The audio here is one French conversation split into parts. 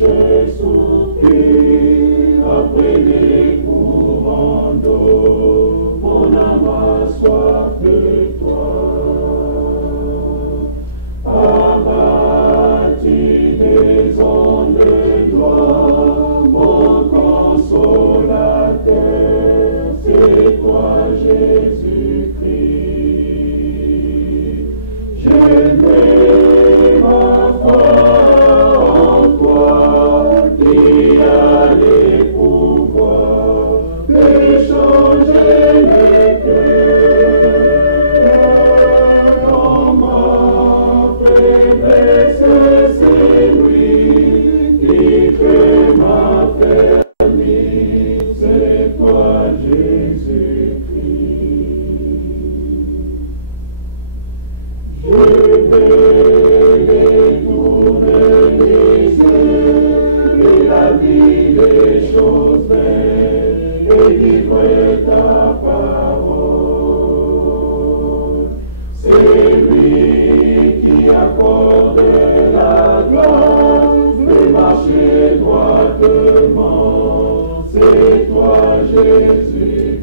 riches soupirs après des courants d'eau, mon âme a soif de toi. Abattu des ondes de gloire, mon consolateur, c'est toi Jésus-Christ. J'ai mis ma foi en toi, qui a les pouvoirs de changer les cœurs. Dans ma faiblesse, c'est lui qui fait ma fermite, c'est toi Jésus-Christ. Je vais détourner la vie des choses belles et vivre ta parole. C'est lui qui accorde la gloire de marcher droitement. C'est toi Jésus-Christ.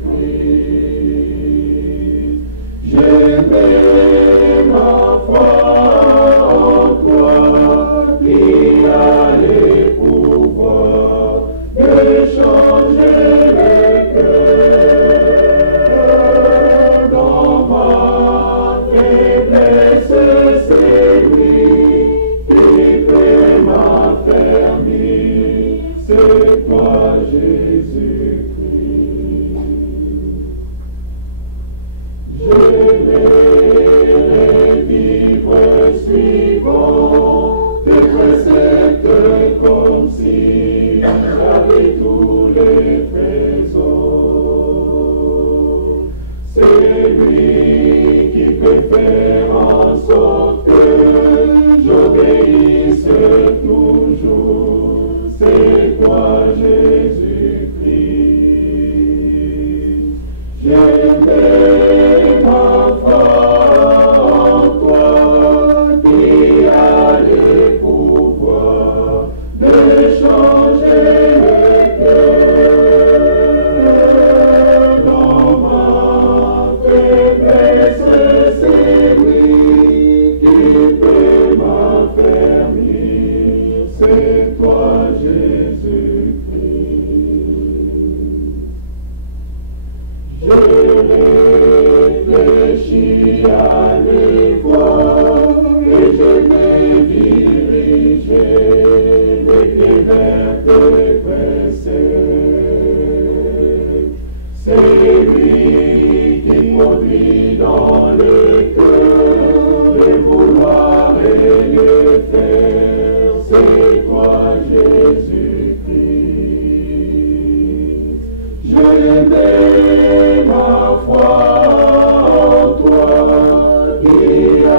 J'ai mis ma foi en toi, qui a les pouvoirs de changer les cœurs. Dans ma faiblesse, c'est lui qui fait ma fermite, c'est toi Jésus-Christ. Je vais vivre suivant tes préceptes comme si j'avais tous les trésors. C'est lui qui peut faire en sorte que j'obéisse toujours. C'est toi Jésus-Christ. J'ai mis ma foi en toi, qui a les pouvoirs de changer les cœurs. Dans ma faiblesse, c'est lui qui fait ma fermite, c'est toi Jésus-Christ. Je réfléchis à mes voies et je vais diriger mes pieds vers tes préceptes. C'est lui qui conduit dans les cœurs les vouloirs et les faire. C'est toi Jésus-Christ. Je mets ma foi en toi, qui a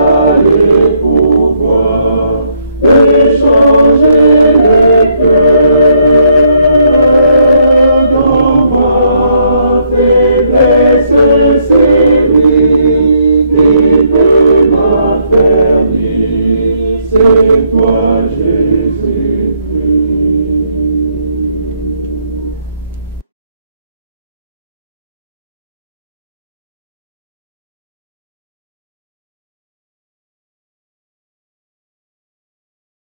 les pouvoirs de changer les cœurs. Dans ma faiblesse, c'est lui qui fait ma fermite, c'est toi Jésus-Christ.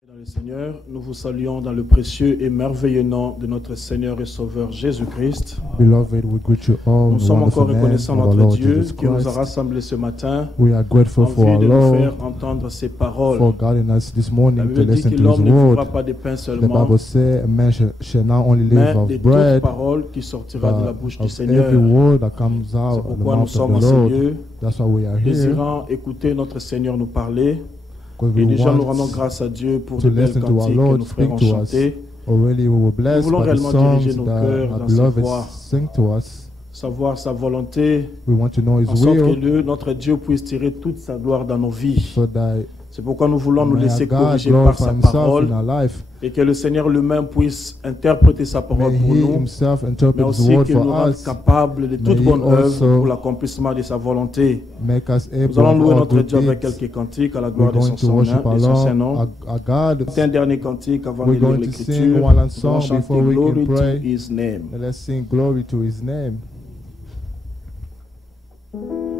Dans le Seigneur, nous vous saluons dans le précieux et merveilleux nom de notre Seigneur et Sauveur Jésus-Christ. Beloved, we greet you all. Nous sommes encore name reconnaissants of our notre Lord Dieu Jesus qui nous a Christ. rassemblés ce matin We are grateful en for vue our de nous Lord faire entendre ses paroles. for guiding us this La morning to Bible dit listen que to His l'homme ne vivra word. pas de pain The seulement, Bible says, a man shall not only mais live de of toute bread, parole qui sortira de la but bouche du of Seigneur. every word that comes C'est out of the pourquoi nous mouth sommes en of the ce Lord. lieu, That's why we are here, désirant écouter notre Seigneur nous parler. because Et we déjà nous want rendons grâce à Dieu pour to de belles listen to our cantiques que Lord nos frères ont speak to us. chanté. Already we were Nous blessed voulons by the réellement songs diriger nos that cœurs our dans ses beloved voies, sing to us. savoir sa volonté, We want to know His en sorte que will, notre Dieu puisse tirer toute sa gloire dans nos vies. so that C'est pourquoi nous voulons nous May laisser God corriger par glorify sa himself parole in our life. et que le Seigneur lui-même puisse interpréter sa parole May pour he nous, himself mais interpret his aussi word qu'il nous for rende us. capables de toute May he bonne œuvre also pour l'accomplissement de sa volonté. Make us Nous able allons of louer all notre good Dieu avec deeds. quelques cantiques à la We're gloire de going son to worship Saint nom. our God. C'est un dernier cantique avant de We're lire going to l'Écriture. sing Nous one allons song chanter before we Glory can to pray. His name. And let's sing glory to his name. Glory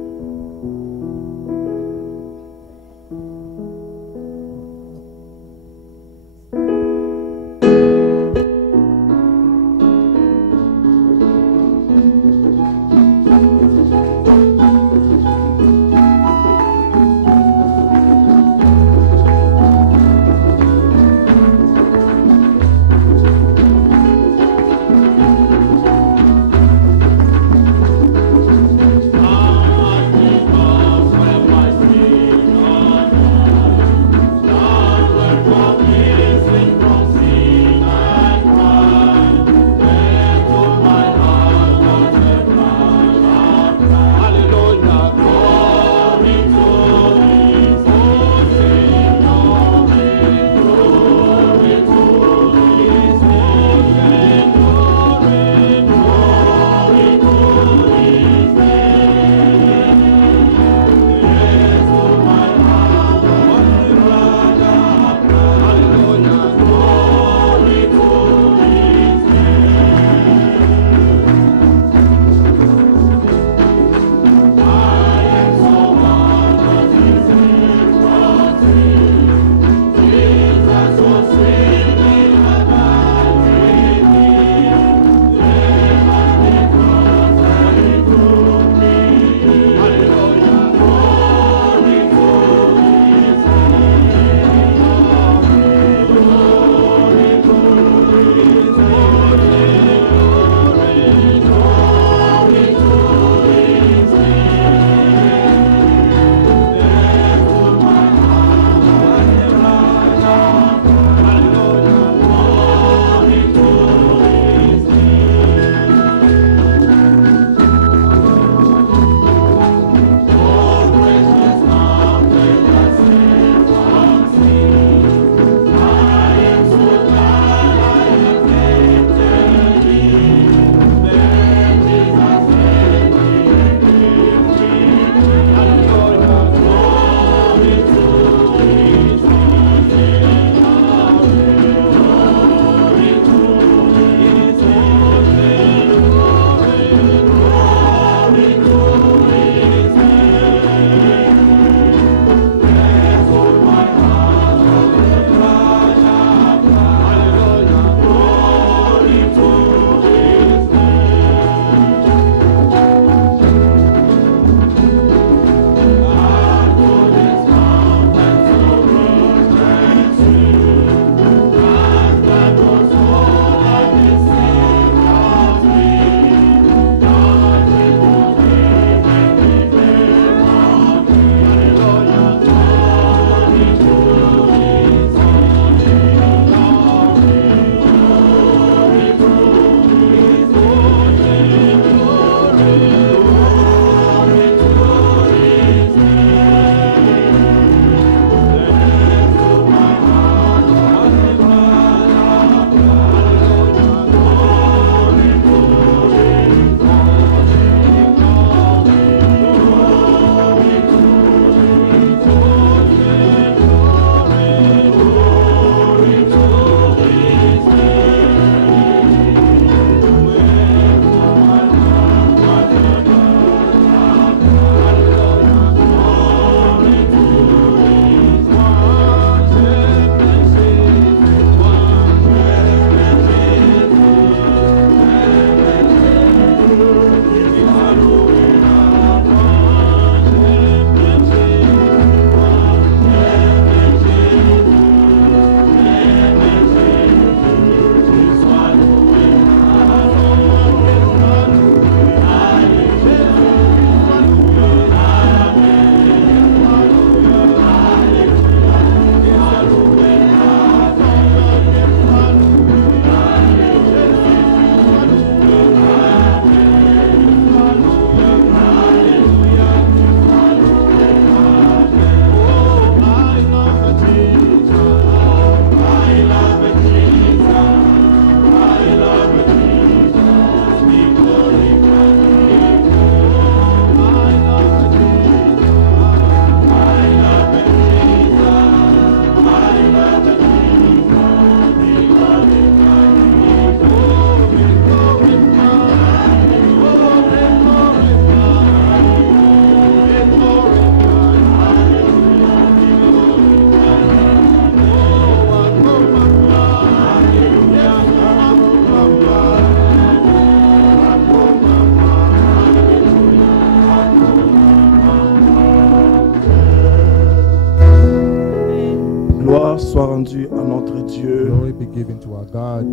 be given to our God.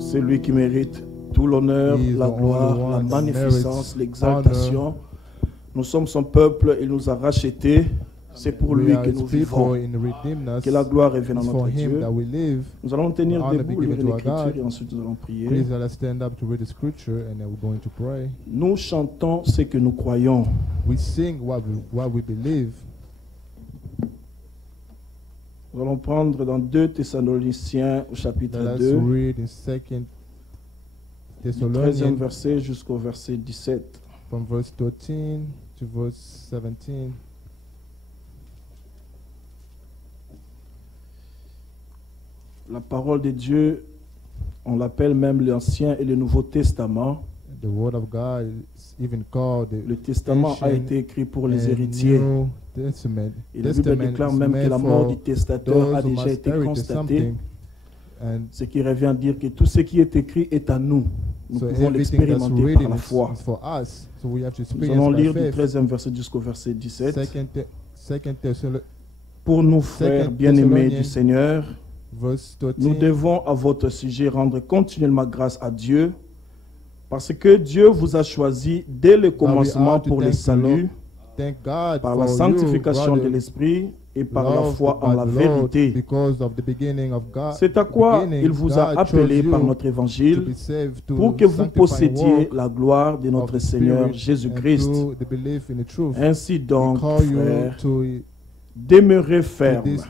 C'est lui qui mérite tout l'honneur, He is la the only gloire, la one that magnificence, merits l'exaltation. Nous sommes son peuple, il nous a rachetés. C'est pour We lui are que His nous people vivons. in redeeming us. Que la gloire revienne à It's for notre Him Dieu. that we live. Nous allons tenir The honor be debout, given lire to our l'écriture God. et ensuite nous allons prier. Please let us stand up to read the scripture and then we're going to pray. Nous chantons ce que nous croyons. We sing what we believe. Nous allons prendre dans 2 Thessaloniciens au chapitre Let us 2, read in 2 du 13e Thessalonians verset jusqu'au verset 17. from verse 13 to verse 17. La parole de Dieu, on l'appelle même l'Ancien et le Nouveau Testament. The word of God is even called Le the Testament a Ancient été écrit pour les and héritiers. New Testament. Et la Bible Testament déclare is même que made la mort for du testateur those a who déjà must été inherit constatée. something. And Ce qui revient à dire que tout ce qui est écrit est à nous. Nous so pouvons everything that's l'expérimenter par written la is foi. for us. So we have to Nous allons experience by lire du faith. 13e verset jusqu'au verset 17. Second Thessalonians Pour nous, frères Second bien-aimés du Thessalonians, Seigneur, verse 13. nous devons à votre sujet rendre continuellement grâce à Dieu, parce que Dieu vous a choisi dès le commencement are to pour le thank the salut, Thank God par for la you, sanctification de brother, l'Esprit et par la loved foi en by la the Lord, vérité. because of the beginning of God. C'est à quoi beginning, il vous a God appelé chose par you notre to évangile be saved, to pour que vous sanctify and possédiez walk la gloire de of notre the Seigneur Spirit, Jésus-Christ. and through the belief in the truth. Ainsi donc, We call you frères, to demeurez fermes this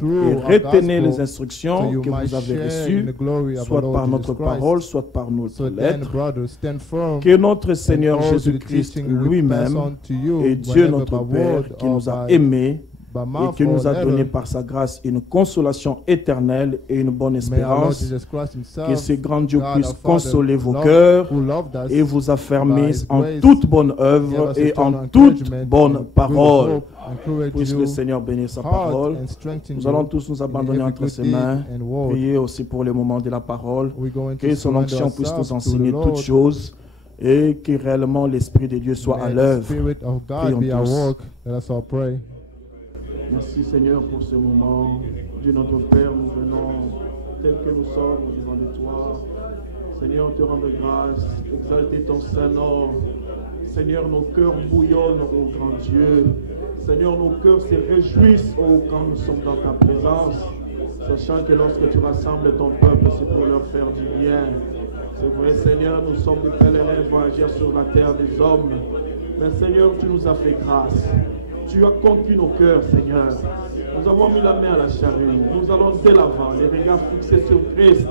et true retenez les gospel, so instructions you que might vous avez share in reçues, the glory of our soit Lord par Jesus notre Christ. parole, soit par notre So then, lettre. brothers, stand firm. Que notre Seigneur and hold to the Jésus-Christ teaching we pass lui-même on to you, et Dieu whether notre by Père word qui or nous a by aimés et mouth qui nous or a donné letter, par sa grâce une consolation éternelle et une bonne may our Lord espérance, Jesus Christ himself, que ce grand Dieu God puisse our Father, consoler vos love- cœurs who loved us, et vous affermir by His en grace, toute bonne give œuvre us et eternal en toute encouragement bonne and parole. good hope, encourage Puisse you le Seigneur bénir sa heart parole. and strengthen Nous you allons tous nous in abandonner every entre good ses deed mains, and word. prier aussi pour le moment de la parole, We're going que to son surrender onction puisse ourselves nous to the enseigner Lord. toutes choses et que réellement l'Esprit de Dieu soit à May the l'œuvre. Spirit of God Prions be our tous. work. Let us all pray. Merci Seigneur pour ce moment. Dieu notre Père, nous venons tel que nous sommes devant de toi. Seigneur, te rendre grâce, exalter ton Saint-Nom. Seigneur, nos cœurs bouillonnent, ô grand Dieu. Seigneur, nos cœurs se réjouissent, ô quand nous sommes dans ta présence, sachant que lorsque tu rassembles ton peuple, c'est pour leur faire du bien. C'est vrai, Seigneur, nous sommes des pèlerins voyageurs sur la terre des hommes. Mais Seigneur, tu nous as fait grâce. Tu as conquis nos cœurs, Seigneur. Nous avons mis la main à la charrue. Nous allons dès l'avant, les regards fixés sur Christ.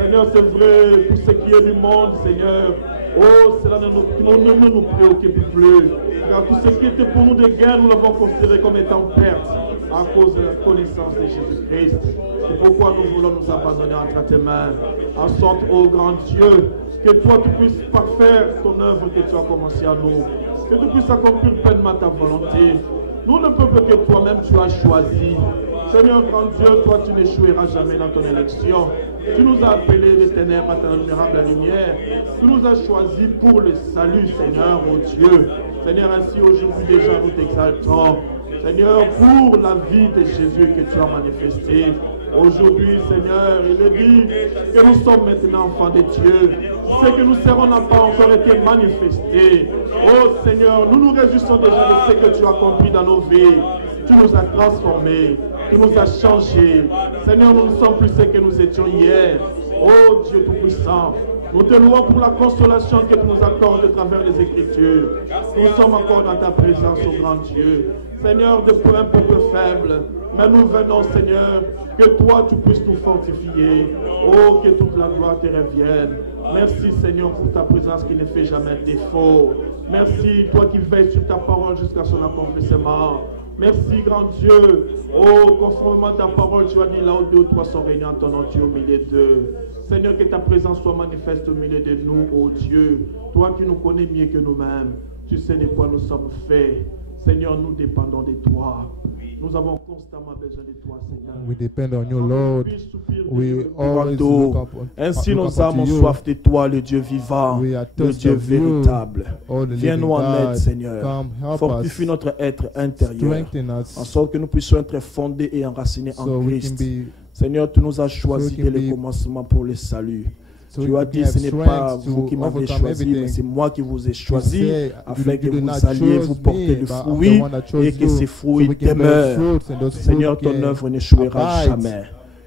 Seigneur, c'est vrai, tout ce qui est du monde, Seigneur. Oh, cela ne nous préoccupe plus. Car tout ce qui était pour nous de gain, nous l'avons considéré comme étant perte à cause de la connaissance de Jésus-Christ. C'est pourquoi nous voulons nous abandonner entre tes mains. En sorte, ô grand Dieu, que toi tu puisses parfaire ton œuvre que tu as commencé à nous. Que tu puisses accomplir pleinement ta volonté. Nous ne pouvons que toi-même tu as choisi. Seigneur grand Dieu, toi tu n'échoueras jamais dans ton élection. Tu nous as appelés des ténèbres à ta admirable lumière. Tu nous as choisis pour le salut, Seigneur, ô Dieu. Seigneur, ainsi aujourd'hui déjà nous t'exaltons. Seigneur, pour la vie de Jésus que tu as manifesté. Aujourd'hui, Seigneur, il est dit que nous sommes maintenant enfants de Dieu. Ce que nous serons n'a pas encore été manifesté. Oh Seigneur, nous nous réjouissons déjà de ce que tu as accompli dans nos vies. Tu nous as transformés, tu nous as changés. Seigneur, nous ne sommes plus ce que nous étions hier. Oh Dieu Tout-Puissant, nous te louons pour la consolation que tu nous accordes à travers les Écritures. Nous sommes encore dans ta présence, ô grand Dieu. Seigneur, de pour un peuple faible, mais nous venons, Seigneur, que toi, tu puisses nous fortifier. Oh, que toute la gloire te revienne. Merci, Seigneur, pour ta présence qui ne fait jamais défaut. Merci, toi qui veilles sur ta parole jusqu'à son accomplissement. Merci, grand Dieu. Oh, conformément à ta parole, tu as dit là où deux ou trois sont réunis en ton nom, tu es au milieu d'eux. Seigneur, que ta présence soit manifeste au milieu de nous, ô Dieu. Toi qui nous connais mieux que nous-mêmes, tu sais de quoi nous sommes faits. Seigneur, nous dépendons de toi. Nous avons constamment besoin de toi, Seigneur. We depend on you, Lord. We always Look look up, Ainsi look nos up âmes to ont you. soif de toi, le Dieu vivant, We are le thirsty Dieu of you. véritable. Oh, the Viens-nous living en aide, God, Seigneur. come help Fortifie us. notre être intérieur, Strengthen en us sorte que nous puissions être fondés et enracinés so en we can Christ. be Seigneur, tu nous as choisis we can dès le be- commencement pour le salut. So Tu we as can dit, have ce n'est pas strength vous to qui m'avez overcome choisi, mais everything. c'est moi qui vous ai choisi say, afin you que do not vous alliez choose vous porter me, du but I'm the fruit one that chose et que you, ces so fruits we can bear demeurent. fruits and those Seigneur, fruits ton can œuvre n'échouera abide. jamais.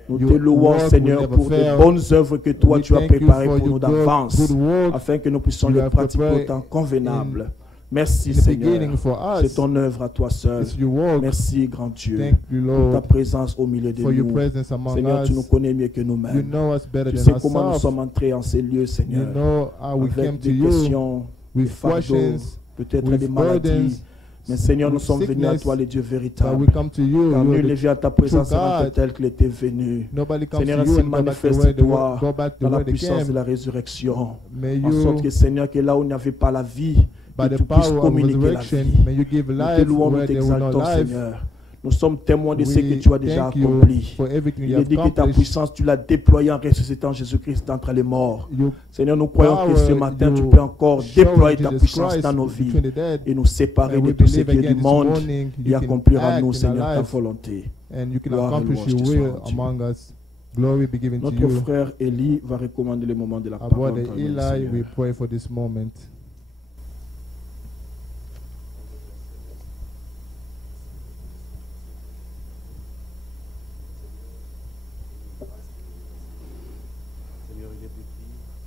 Nous te Your louons, work Seigneur, will never pour de fail. bonnes œuvres que toi We tu as thank you préparées for pour your nous good d'avance, work afin que nous puissions you les have pratiquer au prepared temps convenable. Merci, in the beginning Seigneur. for us. C'est ton œuvre à toi seul. It's your work. Merci, grand Dieu, Thank you, pour ta Lord, présence au milieu de for your nous. presence among Seigneur, us. tu nous connais mieux que You nous-mêmes. know us better Tu than sais comment nous ourselves. sommes entrés en ces lieux, You Seigneur, know how we came avec to des you questions, des with fardeaux, questions, peut-être with des maladies. burdens, Mais Seigneur, nous with sommes venus à sickness, toi, le Dieu but véritable. we come to you. Car You're nul ne the vient à ta présence true avant God. tel qu'il était venu. Nobody comes Seigneur, to you ainsi and go back the way manifeste-toi go back the dans la way they puissance de came. la résurrection. May En sorte que, you, Seigneur, que là où il n'y avait pas la vie, by que the tu puisses power of communiquer la resurrection, vie. may you give Nous te life louons, nous where there was no t'exaltons, life. Seigneur. Nous sommes témoins de ce que We tu as déjà thank you accompli. for everything Il you est have dit que ta accomplished. puissance, tu l'as déployée en ressuscitant Jésus-Christ d'entre les morts. Your Seigneur, nous croyons que ce power, matin, tu you peux encore show déployer ta Jesus puissance Christ dans nos vies between the dead. et nous séparer And de we tout ce believe qui est again du this monde morning et you can accomplir en act nous, in our Seigneur, ta life volonté. and you can Gloire et accomplish louange your te will soit rendue. among us. Glory be given to Notre you. frère Élie va recommander le moment de la Our parole. brother dans le nom du Eli, Seigneur. we pray for this moment.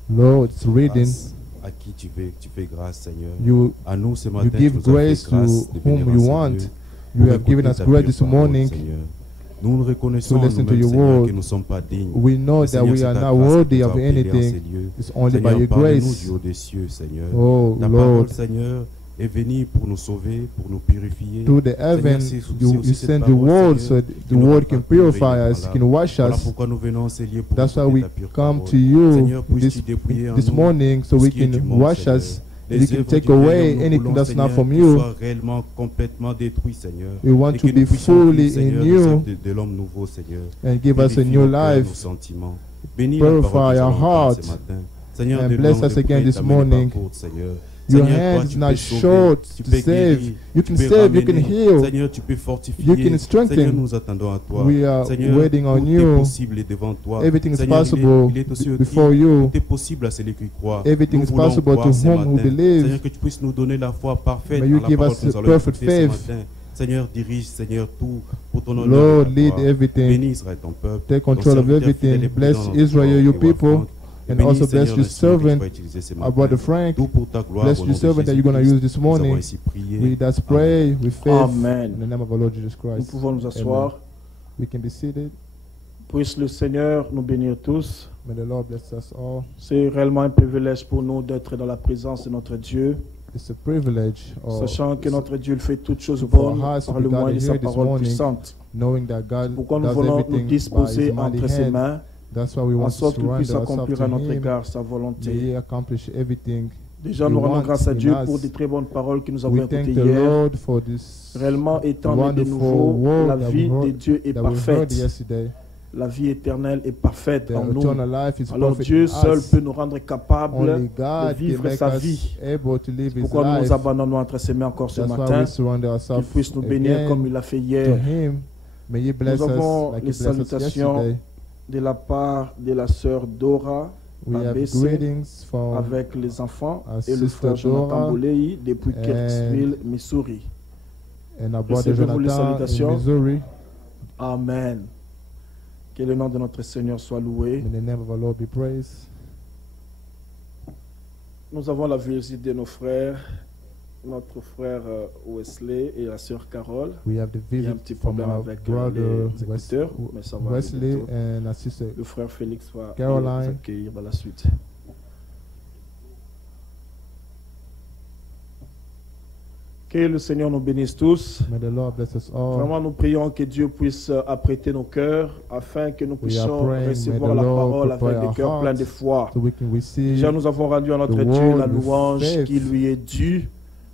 Lord, it's reading. Grâce à qui tu fais grâce, Seigneur. You À nous ce matin, you tu give nous as fait grace to grâce de venir whom en you ce want. lieu You pour have given écouter us ta grace pure this parole, morning Seigneur. Nous nous reconnaissons to listen to nous-mêmes, your Seigneur, word. que nous ne sommes pas dignes. We know Mais, that Seigneur, we c'est are ta not grâce qui worthy nous a of appelés en anything. ces lieux. It's only by Seigneur, your parle-nous grace. du haut des cieux, Seigneur. Oh Ta Lord, parole, Seigneur, est venue pour nous sauver, pour nous purifier. through the heaven, c'est you aussi cette send the parole, word Seigneur, so the qui nous word can rend purify us, agréable. can wash Voilà us. pourquoi nous venons en ces lieux pour That's why écouter we ta pure come parole. to you Seigneur, puisses-tu this, dépouiller en this nous morning so tout we ce qui est can du monde, wash Seigneur. us. Les You can œuvres take du Père, away nous anything voulons, that's not Seigneur, from qu'ils you. soient réellement, complètement détruits, Seigneur. We want Et to que be nous puissions fully vivre, Seigneur, in des you œuvres de l'homme nouveau, Seigneur. and give us a Purifie new nos cœurs, nos life. sentiments. Bénis la Purify parole que nous our allons entendre hearts ce matin. Seigneur, and de bless l'homme us de again près, this ta main n'est pas morning. courte, Seigneur. Your Seigneur, toi, hand is tu not peux sauver, short tu to peux save. guérir, You tu can peux save, you can ramener. heal. Seigneur, tu peux fortifier. You can strengthen. Seigneur, nous attendons à toi. We are Seigneur, waiting on tout you. est possible et devant toi. Everything is Seigneur, possible il est aussi before you. Tout est possible à celui qui croit. Everything Nous is voulons possible croire to ce whom who matin. believes. Seigneur, que tu puisses nous donner la foi parfaite May dans you la give parole us que nous allons perfect écouter ce faith. matin. Seigneur, dirige, Seigneur, tout pour ton honneur. Lord, et ta lead gloire. everything. Bénis Israël, ton peuple. Take Ton control of serviteur everything. fidèle et Bless prudent, Israel, notre your roi people, Franck. and Bénis, also bless Seigneur, your l'instrument que tu servant, vas utiliser ce our matin. brother Frank. Tout pour ta gloire, Bless au your nom de servant that you're going to Jésus-Christ. use this Nous avons morning. ainsi prié. We just pray with faith Amen. in the name of our Lord Jesus Nous Christ. pouvons nous asseoir. We can be seated. Puisse le Seigneur nous bénir tous. May the Lord bless us all. C'est réellement un privilège pour nous d'être dans la présence de notre Dieu, It's a privilege of sachant que notre Dieu il fait toutes choses For bonnes us to par be le moyen de gathered sa here this parole morning. puissante. knowing that God Pourquoi nous does voulons nous everything by disposer His mighty entre ses hand. mains, That's why we en want to sorte qu'il puisse surrender ourselves accomplir to à notre Him. égard sa May volonté. He accomplish everything. Déjà, He nous rendons wants grâce à in Dieu us. pour des très bonnes paroles que nous avons We thank écoutées the hier. Lord for this Réellement, étant né de wonderful nouveau, word la that vie we de heard, Dieu est that we heard parfaite. yesterday. La vie éternelle est parfaite The en nous. eternal life is Alors perfect Dieu in seul us. peut nous rendre capables Only de God vivre can make sa us vie. able to live His Pourquoi nous life. nous abandonnons entre ses mains encore ce That's why matin, we surrender qu'il ourselves puisse nous bénir again comme il l'a fait to hier. Him. May He bless Nous avons us like He les blessed us salutations yesterday. de la part de la sœur Dora We have ABC greetings from avec les enfants our et le sister frère Jonathan Dora Bolei depuis and- Kirksville, Missouri. and our brother Recevez-vous les Jonathan in salutations. Missouri. Amen. Que le nom de notre Seigneur soit loué. May the name of our Lord be praised. Nous avons la visite de nos frères, notre frère Wesley et la sœur Carole. We have the Il y a un visit petit from problème our avec brother les écouteurs, mais ça va aller Wesley bientôt. and our sister Le frère Félix va Caroline. nous accueillir dans la suite. Que le Seigneur nous bénisse tous. May the Lord bless us all. Vraiment, nous prions que Dieu puisse apprêter nos cœurs afin que nous We are puissions praying, recevoir may la the Lord parole avec prepare des our cœurs pleins de hearts foi. So we can receive. Déjà, nous avons rendu à notre the Dieu word la with louange faith. qui lui est due.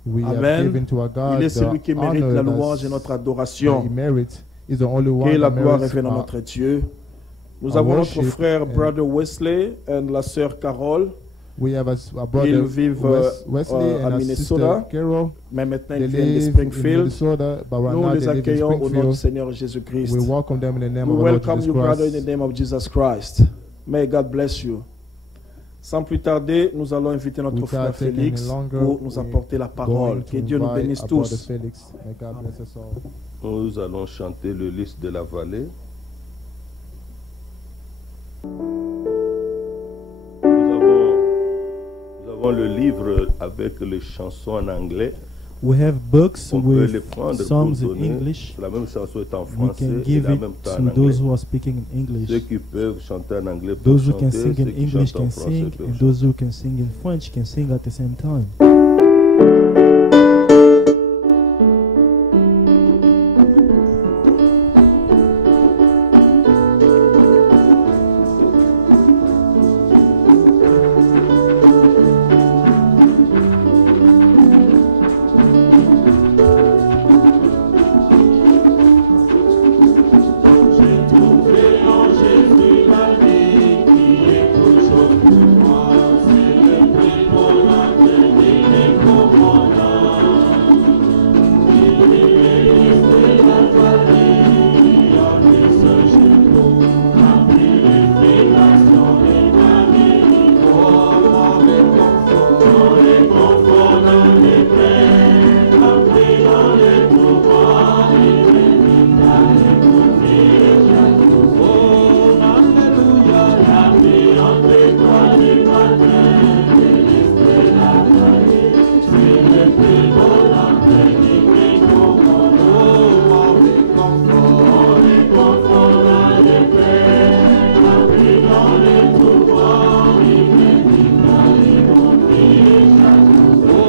We Amen. have given to our God Il est celui the qui mérite honor la that's- louange et notre that adoration. He merits. He's the only one Que la that gloire merits revienne à our- notre Dieu. Nous our avons notre worship frère and- Brother Wesley et la sœur Carole We have a Ils brother vivent Wesley à and a Minnesota, sister Carol. mais maintenant They ils viennent de live in Springfield. Minnesota, but right Nous now les they live in accueillons au nom du Springfield. Seigneur Jésus-Christ. We welcome them in the name We of our Lord welcome Jesus you, brother, in the Christ. name of Jesus Christ. May God bless you. Sans plus tarder, nous allons inviter notre frère Without taking Félix any longer, pour nous we're apporter la parole. going Que to Dieu nous invite bénisse our brother tous. Felix. May God bless us all. Nous allons chanter le lys de la vallée. Nous avons le livre avec les chansons en anglais. We have books On peut les with prendre pour songs in donner. English. La même chanson est en We français can et give en it même temps en to anglais. those who are speaking in Ceux English. qui peuvent chanter en anglais peuvent Those who can chanter, sing ceux in qui English chantent en can français sing, peuvent and chanter. those who can sing in French can sing at the same time. J'ai trouvé en Jésus la vie qui est toujours pour moi. C'est le prix pour la vie et commandant. Il est la famille, en lui seul je trouve la purification et la vie. Oh, mon réconfort dans les plaies, appris dans les tourments, il m'invite à l'écouter. Oh, Alléluia, la vie entre toi du matin, et l'esprit la vallée, c'est le plus beau d'entre qui m'écommande. Oh, mon réconfort dans les plaies, appris dans les tourments, il m'invite à l'écouter. Oh,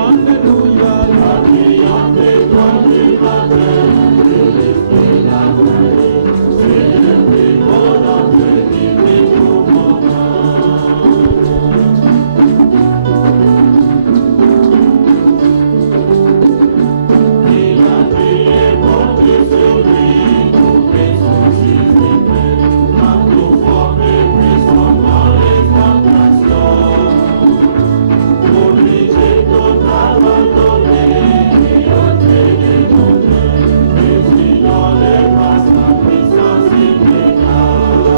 Alléluia, la vie entre toi du matin, et l'esprit la vallée, c'est le plus beau d'entre qui m'écommande. Il a prié contre celui couper son système, par nos formes et puissants dans les tentations. Pour lui j'ai tout abandonné et ôté les montagnes, et si dans les passes la puissance implacable.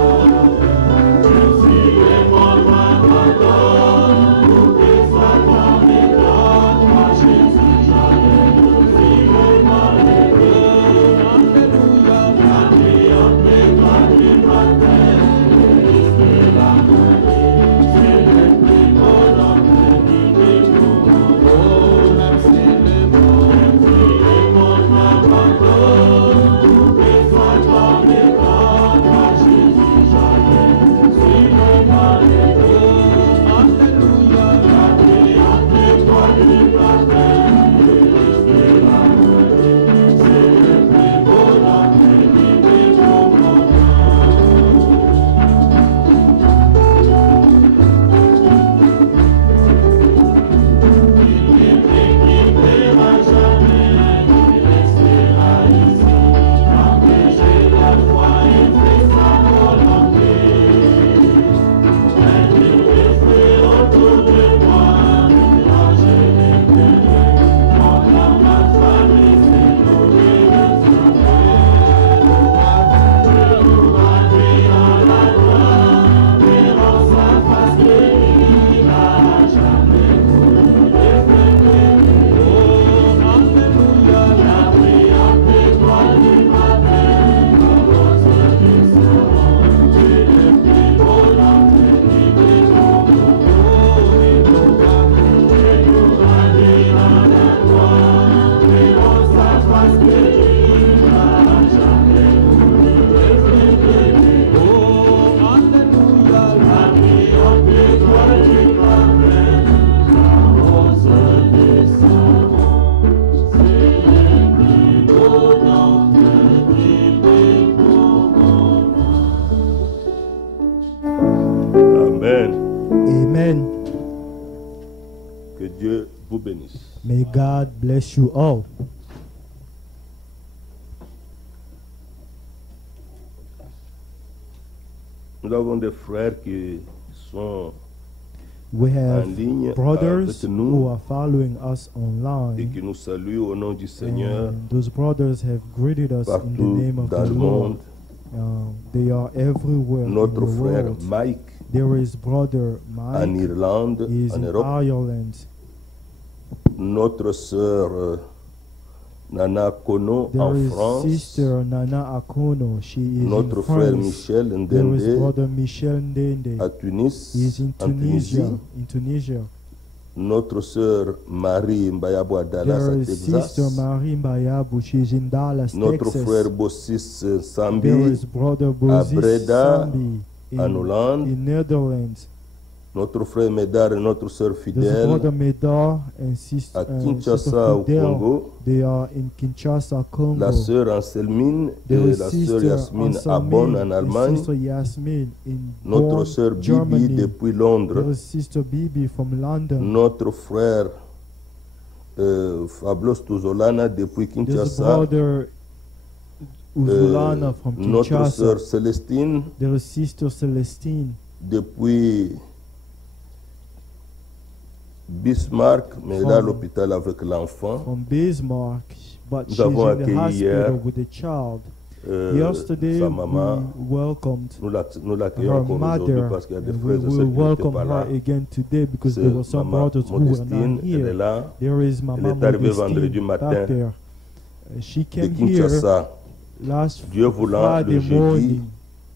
Si les mondes m'abandonnent, pour que Satan m'étonne, moi Jésus jamais nous irons les deux. Alléluia, la nuit entre toi du matin, et l'esprit la vallée, c'est le plus beau d'entre qui m'écommande. Oh, même si les mondes m'abandonnent, pour que Satan m'étonne, moi Jésus jamais nous irons les deux. Alléluia, la nuit entre toi du matin, et l'esprit la vallée, c'est le plus beau d'entre qui m'écommande. Il est vrai qu'il verra jamais, il restera ici, tant que j'ai la foi et fais sa volonté. Mais il resterait autour de moi, mélanger les cœurs, mon âme, ma famille, c'est nourrir le sommeil. Nous rallions la gloire, verrons sa face bénie, à jamais pour nous défendre. Oh, Alléluia, la prière toi du matin, nos roses descendront, c'est le plus beau d'entre qui m'écommande. Oh, et nous rallions la gloire, verrons sa face bénie, à jamais pour nous défendre. Oh, Alléluia, la prière toi du matin, nos roses descendront, c'est le plus beau d'entre qui m'écommande. Amen. Amen. Que Dieu vous bénisse. May God bless you all. Nous avons des frères qui sont We have en ligne brothers avec who nous are following us et online. qui nous saluent au nom du Seigneur And those brothers have greeted us in the partout name of dans the le Lord. monde. They are everywhere Notre in the frère world. Mike There is brother en Mike. Irlande, He is en in Europe. Ireland. Notre sœur Nana Kono There en is France. sister Nana Akono. She is Notre in frère France. Michel There is Ndende brother Michel Ndende. à Tunis, He is in en Tunisie. Tunisia. In Tunisia. Notre sœur Marie Mbayabo à Dallas, There à is Texas. sister Marie Mbayabu. She is in Dallas, Notre Texas. frère Bossis There Sambi is brother Bozis Breda, Sambi en Hollande. in Netherlands. Notre frère Médard et notre sœur There's Fidèle brother Medar and sister, à sister Kinshasa au Fidel. Congo. They are in Kinshasa, Congo. La sœur Anselmine There et is la sister sœur Yasmine à Anselmine Bonn en and Allemagne. sister Yasmine in Notre Bonn, sœur Bibi Germany. depuis There Londres. is sister Bibi from London. Notre frère Fablos Tuzolana depuis There's Kinshasa. brother Uzulana from Notre Kinshasa. sœur Célestine There is sister Celestine depuis Bismarck, mais là à l'hôpital avec l'enfant. from Bismarck, but Nous she's avons in the accueilli hier, hospital with the child. Yesterday, sa maman. we welcomed Nous l'accueillons her encore aujourd'hui mother, parce qu'il y a des and frères we et sœurs will qui n'étaient welcome pas là. her again today because C'est there were some maman brothers who were Modestine, not elle est here. là. There is Mama est arrivée Modestine vendredi matin back there. She De came here Kinshasa. last Dieu voulant, le Friday jeudi, morning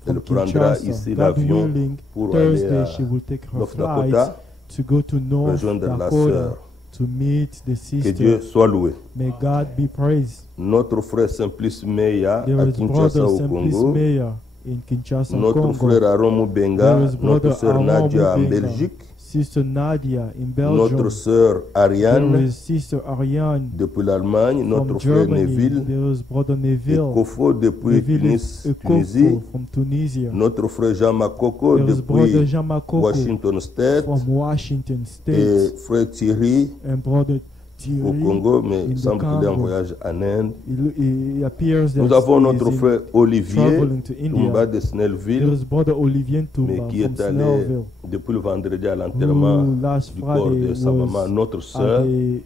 elle from prendra Kinshasa. ici God l'avion willing, pour aller Thursday à she will take her North flight Dakota, to go to North rejoindre la Dakota sœur. to meet the Que Dieu sister. soit loué. May God be praised. Notre frère Simplice Meya There à is Kinshasa brother au Simplice Congo. Meya in Kinshasa, Notre Congo. frère Aaron Moubenga, There is notre brother sœur Aaron Nadia en Moubenga, Belgique, Sister Nadia in Belgium. notre sœur There Ariane is Sister Ariane depuis l'Allemagne, notre from frère Germany. Neville There is brother et Neville. Kofo depuis Neville Tunisie, Ekofo from Tunisia. notre frère Jean Makoko There is brother depuis Jean Makoko Washington State from Washington et State. frère Thierry And brother au Thierry, Congo, mais in il the semble qu'il est en Congo. voyage en Inde. It appears that Nous avons he notre is in frère Olivier traveling to India. Tumba de There Snellville, is brother Olivier mais Tumba qui from est allé Snellville, depuis le vendredi à l'enterrement who last du corps Friday de sa maman, was notre at sœur. the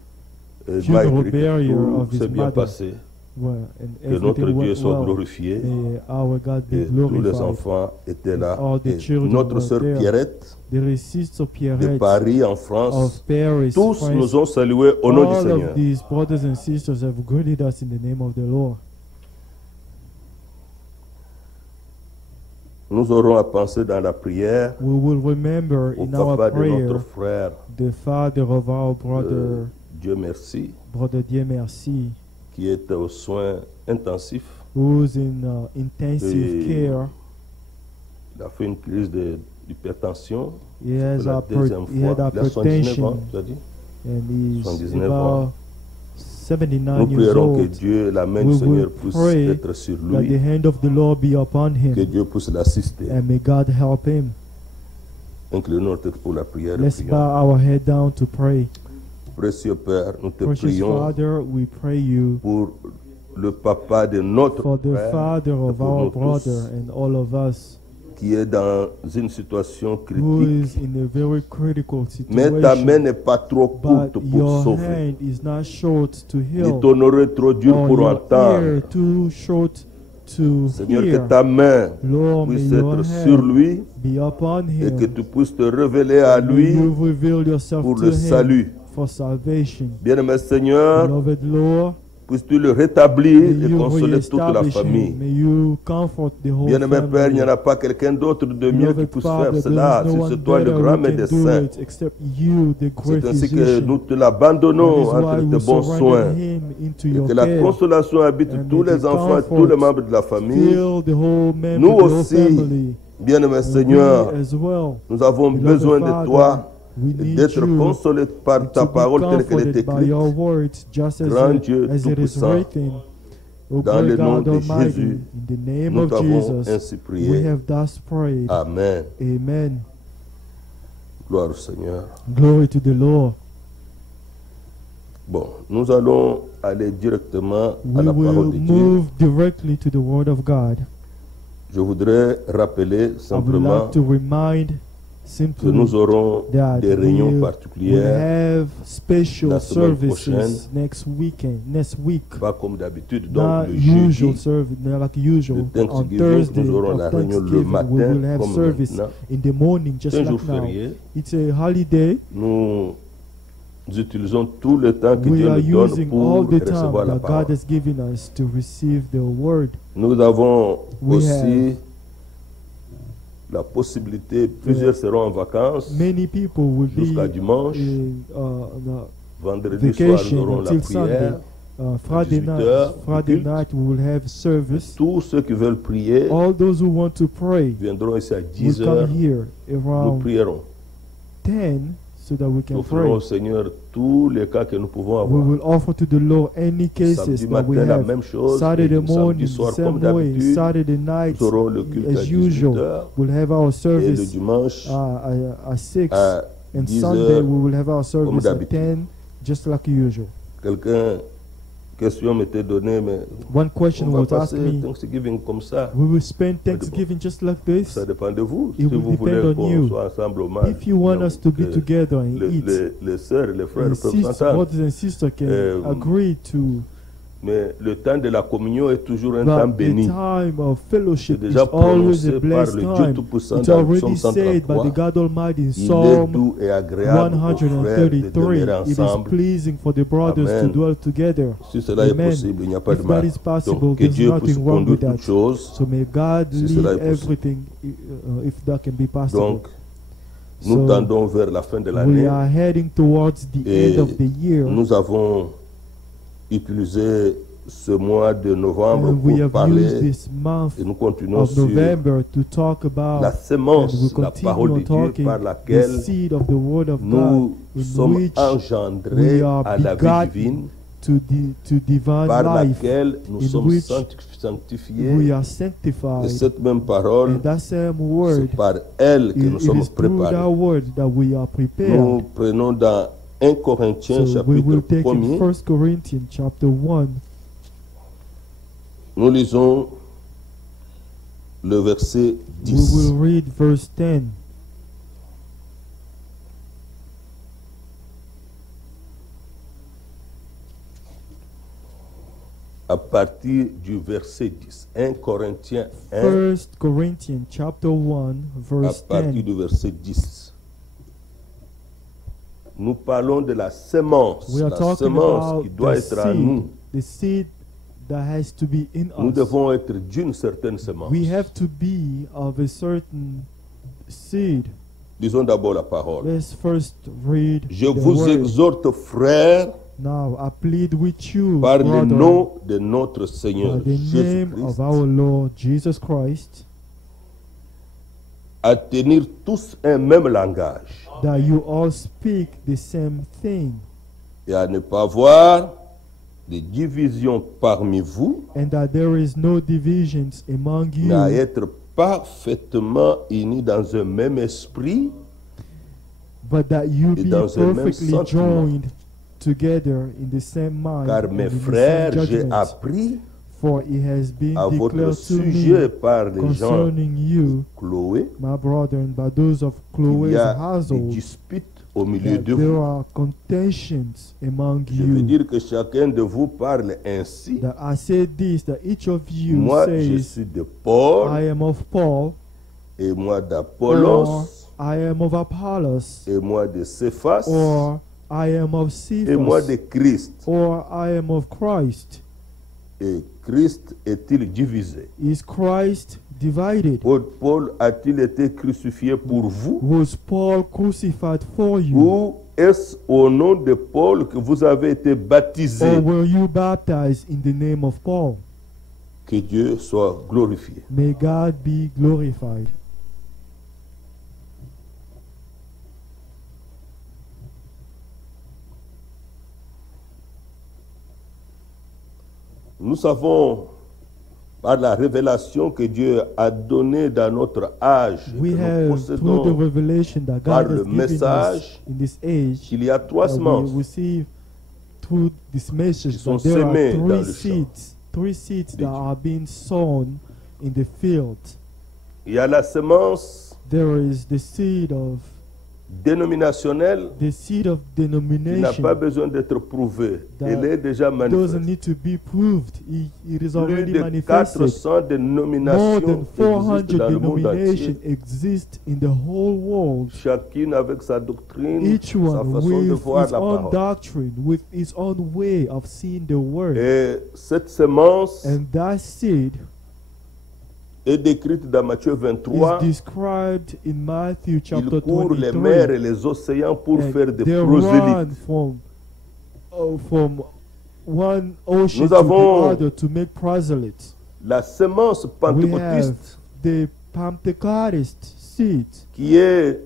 Doit funeral être burial que of tout his s'est bien mother. passé, Well, and que notre everything Dieu went soit well. glorifié. May our God be Et tous les glorified. enfants étaient là. All the Et children notre were sœur there. Pierrette There is Sister de Pierrette Paris en France, of Paris, tous France. nous ont salués au nom du All Seigneur. of these brothers and sisters have greeted us in the name of the Lord. Nous aurons à penser dans la prière We will remember au in our papa de notre prayer frère, the father of our brother, Dieu merci, brother Dieu merci, qui est aux soins intensifs. who's in intensive Et- care. Il a fait une crise d'hypertension. He has La deuxième he had fois. Il a 79 ans, hypertension tu as dit. and he's 79 about 79 Nous years prierons que old. Dieu, la main We du Seigneur will puisse pray être sur That the lui, hand of the Lord be upon que him, Dieu puisse l'assister. and may God help him. Inclinons notre tête pour la prière et Let's prions. bow our head down to pray. Précieux Père, nous te Precious prions Father, we pray you pour le papa de notre for the frère, father et of pour our nous tous, brother and all of us qui est dans une situation who critique. is in a very critical Mais ta main situation. n'est pas trop But courte pour your sauver, hand is not short to ni heal, ton oreille trop dure or pour your entendre. ear too short to Seigneur, que hear. ta main Lord, may puisse your être sur hand lui be upon et que him. tu puisses te révéler à May lui you reveal yourself pour to le him salut. for salvation. Bien-aimé Seigneur, Beloved Lord, puisses-tu le rétablir may et you consoler toute la reestablish him. famille. May you comfort the whole Bien-aimé Père, il n'y en family. a pas quelqu'un d'autre de mieux qui Beloved puisse Father, faire there cela. is no Si one c'est toi le better grand who can do médecin. it except you, the great C'est ainsi que physician. nous te That l'abandonnons is why entre we tes bons surrender soins. him into Et your que la care. consolation habite And tous may les the enfants et tous comfort les membres de la famille. Fill the whole member, Nous the whole aussi, family. bien-aimé And Seigneur, we as well. nous avons Beloved besoin de Father, toi we et need d'être you consolés par and ta to be parole telle qu'elle est comforted by your écrite. words, just Grand as Dieu it is Tout-Puissant, written. O dans le great nom God de Almighty, Jésus, in the name nous of t'avons Jesus, ainsi we prié. have thus prayed. Amen. Amen. Gloire au Seigneur. Glory to the Lord. Bon, nous allons aller directement à We la parole will de Dieu. move directly to the Word of God. Je voudrais rappeler I would simplement like to remind que nous simply aurons that des réunions we'll particulières, have special la semaine prochaine. services next week. pas comme d'habitude. Not Donc le usual jeudi, service, not like usual. le On Thanksgiving, Thursday nous aurons of la réunion le Thanksgiving, we matin will have comme service maintenant. in the morning, just C'est un jour like now. férié. It's a holiday. Nous utilisons tout le temps que We Dieu are nous donne using pour all the time recevoir la that God parole. has given us to receive the word. Nous avons We aussi la possibilité, plusieurs seront en vacances, Many people will be jusqu'à dimanche. in Vendredi soir, nous vacation aurons la until Sunday. prière. Friday 18 night, heures, Friday culte. night we will have service. Tous ceux qui veulent prier All those who want to pray viendront ici à will 10 heures. come here Nous around prierons. 10 so that we can Nous ferons au pray. Seigneur tous les cas que nous pouvons We avoir. will offer to the Lord any cases Samedi that we matin, la have. même chose. Saturday Et samedi morning, soir, comme same way. d'habitude, Saturday night, nous aurons le culte à as 18 usual, heures. we'll have our Et le service dimanche at 6. à And 10 Sunday heures, we will have our service at d'habitude. 10, just like usual. question m'était donnée, mais One question on va was asked passer me, Thanksgiving comme ça. we will spend Thanksgiving just like this. Ça dépend de vous. It Si will vous voulez depend on qu'on you. soit ensemble au match, If you want us to be que together and eat, les sœurs et les frères and peuvent sisters, s'entendre. brothers and sisters can Euh, agree to. Mais le temps de la communion est toujours un temps But the béni. time of fellowship C'est is déjà always prononcé a par blessed le Dieu time. Tout-Puissant It's dans already Psaume said by 133. the God Almighty in Il est Psalm doux et agréable aux frères de 133. demeurer It is ensemble. pleasing for the brothers Amen. to dwell together. Si cela est Amen. possible, il n'y a pas de If mal. that is possible, Donc que there's Dieu puisse nothing wrong conduire with that. toutes choses. So may God Si lead cela est possible. everything if that can be possible. Donc, nous So, tendons vers la fin de we l'année. are heading towards the Et end of the year. nous avons utilisé ce mois de novembre And we pour have used parler this month et nous continuons of sur November to talk about la and we sémence, la continue parole on de Dieu talking par the laquelle seed of the word of God nous in sommes which engendrés we are à la vie begotten divine, to divine par life, laquelle nous in sommes which sanctifiés. we are Et sanctified. cette même parole, And that same word, c'est par elle que nous it sommes is through that préparés. word that we are prepared. Nous prenons dans 1 Corinthiens So we will chapitre take in 1er, 1 Corinthians chapter 1. nous lisons le verset We 10. will read verse 10. À partir du verset 10. 1 Corinthiens 1, 1 Corinthians chapter 1 à verse partir 10. du verset 10. Nous parlons de la sémence, We are la talking sémence about qui doit the être à nous. seed, the seed that has to be in Nous us. devons être d'une certaine sémence. We have to be of a certain seed. Disons d'abord la parole. Let's first read Je the vous word. exhorte, frères, Now I plead with you, par le brother, nom de notre Seigneur by the name Jésus-Christ, of our Lord Jesus Christ, à tenir tous un même langage that you all speak the same thing, et à ne pas avoir de division parmi vous, and that there is no divisions among mais à you, être parfaitement unis dans un même esprit but that you et be dans un même perfectly sentiment. joined together in the same mind Car and mes in the same frères, j'ai judgment. appris For it has been à votre declared to sujet me par les gens concerning you, Chloé, my brother, and by those of il Chloe's y a des household, disputes au milieu that de there vous. are contentions among Je veux you. dire que chacun de vous parle ainsi. That I say this, that each of you Moi, je says, suis de Paul I am of Paul, et moi or d'Apollos I am of Apollos, et moi de Céphas or I am of et moi de Cephas, Christ. or I am of Christ. Et Christ est-il divisé? Is Christ divided? Paul a-t-il été crucifié pour vous? Was Paul crucified for you? Ou est-ce au nom de Paul que vous avez été baptisés? Or were you baptized in the name of Paul? Que Dieu soit glorifié. May God be glorified. Nous savons par la révélation que Dieu a donnée dans notre âge, We que nous have, through the possédons, revelation that par God le has given us message in this age, qu'il y a trois that semences we receive through this message sont that there semées are dans le three seeds de that Dieu. are being sown in the field. Il y a la semence there is the seed of dénominationnelle qui n'a denomination pas besoin d'être prouvée. that Elle est déjà doesn't manifeste. need to be proved. It is Plus already de manifested. 400 More dénominations than 400 existent dans le monde denominations entier. exist in the whole world. Chacune avec sa doctrine, Each sa one façon de with voir its la own parole. doctrine, with its own way of seeing the word. Et cette semence And that seed est décrite dans Matthieu 23. is described in Matthew Il chapter court les mers 23. et les océans pour And faire des they prosélytes. run from one ocean Nous to avons the other to make proselytes. La semence We have pentecôtiste the Pentecostist seed, qui est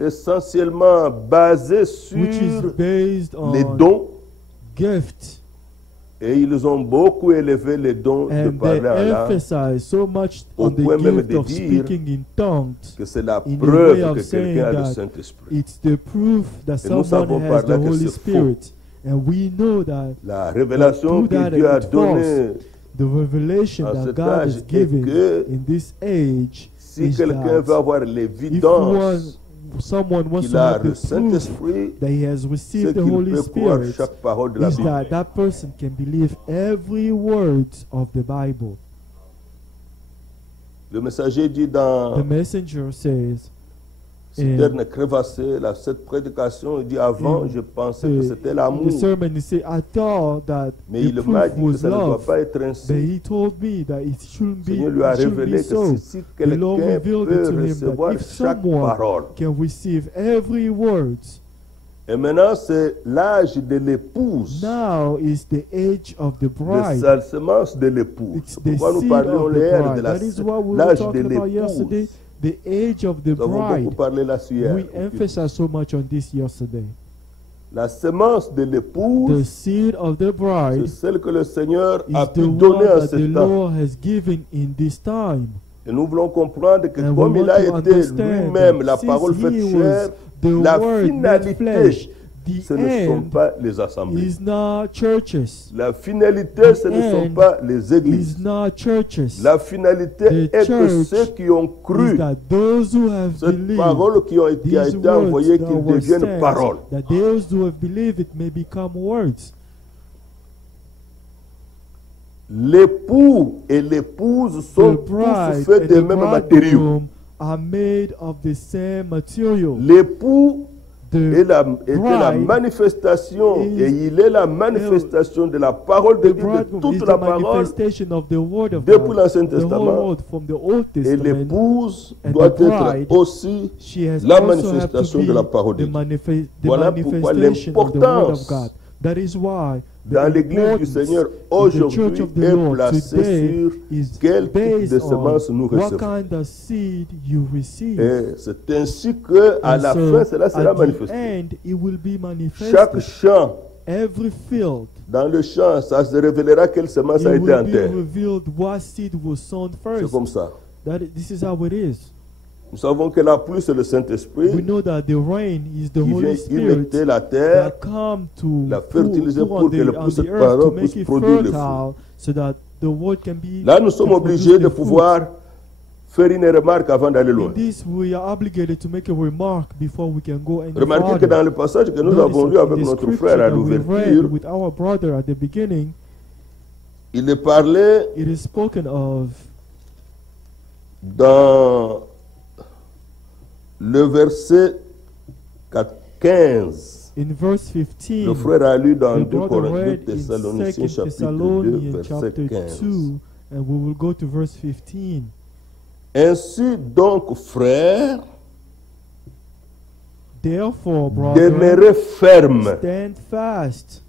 essentiellement basée which is sur based les on dons. gift, Et ils ont beaucoup élevé les dons de and they parler en langue, emphasize so much au on the point même gift de of dire speaking in tongues. que c'est la In a way preuve of que saying quelqu'un a le that Saint-Esprit. It's the proof that Et nous someone savons has par the là que Holy c'est Spirit, and we know that La révélation through que that Dieu a it's donnée, the revelation en that cet God âge has est given que in this age si is quelqu'un that veut avoir if l'évidence someone wants qu'il to a have le the proof Saint-Esprit, that he has c'est received the qu'il Holy peut croire Spirit, chaque parole de la is Bible. that that person can believe every word of the Bible. Le messager dit The dans messenger says, Citerne crevassée, cette prédication, il dit avant, je pensais que c'était in l'amour. the sermon, he said, I thought that Mais the il m'a proof dit que was ça ne doit love. pas être But ainsi. he told me that it shouldn't Le be, Seigneur lui a it shouldn't révélé be que so. si The Lord quelqu'un revealed peut it to him recevoir that if chaque someone parole. can receive every word, Et maintenant, c'est l'âge de l'épouse, now is the age of the de bride. la semence de l'épouse. It's C'est the pourquoi nous seed parlions of the hier de bride. That is what we were l'âge de talking about yesterday. l'épouse. The age of the Nous avons beaucoup bride. parlé là-dessus hier. We emphasized so much on this yesterday. La semence de The l'épouse, seed of the c'est bride celle que le Seigneur is a the pu one donner en that ce the temps. Lord has given in this time. Et nous voulons comprendre que And we comme il want a to été understand lui-même that la since parole he faite was chair, the la word made finalité, flesh, the ce ne sont end pas les assemblées. is not churches. La finalité, ce ne sont end pas les églises. Is not churches. La finalité The est que church ceux qui ont cru is that those who have cette believed parole qui a these été words envoyée, that qu'ils were deviennent sent, paroles. that those who have believed it may become words. L'époux et l'épouse sont The tous bride faits and des the mêmes matériaux. bridegroom are made of the same material. L'époux était la bride manifestation, is- et il est la manifestation de la parole de The Dieu, de bridegroom is toute the la parole. manifestation of the word of Depuis God, l'Ancien the whole Testament. word from the Old Et Testament. l'épouse And doit the bride, être aussi She has la also have to manifestation be de la parole de the, Dieu. the Voilà pourquoi manifestation of the word of l'importance God. That is why the dans l'Église du importance Seigneur in the aujourd'hui church of the est Lord placée today sur is quel type based de on semence nous what recevons. kind of seed you receive. Et c'est ainsi que à And la so, fin cela sera at the manifesté. end, it will be Chaque manifested. champ, Every field, dans le champ, ça se révélera quelle semence a it été en will be terre. revealed what seed was sown C'est first. comme ça. This is how it is. Nous savons que la pluie, c'est le We Saint-Esprit know that the rain is the qui Holy vient Spirit humecter la terre, that come to la fertiliser put pour on que le the cette earth parole to puisse make it produire le fruit. fertile so that the word can be. Là, nous sommes can obligés produce de the fruit. pouvoir faire une remarque avant d'aller loin. In this, we are obligated to make a remark before we can go any Remarquez que further. dans le passage que nous Notice avons that lu in avec the notre scripture frère à that we read l'ouverture, with our brother at the beginning, il est parlé it is spoken of dans le verset 15. in verse 15. Le frère a lu dans The 2 brother Corinthiens read in Thessaloniciens 2 chapitre 2 Thessalonians verset chapter 15. 2, and we will go to verse 15. Ainsi donc, frères, Therefore, brother, demeurez fermes stand fast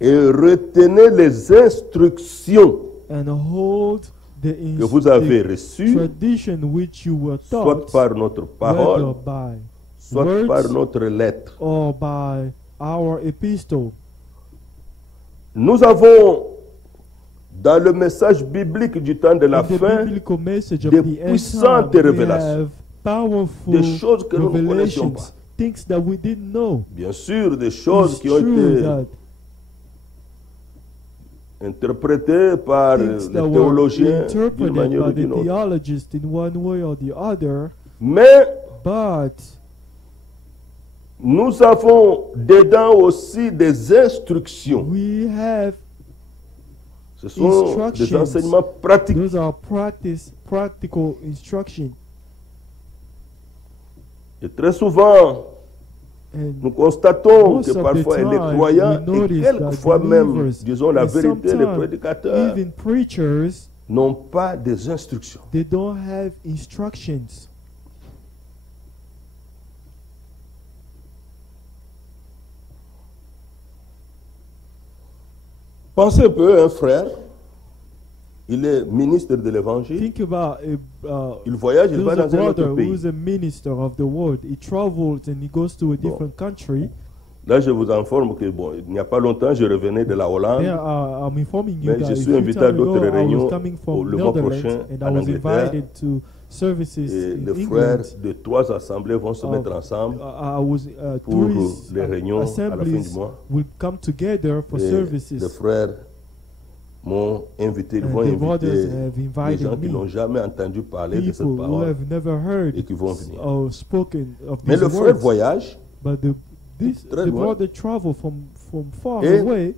et retenez les instructions and hold the que vous avez reçues, tradition which you were soit taught, par notre whether parole, by soit words par notre lettre. or by our epistle. Nous avons, dans le message biblique du temps de la In the fin, biblical message of des the end puissantes time, we révélations, have powerful des choses que nous ne connaissions revelations, pas. things that we didn't know. Bien sûr, des choses It's qui ont true été that interprétés par les things that were théologiens d'une interpreted manière ou by the d'une autre. theologists in one way or the other, Mais but nous avons dedans aussi des instructions. we have Ce sont des instructions. enseignements pratiques. Those are practical instruction. Et très souvent, And nous constatons most que of the parfois les time, croyants we et notice quelquefois that même, believers, disons la and vérité, les sometimes prédicateurs even preachers, n'ont pas des instructions. they don't have instructions. Pensez un peu, un frère, il est ministre de l'évangile, Think about il voyage, il va there's a dans un autre brother pays. who's a minister of the word. He travels and he goes to a different country. Là, je vous informe que, bon, il n'y a pas longtemps, je revenais de la Hollande. There, I'm informing you Mais that je a suis few invité à time d'autres ago, I réunions was coming from le mois Netherlands prochain and en I was Angleterre. invited to services Et in les frères England. de 3 assemblées vont se mettre ensemble I was pour tourists les réunions à la fin du assemblies mois. will come together for Et les services. frères m'ont invité, ils And vont the inviter brothers have des invited gens qui me, n'ont jamais entendu parler de cette people who parole. have never heard et qui vont venir. or spoken of Mais these le frère words. voyage But très the loin. brother travel from far Et away.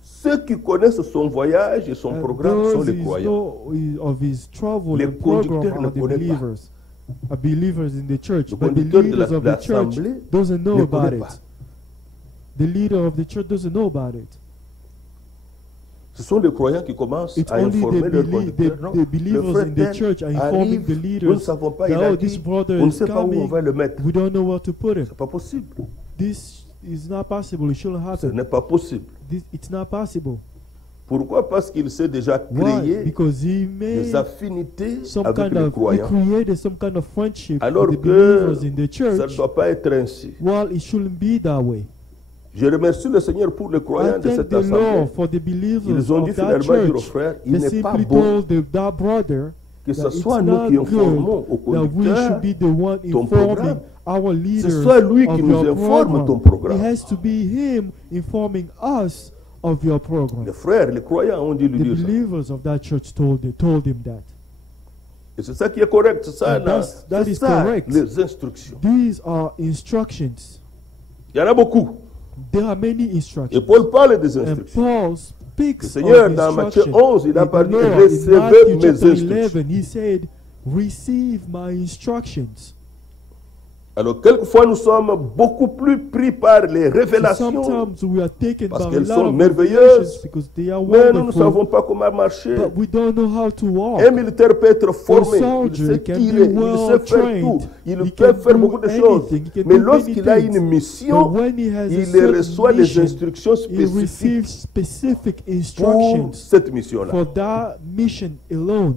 ceux qui connaissent son voyage et son programme sont Those les who croyants. know of his travel Les and program conducteurs ne are the connaissent pas. believers. Are believers in the church. Le But the conducteur de leaders of the church l'assemblée doesn't know ne about connaît it. pas. The leader of the church doesn't know about it. Ce sont les croyants qui commencent It's à only informer leurs the conducteurs. Non, the le believers frère in the tel church are informing arrive, the nous ne leaders savons pas, that, il a oh, dit, this brother on ne is sait pas où on coming. va le mettre. We don't know where to put him. C'est pas possible. This is not possible. It shouldn't Ce happen. n'est pas possible. It's not possible. Pourquoi? Parce qu'il s'est déjà Why? créé Because he des made affinités some avec kind les of, he croyants. created some kind of friendship Alors with the que believers in the ça ne church. doit pas être ainsi. Well, it shouldn't be that way. Je remercie le Seigneur pour les croyants I de thank cette the assemblée. Lord for the believers Ils ont dit of that finalement dire au church. frère, il They n'est pas simply bon told that brother que ce that it's soit nous not qui informons good au that we conducteur should be the one ton informing programme. our leaders soit lui qui of nous your informe ton program. programme. It has to be him informing us of your program. Les frères, les croyants ont dû lui The dire ça. believers of that church told him that. Et c'est ça qui est correct. C'est ça, And that c'est is ça, correct. les instructions. These are instructions. Il y en a beaucoup. There are many Et instructions. Paul parle des And instructions. Paul Le speaks Seigneur, of dans Matthieu instruction. 11, il a In the parlé, Lord, in recevez Matthew mes chapter instructions. 11, he said, receive my instructions. Alors, quelquefois, nous sommes beaucoup plus pris par les So révélations, sometimes we are taken parce by a qu'elles lot sont of merveilleuses, revelations because they are mais nous ne wonderful, savons pas comment marcher. but we don't know how to walk. Un militaire peut être formé, il soldier sait can tirer, be il well sait faire trained, tout, il he peut can faire do beaucoup de choses. anything, he can Mais do lorsqu'il many a things. une But mission, when he has a il certain reçoit des mission, instructions he receives spécifiques specific pour instructions cette mission-là. for that mission alone.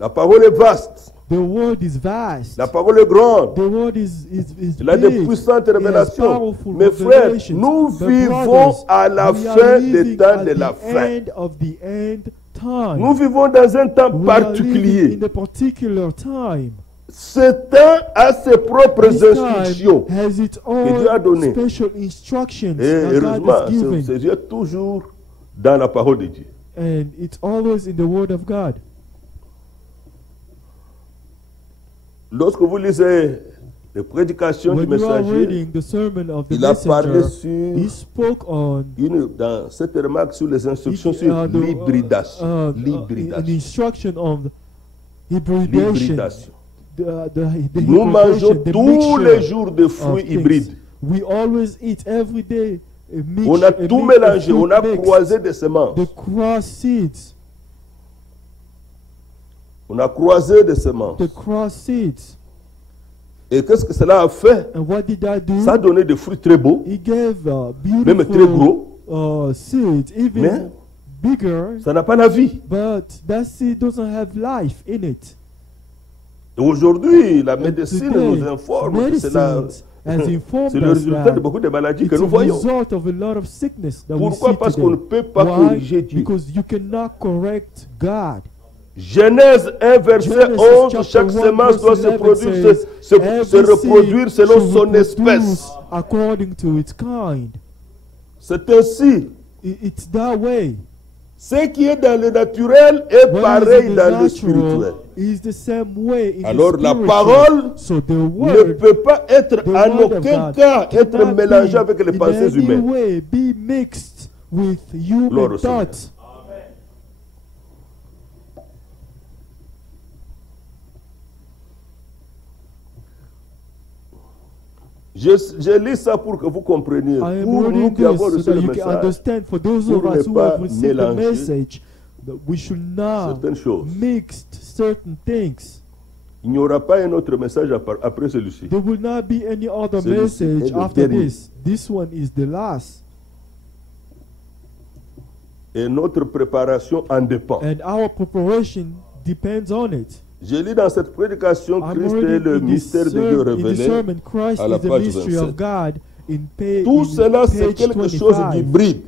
La parole est vaste, The word is vast. la parole est grande. The word is Il a des big. puissantes He has révélations. powerful Mes frères, revelations. nous But vivons brothers, à la we are fin des living temps at de la the fin. end of the end time. Nous vivons dans un temps We are living particulier. in a particular time. Ce temps a ses propres This instructions. time has its que Dieu a own donné. special instructions Et that God heureusement, has given. c'est toujours dans la parole de Dieu. And it's always in the word of God. Lorsque vous lisez les prédications du When you are messager, reading the sermon of the il a parlé messenger, he sur spoke on dans cette remarque sur les instructions sur l'hybridation. an L'hybridation. instruction on hybridation. L'hybridation. The Nous mangeons hybridation, the tous mixture les jours des of fruits things. hybrides. We always eat every day a mix, On a a tout mix of mélangé, fruit on a mix, croisé des semences. the cross seeds, On a croisé des semences. the cross seeds. Et qu'est-ce que cela a fait? And what did that do? Ça a donné des fruits très beaux, He gave même très beautiful gros, seeds, even mais bigger, ça n'a pas la vie. but that seed doesn't have life in it. Et aujourd'hui, la And médecine today, nous informe que c'est medicine has informed le us résultat that de beaucoup de maladies que it's a nous voyons. result of a lot of sickness that Pourquoi? we see Parce today. qu'on ne peut pas Why? corriger Dieu. Because you cannot correct God. Genèse 1, verset Genesis 11, chapter chaque 1 semence verse doit se 11 produire, says, se every reproduire seed selon should son produce espèce. according to its kind. C'est ainsi It's that way. Ce qui est dans le naturel est What is pareil in the dans le spirituel. natural is the same way in Alors the la spiritual. parole So the ne word peut pas être the en word of aucun God cas être cannot mélangé be avec les in pensées any humaines. way be mixed with Gloire human au Seigneur. thoughts. Je lis ça pour que vous compreniez. I am Pour nous reading qui avons this so reçu that le you can message, understand. For those pour of ne us who pas have received the mélanger message, that we should not certaines choses. mix certain things. Il n'y aura pas un autre message après celui-ci. There will not be any other Celui-ci est message le after dernier. this. This one is the last. Et notre préparation en dépend. And our preparation depends on it. Je lis dans cette prédication I'm Christ est reading le in this mystère de Dieu in the révélé. sermon, Christ à la is the page mystery 27. of God in Tout in cela, c'est page quelque chose 25. d'hybride.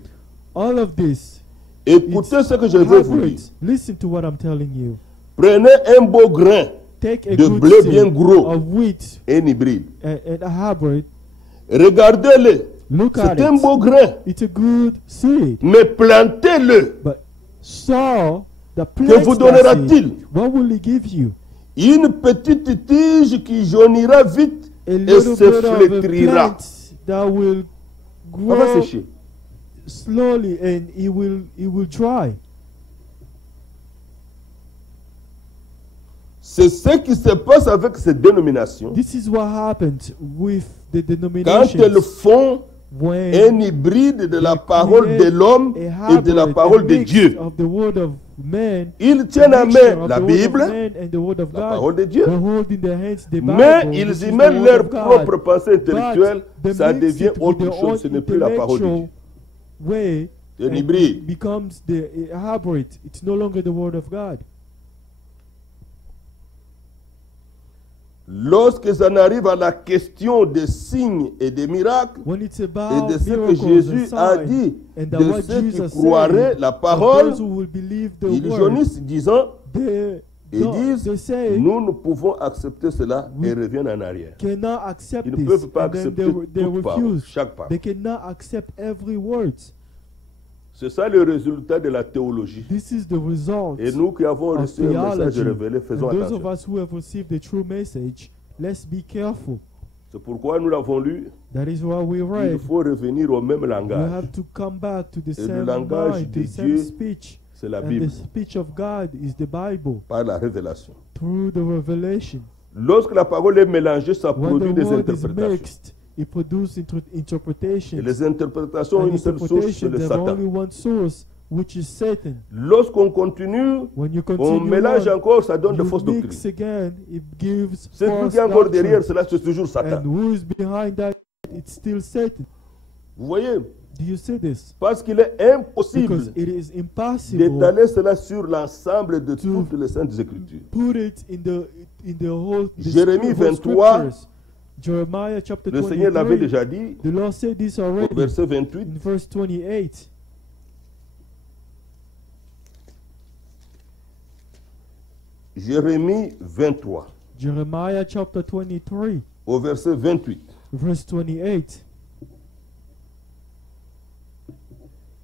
All of this, Écoutez ce que je vais vous hybrid. dire. Listen to what I'm telling you. Prenez un beau grain, Take a de good blé seed bien gros. of wheat un hybride. and a hybrid. Regardez-le. Look at C'est un it. beau grain. It's a good seed. Mais plantez-le. But sow the Que plants vous that donnera-t-il? seed. What will he give you? Une petite tige qui jaunira vite A et little se bit of a flétrira. plant that will Ça va grow sécher. slowly and it will dry. C'est ce qui se passe avec ces dénominations. This is what happened with the Quand denominations elles font when un hybride de la they parole de create l'homme a et de la hybrid, parole a de mix Dieu. of the word of man, Ils tiennent a en mixture main of la the word of Bible, man and the word of la God. parole de Dieu. They hold in their hands the Mais Bible, ils which y is the mettent word leur of God. propre pensée intellectuelle. But Ça they mix devient it with autre their own chose. Ce n'est plus la parole de Dieu. intellectual way. C'est un and hybride. it becomes the hybrid. It's no longer the word of God. Lorsque ça arrive à la question des signes et des miracles, When it's et about de ce que miracles Jésus and a signs, dit, and that de what ceux qui Jesus croiraient said, la of parole, those who will believe the ils word, jaunissent disant, they ils disent, they say nous ne pouvons accepter cela et reviennent en arrière. cannot accept Ils ne this, peuvent pas and then accepter they toute parole, refuse. chaque parole. They cannot accept every word. C'est ça le résultat de la théologie. This is the result Et nous qui avons of reçu un message theology. révélé, And faisons those of attention. us who have received the true message, let's be careful. C'est pourquoi nous l'avons lu. That is why we Il read. faut revenir au même We langage. have to come back to the le same langage mind, de the same Dieu, speech. C'est la And Bible, the speech of God is the Bible par la révélation. through the revelation. Lorsque la parole est mélangée, ça When produit the des word is interprétations. mixed, it produces Et interpretations. les interprétations ont And une seule source, c'est interpretations le have only Satan. one source, which is Satan. Lorsqu'on continue, When you on continue mélange on, encore, ça donne de you fausses mix doctrines. again, it gives C'est lui false qui est encore doctrine. derrière cela, c'est toujours And Satan. who is behind that? It's still Satan. Vous voyez, Do you see this? parce qu'il est Because impossible it is impossible d'étaler cela sur l'ensemble de to toutes les saintes écritures. put it in the whole the Jérémie whole 23, scriptures. Jeremiah chapter Le Seigneur l'avait 23. déjà dit The Lord said this au already verset 28. in verse 28. Jérémie 23, Jeremiah chapter 23, au verset 28. verse 28.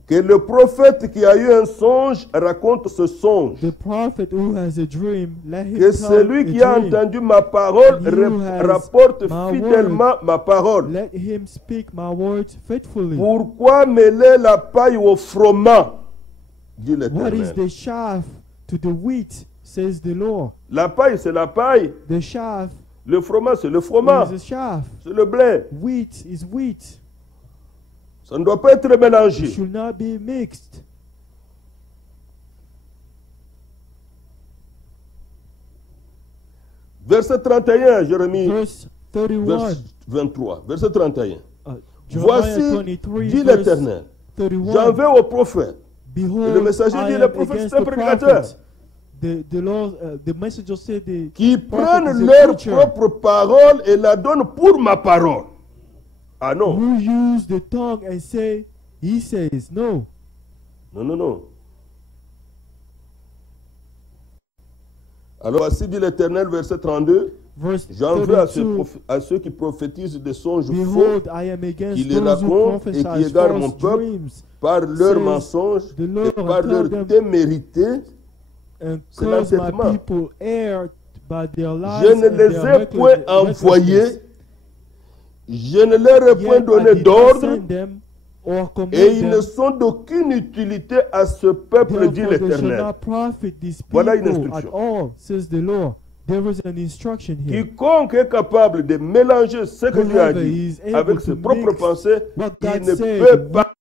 Que le prophète qui a eu un songe raconte ce songe. The prophet who has a dream, let him Que tell celui a qui a dream. entendu ma parole And he who has rapporte my fidèlement ma parole. Let him speak my words faithfully. Pourquoi mêler la paille au froment, dit What is l'Éternel. the chaff to the wheat, says the Lord. La paille, c'est la paille. The chaff Le froment, c'est le froment. is a chaff. C'est le blé. Wheat is wheat. Ça ne doit pas être It mélangé. should not be mixed. Verset 31, Jérémie Verse 31. verset 23. Verset 31. Jeremiah Voici, 23, dit verse l'Éternel, 31. j'en vais au prophète. Behold, le messager I dit, am le prophète, against c'est un the prédicateur. prophet. The Lord, the messenger said the Qui prophet prennent is a leur preacher propre parole et la donnent pour ma parole. Ah non, who use the tongue and say, he says, no. non, non, non. Alors voici dit l'Éternel, verset 32. verse J'en veux à 32. à ceux qui prophétisent des songes faux Behold, I am against qui les those who racontent et qui prophesy égarent mon false peuple dreams par leurs says mensonges the Lord, et par and leur tell them témérité. and C'est cause my l'entêtement. people err by their lies Je ne and les their ai point recklessness. envoyés, je ne leur ai point Yet I donné did not d'ordre, send them or command et ils ne them. sont d'aucune utilité à ce peuple, dit Therefore they shall l'Éternel. not profit these Voilà une people at instruction. all, says the Lord. There is an instruction here. Quiconque est capable de mélanger ce que Dieu a Whoever dit is able avec to ses propres mix pensées, what il God ne said peut pas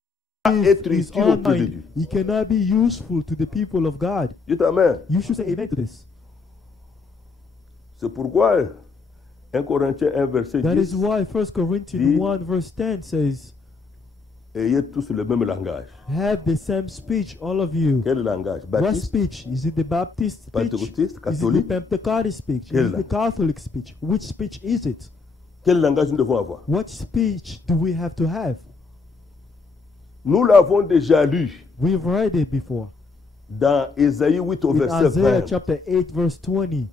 with être his utile au own peuple de mind, Dieu. he cannot be useful to the people of God. Dites Amen. You should say amen to this. C'est pourquoi 1 Corinthiens 1 verset That 10, is why 1 Corinthians dit- 1 verse 10 says, ayez tous le même langage. have the same speech, all of you. Quel langage? What Baptiste, speech? Is it the Baptist speech? Pentecôtiste, Is it the catholique? Pentecostal speech? Quel Is it the langage? Catholic speech? Which speech is it? Quel langage nous devons avoir? What speech do we have to have? Nous l'avons déjà lu We've read it before. dans Ésaïe 8 au In verset Isaiah 20. chapter 8 verse 20.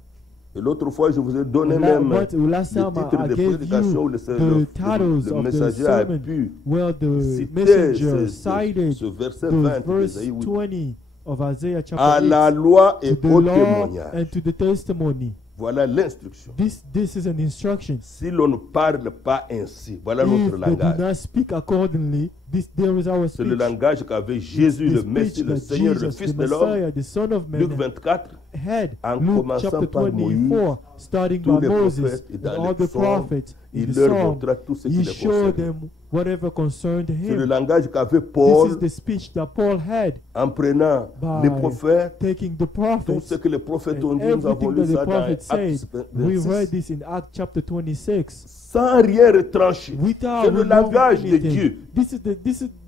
Et l'autre fois, je vous ai donné La- même last le time titre I de gave prédication où you the titles le of the messager a sermon pu where the citer messenger cited ce verset the 20 verse d'Ésaïe 8. 20 of Isaiah À chapter la 8 loi et to the au law témoignage. and to the testimony. Voilà l'instruction. This is an instruction. Si l'on ne parle pas ainsi, voilà notre If they do langage. not speak accordingly, there is our C'est le speech. langage qu'avait Jésus, The le speech Messie, le that Seigneur, le Jesus, Fils the de l'homme. Messiah, the Son of Man, Luc 24, had. en Luke commençant chapter par 24, starting tous by les Moses prophètes et and dans all les the psaumes, prophets in il the leur psalm. montra tout ce qui He les showed concerne. them whatever concerned C'est le him. langage qu'avait This Paul is the speech that Paul had en prenant by les prophètes, taking the tout prophets ce que les prophètes ont and dit, nous avons everything lu that ça the dans prophets said. Actes We 26, read this in Acts chapter 26. sans rien retrancher. Without C'est le removing langage de anything. Dieu.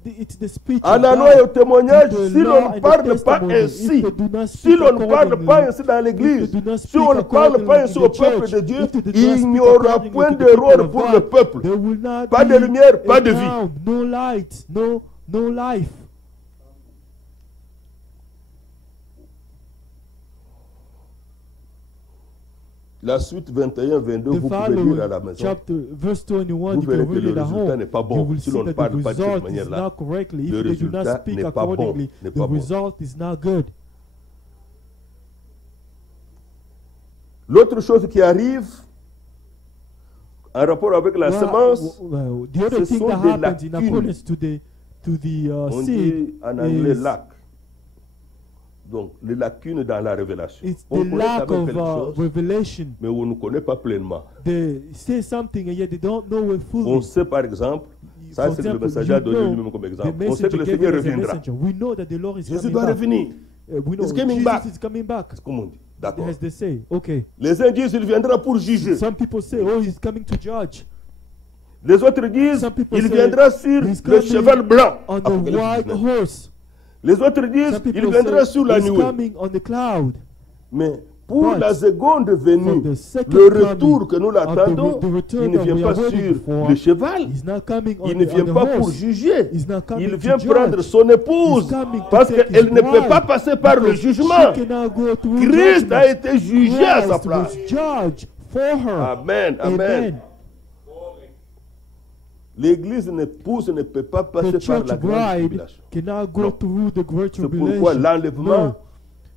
It's the speech À of la God. loi et au témoignage, To the si law l'on and ne the parle pas testimony, ainsi, if they do not si speak l'on ne parle accordingly, pas ainsi dans if l'église, they do not si speak on ne parle accordingly pas in ainsi the au peuple church, de Dieu, if they do not il speak n'y aura accordingly point to the de people rôle of pour God, le peuple. there will not Pas de be lumière, pas a de vie. sound, no light, no life. La suite 21-22, The vous pouvez following lire à la maison. chapter, verse 21, Vous you verrez can que read le it at résultat home. n'est pas You bon will si see l'on ne that the parle pas de cette result is manière-là. not correctly. Le If they do not résultat speak n'est pas bon, accordingly, n'est the pas bon. result is not good. L'autre chose qui arrive en rapport avec la semence, The other ce thing sont that des happens in lacunes. accordance to the on seed dit en anglais is lac. Donc, les lacunes dans la révélation. it's On the connaît lack quand même of quelque chose, revelation. mais on ne connaît pas pleinement. They say something and yet they don't know it fully. On sait par exemple, ça For c'est que le example, messager a donné you know lui-même comme the exemple. On sait que messenger le gave Seigneur it as a reviendra. messenger. We know that the Lord is Jésus coming doit back. revenir. We know He's coming Jesus back. is coming back. Comme on dit. D'accord. As they say, okay. Les uns disent qu'il viendra pour juger. Some people say, oh, he's coming to judge. Les autres disent Some people qu'il say viendra sur he's le coming cheval blanc. on the Apocalypse white 19. horse. Les autres disent Some qu'il people viendra say sur la he's nuée. coming on the cloud. Mais pour But la seconde venue, for the second le retour coming que nous of l'attendons, the return il ne that vient we pas are waiting sur for, le cheval. He's not coming on Il ne the, vient on the pas pour horse. juger. He's not coming Il to vient judge. prendre son épouse He's coming to parce take qu'elle his ne peut bride pas passer par le because jugement. she cannot go through Christ judgment. a été jugé à sa Christ place. was judged for her. Amen, amen. L'église épouse ne peut pas The passer par church la grande bride tribulation. cannot go Non. through the great C'est pourquoi tribulation. l'enlèvement No.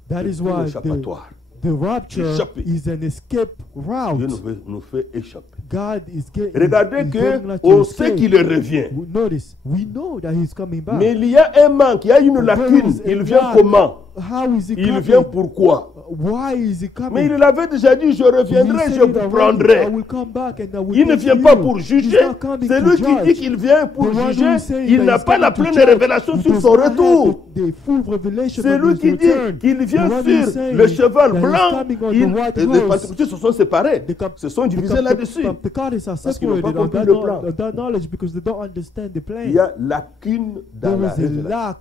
That est is une why échappatoire. the rapture Échapper. is an escape Dieu route. nous fait échapper. God is getting. Regardez is que getting us to on sait escape. qu'il revient. Notice, we know that he's coming back. Mais il y a un manque, il y a une There lacune. is a Il vient lack. comment? How is he Il coming? vient pourquoi? Why is he coming? Mais il avait déjà dit, je reviendrai, He je said vous already, prendrai. I will come back and I will Il ne take vient you. pas pour He's juger. not coming C'est to lui qui judge. dit qu'il vient pour The one who juger. says Il that n'a he's pas la coming to pleine judge, révélation he sur does son not have retour. the full revelation C'est of lui his qui dit return. qu'il vient The one who sur says le cheval that he's blanc. coming on the white Les horse. pentecôtistes se sont séparés. The Se sont divisés là-dessus. The Catholics are Parce qu'ils n'ont pas separated on compris that, le plan. on that knowledge because they don't understand the plan. Il y a lacune dans There la is a révélation. lack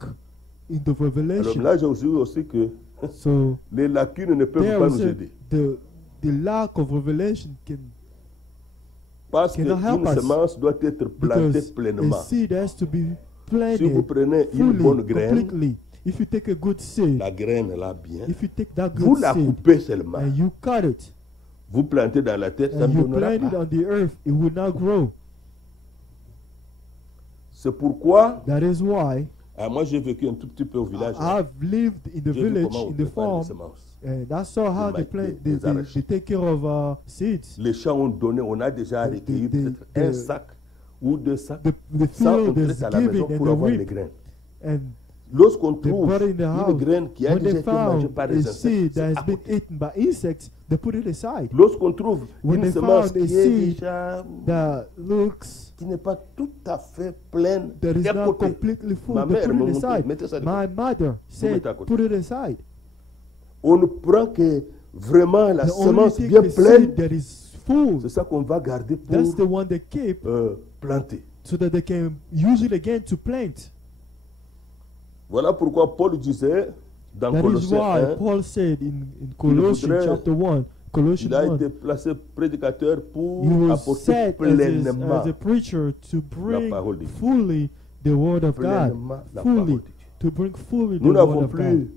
in the Alors revelation. là, j'ai aussi que So les lacunes ne peuvent there pas is nous aider. the lack of revelation can Parce cannot help qu'une us. semence doit être plantée because pleinement. a seed has to be Si vous planted prenez une bonne fully, graine, completely. If you take a good seed, la graine là bien, if you take that vous good la seed coupez seulement. and you cut it, vous plantez dans la terre, ça and ne you donnera plant it pas. on the earth, it will not grow. C'est pourquoi, That is why moi j'ai vécu un tout petit peu au village. I've lived in the J'ai vu village, comment on in the prépare les farm, semences. and I saw how they plant, des they arachides. take care of seeds. Les champs ont donné, on a déjà recueilli peut-être un sac ou 2 sacs The sans field entrer is à la maison giving and pour the avoir les reap. graines. And Lorsqu'on they trouve brought it in the une house. graine qui a When déjà they été mangée found par a les insectes, seed that c'est has à been côté. eaten by insects, they put it aside. Lorsqu'on trouve When une they semence found a qui est seed déjà, That looks qui n'est pas tout à fait pleine, that is qui est à not côté. completely full, Ma they mère put me it montrait, aside. mettez ça de My côté. mother said, mettez à côté. put it aside. On ne prend que vraiment la The only semence thing bien the pleine. seed that is full, C'est ça qu'on va garder pour that's the one they keep planter. so that they can use it again to plant. Voilà pourquoi Paul disait dans That is Colossiens why 1, Paul said in Colossians voudrait- chapter 1, Colossians il a 1, été placé prédicateur pour he was apporter set pleinement as a preacher to bring parole de Dieu. fully the word of God, pleinement la parole fully, de Dieu. to bring fully the Nous word n'avons of God. plus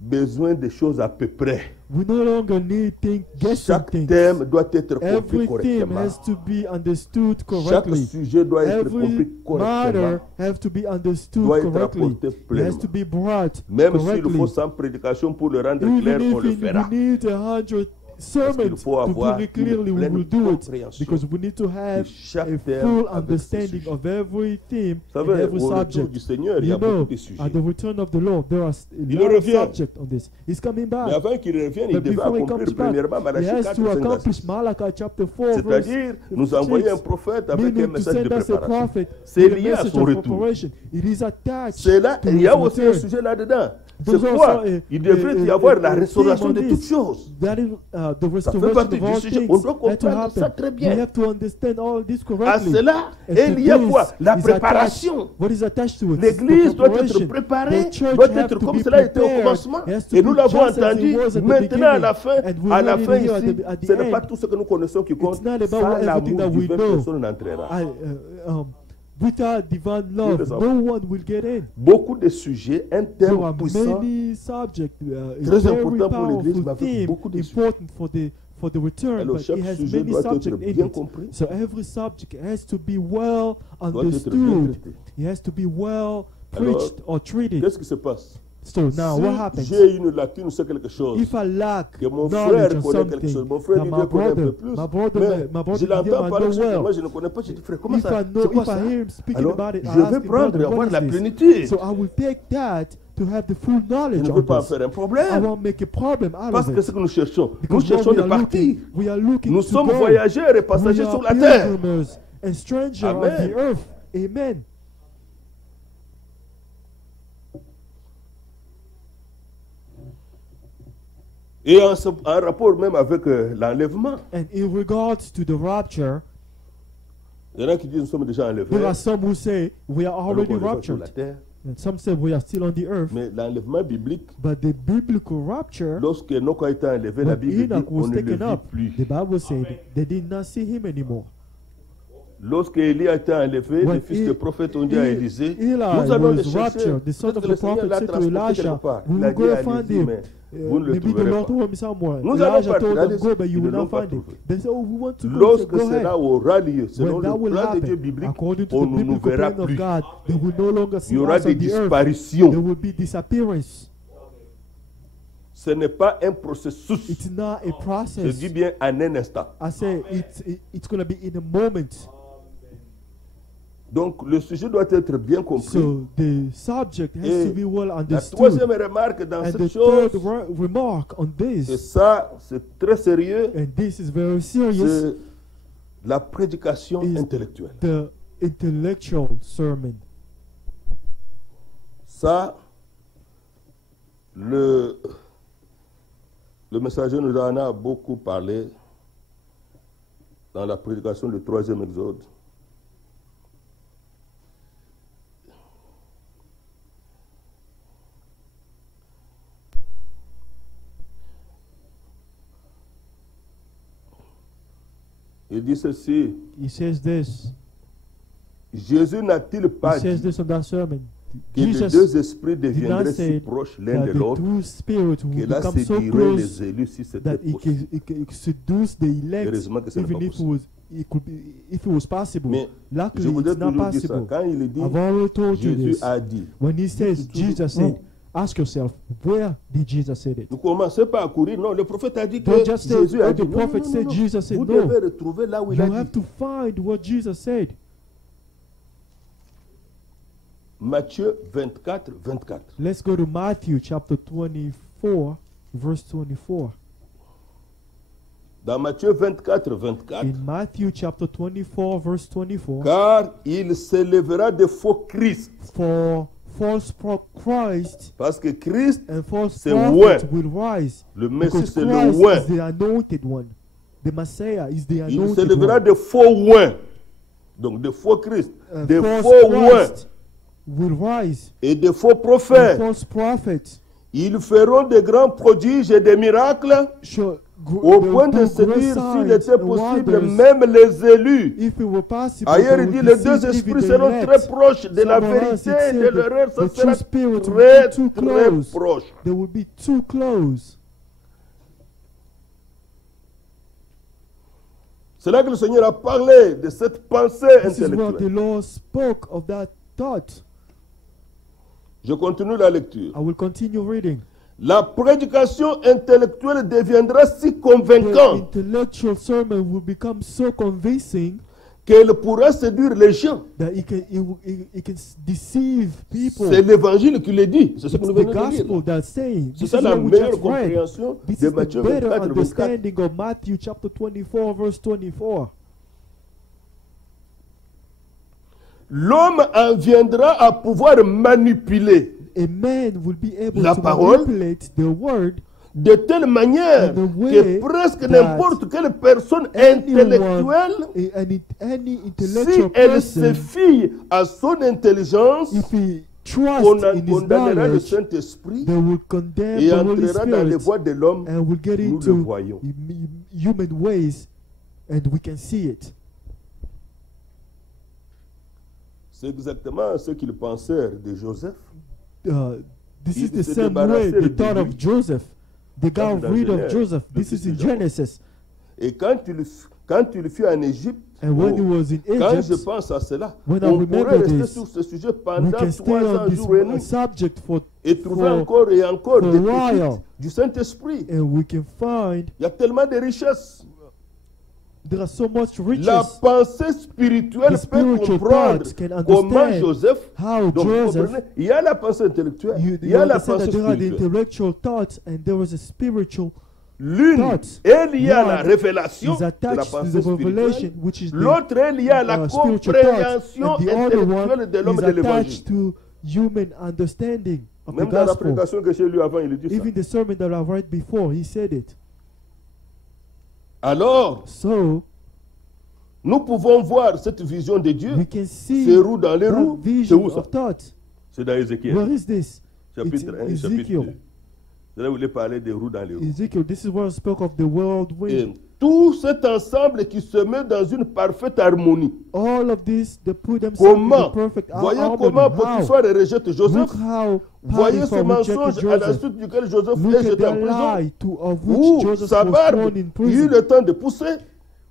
besoin de choses à peu près. We no longer need guessing Chaque things. thème doit être compris Every theme correctement. has to be understood Chaque correctly. sujet doit être compris Every matter correctement. has to be understood Doit être correctly. apporté It has pleinement. to be brought Même s'il correctly. faut sans prédication pour le rendre clair, Even on le if fera. we need 100 sermons faut to avoir put it une clearly, we pleine will do it compréhension because we need to have de chaque a thème full avec ses understanding sujets. of every theme Vous and savez, every au retour subject. du Seigneur, il y You a beaucoup know, de sujets. at the return of the Lord, there are a Il lot of revient. subjects on this. He's coming Mais back. avant qu'il revienne, il But devait before he accomplir comes back, premièrement he Malachie has 4, to 5 à accomplish 6. Malachi chapter 4, verse C'est-à-dire, nous envoyer un 6, prophète avec un meaning to message de send us a préparation. prophet C'est with a lié à message son of retour. preparation. It is attached C'est là, to il y his a aussi un return. sujet là-dedans. There's C'est also quoi? a- Il devrait y a- avoir a- la a restauration theme de on toutes this. choses. That is the fait restoration partie of du all sujet. things On doit had to comprendre ça happen. très bien. We have to understand all this À correctly. cela, And il y a to quoi? this La is préparation. attached- What is attached to it? L'église The doit être preparation. préparée, The church doit have être to comme be cela était au prepared. commencement. It has to Et nous be l'avons just as it entendu. was at the Maintenant, à la beginning. fin, And we à la heard it fin here at ici, the ce n'est end. pas tout ce que nous connaissons qui compte. It's not about Sans everything l'amour that we divin, know. personne n'entrera. Without divine love, les no one will get in. Beaucoup de sujets, un There thème are puissant, many subjects, a très very important pour l'Église, mais powerful avec theme, beaucoup de sujets. important for the return, Alors but chaque it has sujet many doit être subjects in bien it. compris, So every subject has to be well doit être bien understood. traité. It has to be well Alors, preached or treated. Qu'est-ce qui se passe? So now what happens? Si j'ai une lacune sur quelque chose, If I lack que mon knowledge frère on connaît quelque chose, something, mon frère that Didier connaît un peu plus, my mais brother je l'entends Didier parler might de know ce que well. moi je ne connais pas, je dis frère, comment If ça? I know, C'est quoi if I ça? hear him speaking Alors, about it, je I ask vais him, prendre et brother, avoir what la is this? plénitude. So I will take that to have the full Je knowledge ne on veux pas en this. faire un I problème. won't make a problem out Parce of que it. ce que nous cherchons, nous Because cherchons what de partir. we are looking Nous to sommes go. voyageurs et We passagers are sur la terre. pilgrims and strangers on Amen. the earth. Amen. Et en rapport même avec l'enlèvement, And in regards to the rapture, il y en a qui disent nous sommes déjà enlevés. there are some who say we are alors already qu'on est pas sur la raptured. terre. And some say we are still on the earth. Mais l'enlèvement biblique, But the biblical rapture, lorsque Enoch a été enlevé, la when Bible dit Enoch on was ne le taken vit up, plus. the Bible said they did not see him anymore. Lorsque Élie a été enlevé, When les fils de prophètes ont dit à Élisée, Eli nous allons le was chercher. raptured. The son Peut-être of que the le Seigneur prophet l'a said to transporté Elisha, quelque part. we Il will a dit go à find Élisée, him. mais vous ne le Maybe the trouverez Lord pas. told him somewhere. Nous allons Elijah partir. told them, Allez, go, but ils you ne will l'ont not pas find him. trouvé. They said, oh, we want to go. Lorsque Go cela ahead. aura lieu, selon When that le will plan de Dieu happen, biblique, according to on the ne nous biblical verra plan of plus. God, they will no longer Il see y aura us des on the earth. There disparitions. will be disappearance. Ce n'est pas un processus. It's not a Je process. dis bien en un instant. I say it's going to be in a moment. Donc le sujet doit être bien compris. So the subject has Et to be well la understood. troisième remarque dans And cette the chose, third remark on et this, ça c'est très sérieux, and this is very serious, c'est la prédication is intellectuelle. the intellectual sermon. Ça, le messager nous en a beaucoup parlé dans la prédication du 3e Exode. Il dit ceci, He says this. Jésus n'a-t-il He pas says dit, this on that sermon. que les Jesus deux esprits did not deviendraient si say proches l'un that de the l'autre two spirits que will là become so séduiraient close les élus si c'était that it possible. can seduce the elect, Heureusement que ce n'est even pas if it could be, if it was possible. Mais je Luckily, voudrais it's not toujours dire ça. possible. Quand il dit, I've already told you Jésus this. a dit, When he says, toujours, Jesus said, ask yourself, where did Jesus say it? ne commencez pas à courir. Non, le prophète a dit que Don't just say, Jésus a oh, dit. the Non, non, prophet non, said, non. Jesus said, Vous no. devez retrouver là où il You a have dit. to find what Jesus said. Matthieu 24, 24. Let's go to Matthew chapter 24, verse 24. Dans Matthieu 24, 24. In Matthew chapter 24, verse 24, Car il s'élèvera de faux Christ. for false Christ Parce que Christ, and false c'est prophets loin. will rise. Le Messie, Because c'est le Christ loin. is the anointed one. The Messiah is the Il anointed s'élèvera one. de faux loin. Donc de faux Christ, And de false faux loin Christ will rise. et de faux And prophètes. false prophets Ils feront de grands prodiges et des miracles shall au point de séduire, s'il était possible, même les élus. If it were possible, Ailleurs, they il dit would les deceive deux even esprits the seront elect. très proches de la Somewhere else vérité it et said de that l'erreur. Ça the sera true spirit will très, be too très close. proche. They will be too close. C'est là que le Seigneur a parlé de cette pensée This is what the intellectuelle. Lord spoke of that thought. Je continue la lecture. I will continue reading. La prédication intellectuelle deviendra si The convaincante intellectual sermon will become so convincing qu'elle pourra séduire les gens. that it can deceive people. C'est l'évangile qui le dit. C'est ce que It's nous the venons de gospel lire. that's saying. C'est This ça is la what we meilleure just read. compréhension This de is the Matthieu better 24, 24. understanding of Matthew chapter 24, verse 24. L'homme en viendra à pouvoir manipuler A man will be able La to parole manipulate the word de telle manière In the way que presque that n'importe quelle personne intellectuelle, any si intellectual elle se person, fie à son intelligence, if he trusts on in his condamnera le knowledge, Saint-Esprit they will condemn et the Holy entrera dans les Spirit voies de l'homme. and will get Nous le into voyons. human ways, and we can see it. C'est exactement ce qu'ils pensèrent de Joseph. This Ils is the se same way débarrassèrent they de thought of lui. Joseph. They got dans rid of Genèse, Joseph. le This fils is in de Jacob. Genesis. Et quand il fut en Égypte, And when he oh, was in quand je Egypt, pense à cela, when I on remember pourrait rester this, sur ce sujet we pendant can stay 300 on this jours et nuits subject et trouver for- encore et encore for des a while. pépites du Saint-Esprit. and we can find Il y a tellement de richesses. there are so much riches. La pensée spirituelle The peut spiritual comprendre thoughts can comment understand Joseph. how Donc, vous Joseph, comprenez, il y a la pensée intellectuelle, you il y a la understand pensée that there are the spirituelle. intellectual thoughts and there is a spiritual L'une thoughts. est liée à la One révélation is de la attached to pensée the revelation, spirituelle. which is the L'autre est liée à la spiritual thoughts, compréhension and the other intellectuelle one de l'homme is de l'évangile. attached to human understanding of the Même dans la gospel. prédication que j'ai lue avant, il dit ça. Even the sermon that I read before, he said it. Alors, So nous pouvons voir cette vision de Dieu. we can see Ces roues dans les that roues. C'est vision où ça? of thought. C'est dans Ézéchiel. Where is this? It's Chapitre in 1, chapitre 2. Ezekiel. C'est là où il est parlé des roues dans les roues. Ezekiel, this is where I spoke of the world wind. Et tout cet ensemble qui se met dans une parfaite harmonie. All of this, they put themselves in Comment? the perfect Voyez harmony. comment How? Potiphar rejette Look Joseph. how Voyez ce Potiphar mensonge rejected à la Joseph. suite duquel Joseph Look est at jeté en the prison. lie of Où which Joseph sa was barbe, thrown in il eut prison. le temps de pousser.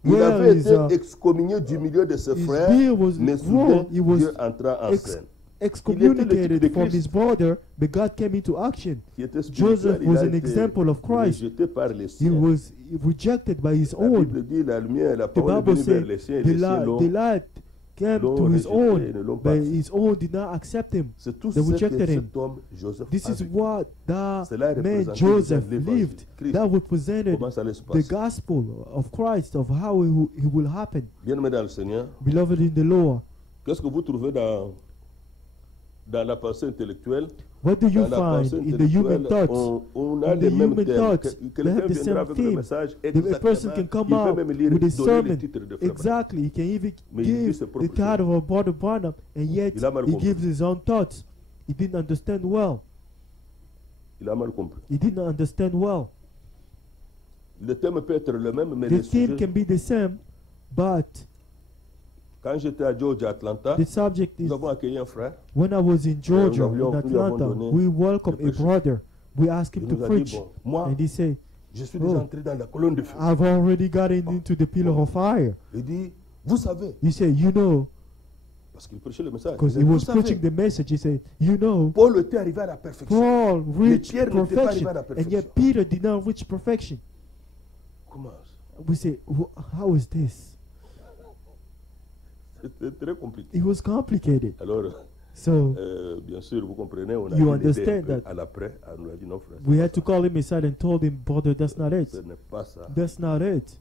Il Where avait is, été excommunié du milieu de ses his frères, beard was mais grown. soudain, He was Dieu entra en ex- scène. excommunicated de from Christ. his brother, but God came into action. Qui était spirituel, Joseph il was a an été example of Christ. rejeté par les He siens. was rejected by his La own. Bible dit la lumière, la The parole est Bible venue vers said les siens et the les siens light came l'ont to his rejeté own, et ne l'ont but pas accepté. his own did not accept him. C'est tout They ce que rejected him. cet homme, Joseph, This a is vécu. what that Cela man représentait Joseph l'évangile, lived. Christ. That represented Comment ça allait se the passer? gospel of Christ, of how he will happen. Bien-aimés dans le Seigneur, Beloved in the Lord, qu'est-ce que vous trouvez dans la pensée intellectuelle? what do you Dans la find pensée in the human intellectuelle, thoughts? on a In les the mêmes human thèmes. thoughts, they Quelqu'un have the viendra same avec le theme. message A person can come il out peut même lire, with a donner le sermon. titre de Frère Branham. Exactly, he can even Mais il dit give ses the propres title of Brother Branham, and yet Il a mal he compris. gives his own thoughts. He didn't understand well. Il a mal compris. He didn't understand well. Le thème peut être le même, mais The les theme sujets, can be the same, but Quand j'étais à Georgia, Atlanta, The subject is, nous avons accueilli un frère. when I was in Georgia, nous in lui avons Atlanta, donné we welcomed de a prêcher. brother. We asked him Il to nous a dit, preach. bon, moi, And he said, je suis déjà Oh. entré dans la colonne de feu. I've already gotten into the pillar of fire. Il dit, vous savez, He said, you know, parce qu'il prêchait le message. because Il he dit, was vous savez, preaching the message, he said, you know, Paul était arrivé à la perfection. Paul reached Pierre n'était pas arrivé perfection, à la and perfection. yet Peter did not reach perfection. Comment? We say, how is this? C'était très compliqué. It was complicated. Alors, So bien sûr, vous comprenez, on a You dû l'aider understand un peu that. à l'après. On lui a dit, non, frère, we had to call him aside and told him, brother, that's not it. ce n'est pas ça. That's not it.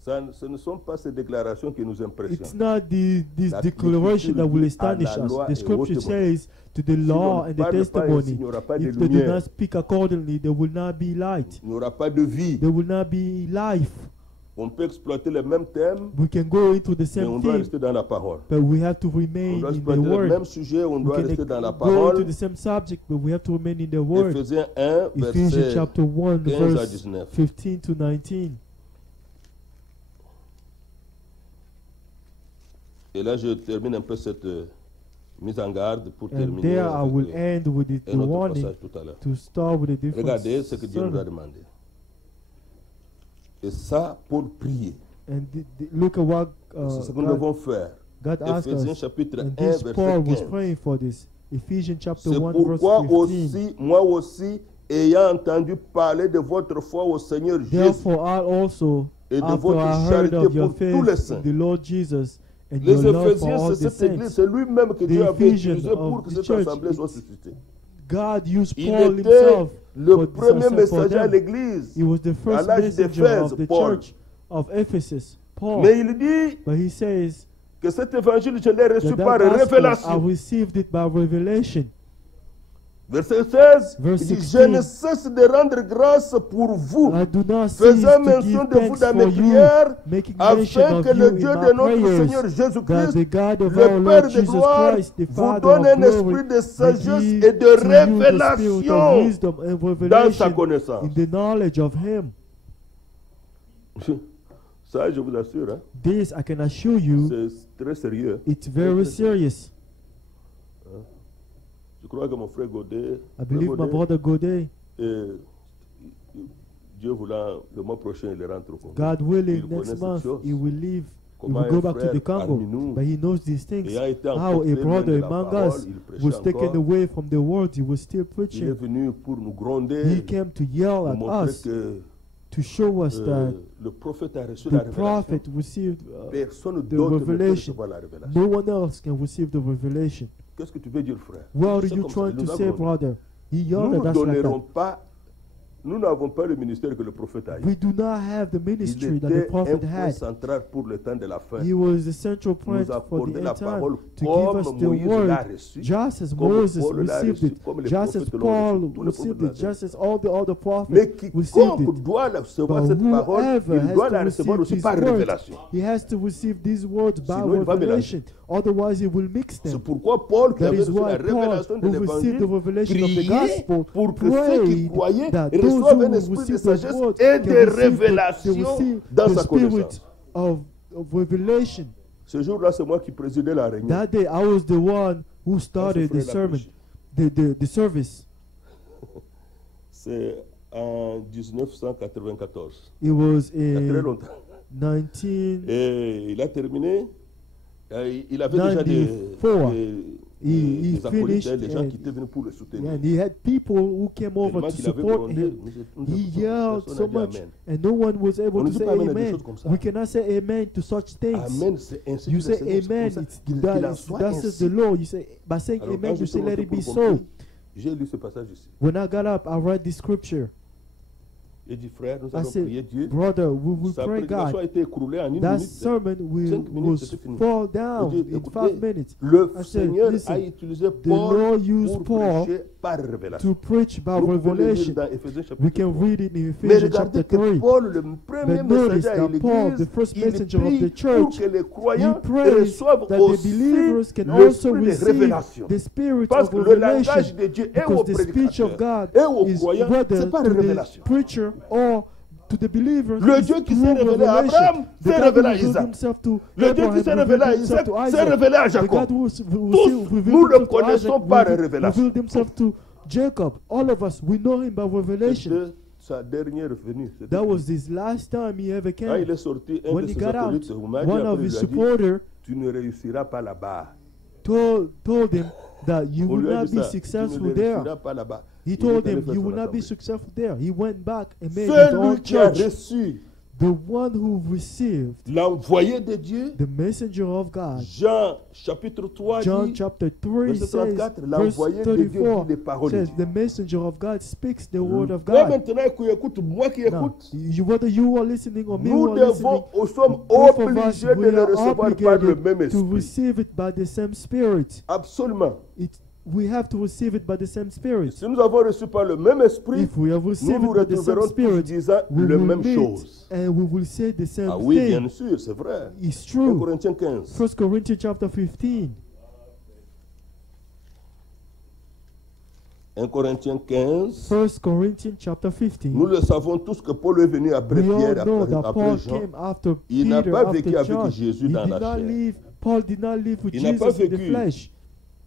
Ce ne sont pas ces déclarations qui nous impressionnent. It's not this La- declaration that will astonish à la us. loi The et scripture au témoin. says to the Si l'on law ne and the parle pas ainsi, testimony, il n'y aura pas de if they do lumière. not speak accordingly, there will not be light. Il n'y aura pas de vie. There will not be life. On peut exploiter les mêmes thèmes, We can go into the mais on same doit thing, rester dans la parole. but we have to On remain doit in the exploiter le word. même sujet, on We doit can rester dans la go into parole. the same subject, but we have to remain in the word. Éphésiens 1, Ephesians verset chapter 1, 15 à verse 19. 15 to 19. Et là, je termine un peu cette mise en garde pour And terminer there I will avec end with the un autre warning passage tout à l'heure. to start with a different Regardez ce que Dieu nous a sermon. demandé. Et ça, pour prier. And look at what C'est ce que nous devons faire. God asked Éphésiens us. chapitre 1, And this verset Paul was 15. praying for this. Ephesians chapter C'est 1, verse pourquoi 15. aussi, moi aussi, ayant entendu parler de votre foi au Seigneur Jésus Therefore, I also, et de after votre I heard charité of your pour tous les faith saints. in the Lord Jesus and Les your love for Éphésiens, all c'est the cette église, saints, c'est lui-même que The Dieu avait Ephesians utilisé of pour que the cette church, assemblée soit it's- suscitée. God used Il Paul était himself le for premier for messager à them. l'église. He was the first l'âge messenger d'Éphèse, of the Paul. church of Ephesus, Paul. Mais il dit But he says que cet évangile, je l'ai reçu that par that gospel, I révélation. received it by revelation. Verset 16, Verse il dit, 16. je ne cesse de rendre grâce pour vous, I do not cease faisant to mention give de vous thanks dans for mes you, prières, making mention afin of que le you Dieu in de my notre prayers, Seigneur that Jésus-Christ, the God of le our Père Lord de Jesus gloire, Christ, the vous Father donne of un glory, esprit de may sagesse give et de to you the spirit of révélation wisdom and dans sa revelation connaissance. in the knowledge of Him. Ça, je vous assure, hein, This I can assure you, c'est très sérieux. it's very serious. Je crois que mon frère Godet, I believe my brother Godet, Dieu voulant, le mois prochain, il rentre au Congo. God willing, Il connaît next cette month chose. he will leave. He Comment will go un back to frère the Congo, parmi nous, but he knows these things. ayant été How emporté a loin brother de la among parole, us il prêchait was taken encore. away from the word, he was still Il est preaching. venu pour nous gronder, He came to yell nous at montrer us que to show us that le prophète a reçu the la révélation. prophet received Personne the d'autre ne peut revelation. recevoir la révélation. no one else can receive the revelation. Qu'est-ce que tu veux dire, frère? What C'est are you comme ça, trying il to nous a say, grondé. brother? He Nous yelled ne at us like donnerons that. pas, nous n'avons pas le ministère que le prophète a eu. We do not have the Il ministry that était the prophet un point had. central pour le temps de la fin. He was the central point Nous for apporter the la end time parole to give us comme the Moïse word, l'a reçu, just as comme Moses Paul l'a received reçu, it, comme les just as prophètes l'ont Paul reçu, tous les received prophètes it, l'ont just as all the other prophets Mais received it. quiconque doit recevoir But cette parole, whoever il doit la has to recevoir receive aussi these par words, révélation. he has to receive these words by Sinon, il va revelation. Otherwise, he will mix C'est them. pourquoi Paul, qui That avait is reçu la why Paul, révélation de who received the l'évangile, revelation of the priait gospel, pour que ceux qui prayed croyaient that those reçoivent who un esprit de receive the sagesse word et can de receive révélation dans the sa spirit connaissance. of revelation. Ce jour-là, c'est moi qui présidais la réunion. That day, I was the one who started the frère l'a sermon, prêché. the service. C'est en 1994. It was Il y a très in longtemps. 19. Et il a terminé. Il avait déjà des 94. des acolytes, finished des gens and- qui étaient venus pour le soutenir. And he had people who came over Tellement to qu'il avait support grondé, him. nous He écoutons, yelled personne so n'a dit much, Amen. and no one was able On ne to dit say pas amen à des amen. choses comme ça. We cannot say amen to such things. Amen, c'est ainsi You que le say Seigneur, c'est amen, comme ça it's, qu'il that en is, soit that's just ainsi. the law. You say by saying Alors, amen, quand you j'étais say let monté it pour be le so. compris, j'ai lu ce passage ici. When I got up, I read this scripture. J'ai dit, frère, nous I allons prier said, Dieu. brother, we will Sa pray prédication God. a été écroulée en une That minute. sermon 5 minutes, was c'était fini. fall down J'ai dit, in écoutez, 5 minutes. Le I said, Seigneur listen, a utilisé the Paul Lord used pour Paul prêcher par révélation. to preach by Nous pouvons le lire revelation. dans Éphésiens chapitre We can 3. read it in Mais Ephesians regardez chapter que 3. Paul, le premier But notice messager à that Paul, l'église, the first il messenger of prie the church, pour que les croyants he prays reçoivent that the aussi believers can also l'esprit de receive révélation. the spirit Parce of que le langage revelation. de Dieu est au Because the speech of prédicateur God et aux is croyants, whether c'est pas to the révélation. preacher or to the believers, Le is Dieu qui through s'est révélé à revelation. Abraham The s'est God révélé who à revealed Isaac. himself to Le Dieu Abraham, qui s'est révélé à revealed himself Isaac to s'est Isaac. révélé à The Jacob. God who Tous, revealed nous le himself to connaissons Isaac, par revealed révélation. himself to Jacob. All of us, we know him by revelation. C'était sa dernière venue. C'était That was Christ. his last time he ever Quand il came. est sorti, un When de he ses got out, acolytes, Humaï, one of lui his a dit, supporters tu ne réussiras pas là-bas. told him that you On will lui a not dit be ça, tu successful ne there. réussiras pas là-bas. He Il told est allé him faire you son will not be assemblée. successful there. He went back and made his Celui own qui a church. reçu The one who received l'envoyé de Dieu, the messenger of God. Jean chapitre 3 John dit, chapter 3 verset says, 34, verse l'envoyé de Dieu dit 34 les paroles de says, Dieu. the messenger of God speaks the word of Toi God. maintenant qui écoutes, moi qui Now, écoute, whether you are listening or me who nous are listening, sommes both of us, obligés de we le are recevoir par le obligated même to esprit. receive it by the same spirit. Absolument. We have to receive it by the same spirit. Si nous avons reçu par le même esprit, If we have nous received nous it by the same retrouverons tous spirit, disant we la will même meet chose. and we will say the same Ah oui, thing. bien sûr, c'est vrai. It's 1 true. Corinthiens 15. 1 Corinthians chapter 15. 1 Corinthiens 15. 1 Corinthians chapter 15. Nous le savons tous que Paul est venu après We all Pierre, know après, that après Paul Jean. came after Il n'a Peter, pas vécu after avec John. Jésus He dans did la not chair. live. Paul did not live with Il n'a pas Jesus in the vécu flesh.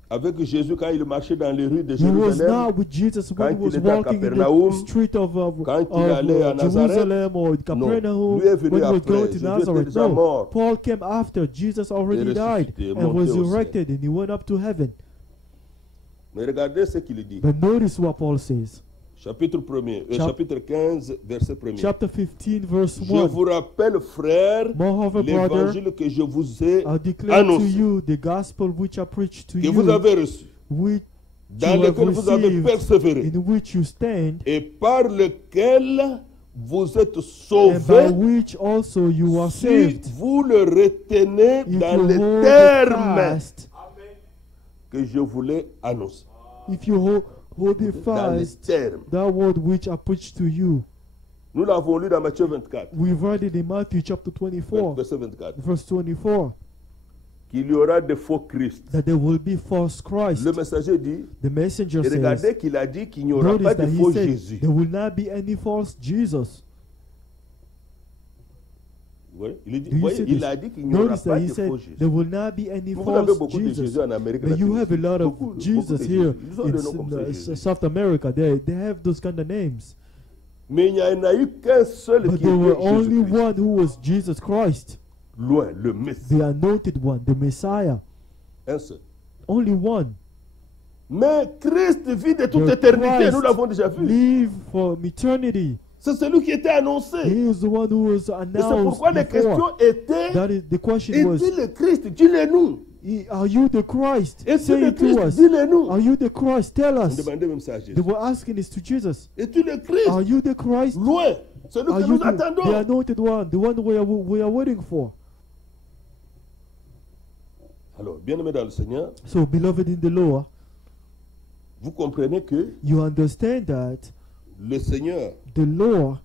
avec Jésus quand il marchait dans les rues de He was Jérusalem. not with Jesus when he Quand was il était à walking in Capernaum, the street of quand il allait à Nazareth. Jerusalem or Capernaum, lui est venu when he was après. going to Jésus était Nazareth. déjà No, mort. Paul came after Jesus already died ressuscité, and monté au resurrected, and he went up to heaven. Mais regardez ce qu'il dit. But notice what Paul says. Chapitre 1er, chapitre 15, verset 1er. Chapter 15, verse Je 1. vous rappelle, frères, Moreover, brother, l'évangile que je vous ai I declare to annoncé, you the gospel which I preached to que vous you, avez reçu, which dans you have lequel vous avez received, persévéré, in which you stand, et par lequel vous êtes and by sauvés, which also you are si saved. vous le retenez If dans you les hold it termes fast, que je voulais annoncer. if you hold it Dans les fast, termes. that word which I preached to you. Nous l'avons lu dans Matthieu 24, We've read it in Matthew chapter 24, verset 24, verse 24, qu'il y aura de faux Christ. that there will be false Christ. Le messager dit, The messenger et says, regardez qu'il a dit qu'il n'y aura notice pas that de he faux said, Jésus. there will not be any false Jesus. Ouais, il, dit, Do you voyez, see il this? a dit qu'il n'y aura Notice pas that he de said faux Jésus. there will not be any Vous avez false beaucoup de Jesus. Jésus en Amérique But you have a lot of Beaucoup Jesus de here Jésus. Ils ont des noms in comme ça, Jésus. South America. They have those kind of names. Mais il n'y en a eu qu'un seul But qui there were était only Jésus-Christ. one who was Jesus Christ, Loin, le Messie. the anointed one, the Messiah. Un seul. Only one. Mais Christ vit de toute The éternité, Christ nous l'avons déjà vu. live from eternity. C'est celui qui était annoncé. He is the one who was Et c'est announced pourquoi les before. questions étaient, That is the question was, es-tu le Christ? Dis-le-nous. are you the Christ? Es-tu Say le it to Christ? us. Dis-le-nous. Are you the Christ? Tell On us. demandait même ça à They Jésus. were asking this to Jesus. Es-tu le Christ? Are you the Christ? Loin. Celui Are que you nous the attendons. anointed one, the one we are waiting for? Alors, bien-aimés dans le Seigneur, So, beloved in the Lord, vous comprenez que you understand that le Seigneur, the Lord,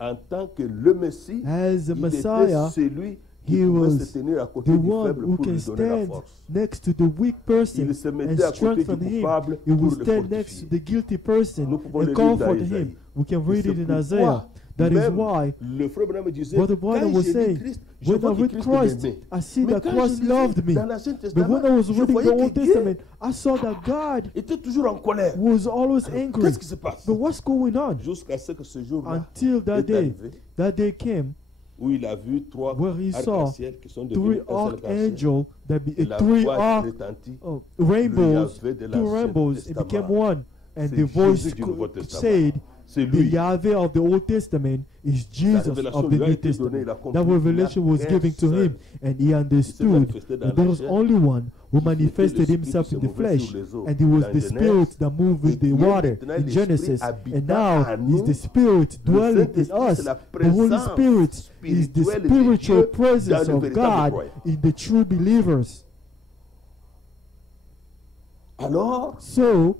en tant que le Messie, as a il Messiah, était celui qui he pouvait was se tenir à côté the du one faible who pour can lui donner la stand force. next to the weak person Il se and mettait à côté strengthen du him. coupable He will pour le stand next to fortifier. the guilty person Nous pouvons le and lire comfort dans him. Isaïe. We can Et read c'est it in pourquoi Isaiah. That is même why le frère Branham disait, Brother Branham quand was j'ai saying, lu Christ, je when I vois que read Christ Christ, m'aimait. I see Mais that quand Christ je loved lisais me. dans l'Ancien But Testament, when I was je reading the voyais Old que Testament, Dieu I saw that God était toujours en colère. was always angry. Qu'est-ce qui se passe? But what's going on? Jusqu'à ce que ce jour-là Until that est day, arrivé, that day came où il a vu trois where he saw arcs-en-ciel qui sont three devenus un seul arc-en-ciel. archangels, Et la three voix retentit. rainbows, Yahvé de two l'Ancien rainbows, it Testament. became one. And C'est the voice Jésus du Nouveau Testament. said, C'est the lui. Yahweh of the Old Testament is Jesus révélation of the lui a New été donnée, il a Testament. compris That qu'il n'y a revelation was qu'un given to seul him, and he understood manifesté dans that there la was chair, only one who qui manifested était himself l'esprit in qui the se mouvait flesh, sur les eaux and he was dans the Genèse, spirit that moved with et the qui est water maintenant in l'esprit Genesis, habitant and now en is nous. the spirit Le dwelling in Saint-Esprit, us. c'est la The Holy présence Spirit is the spirituelle de spiritual Dieu dans presence le of véritable God croyant. in the true believers. Alors, So,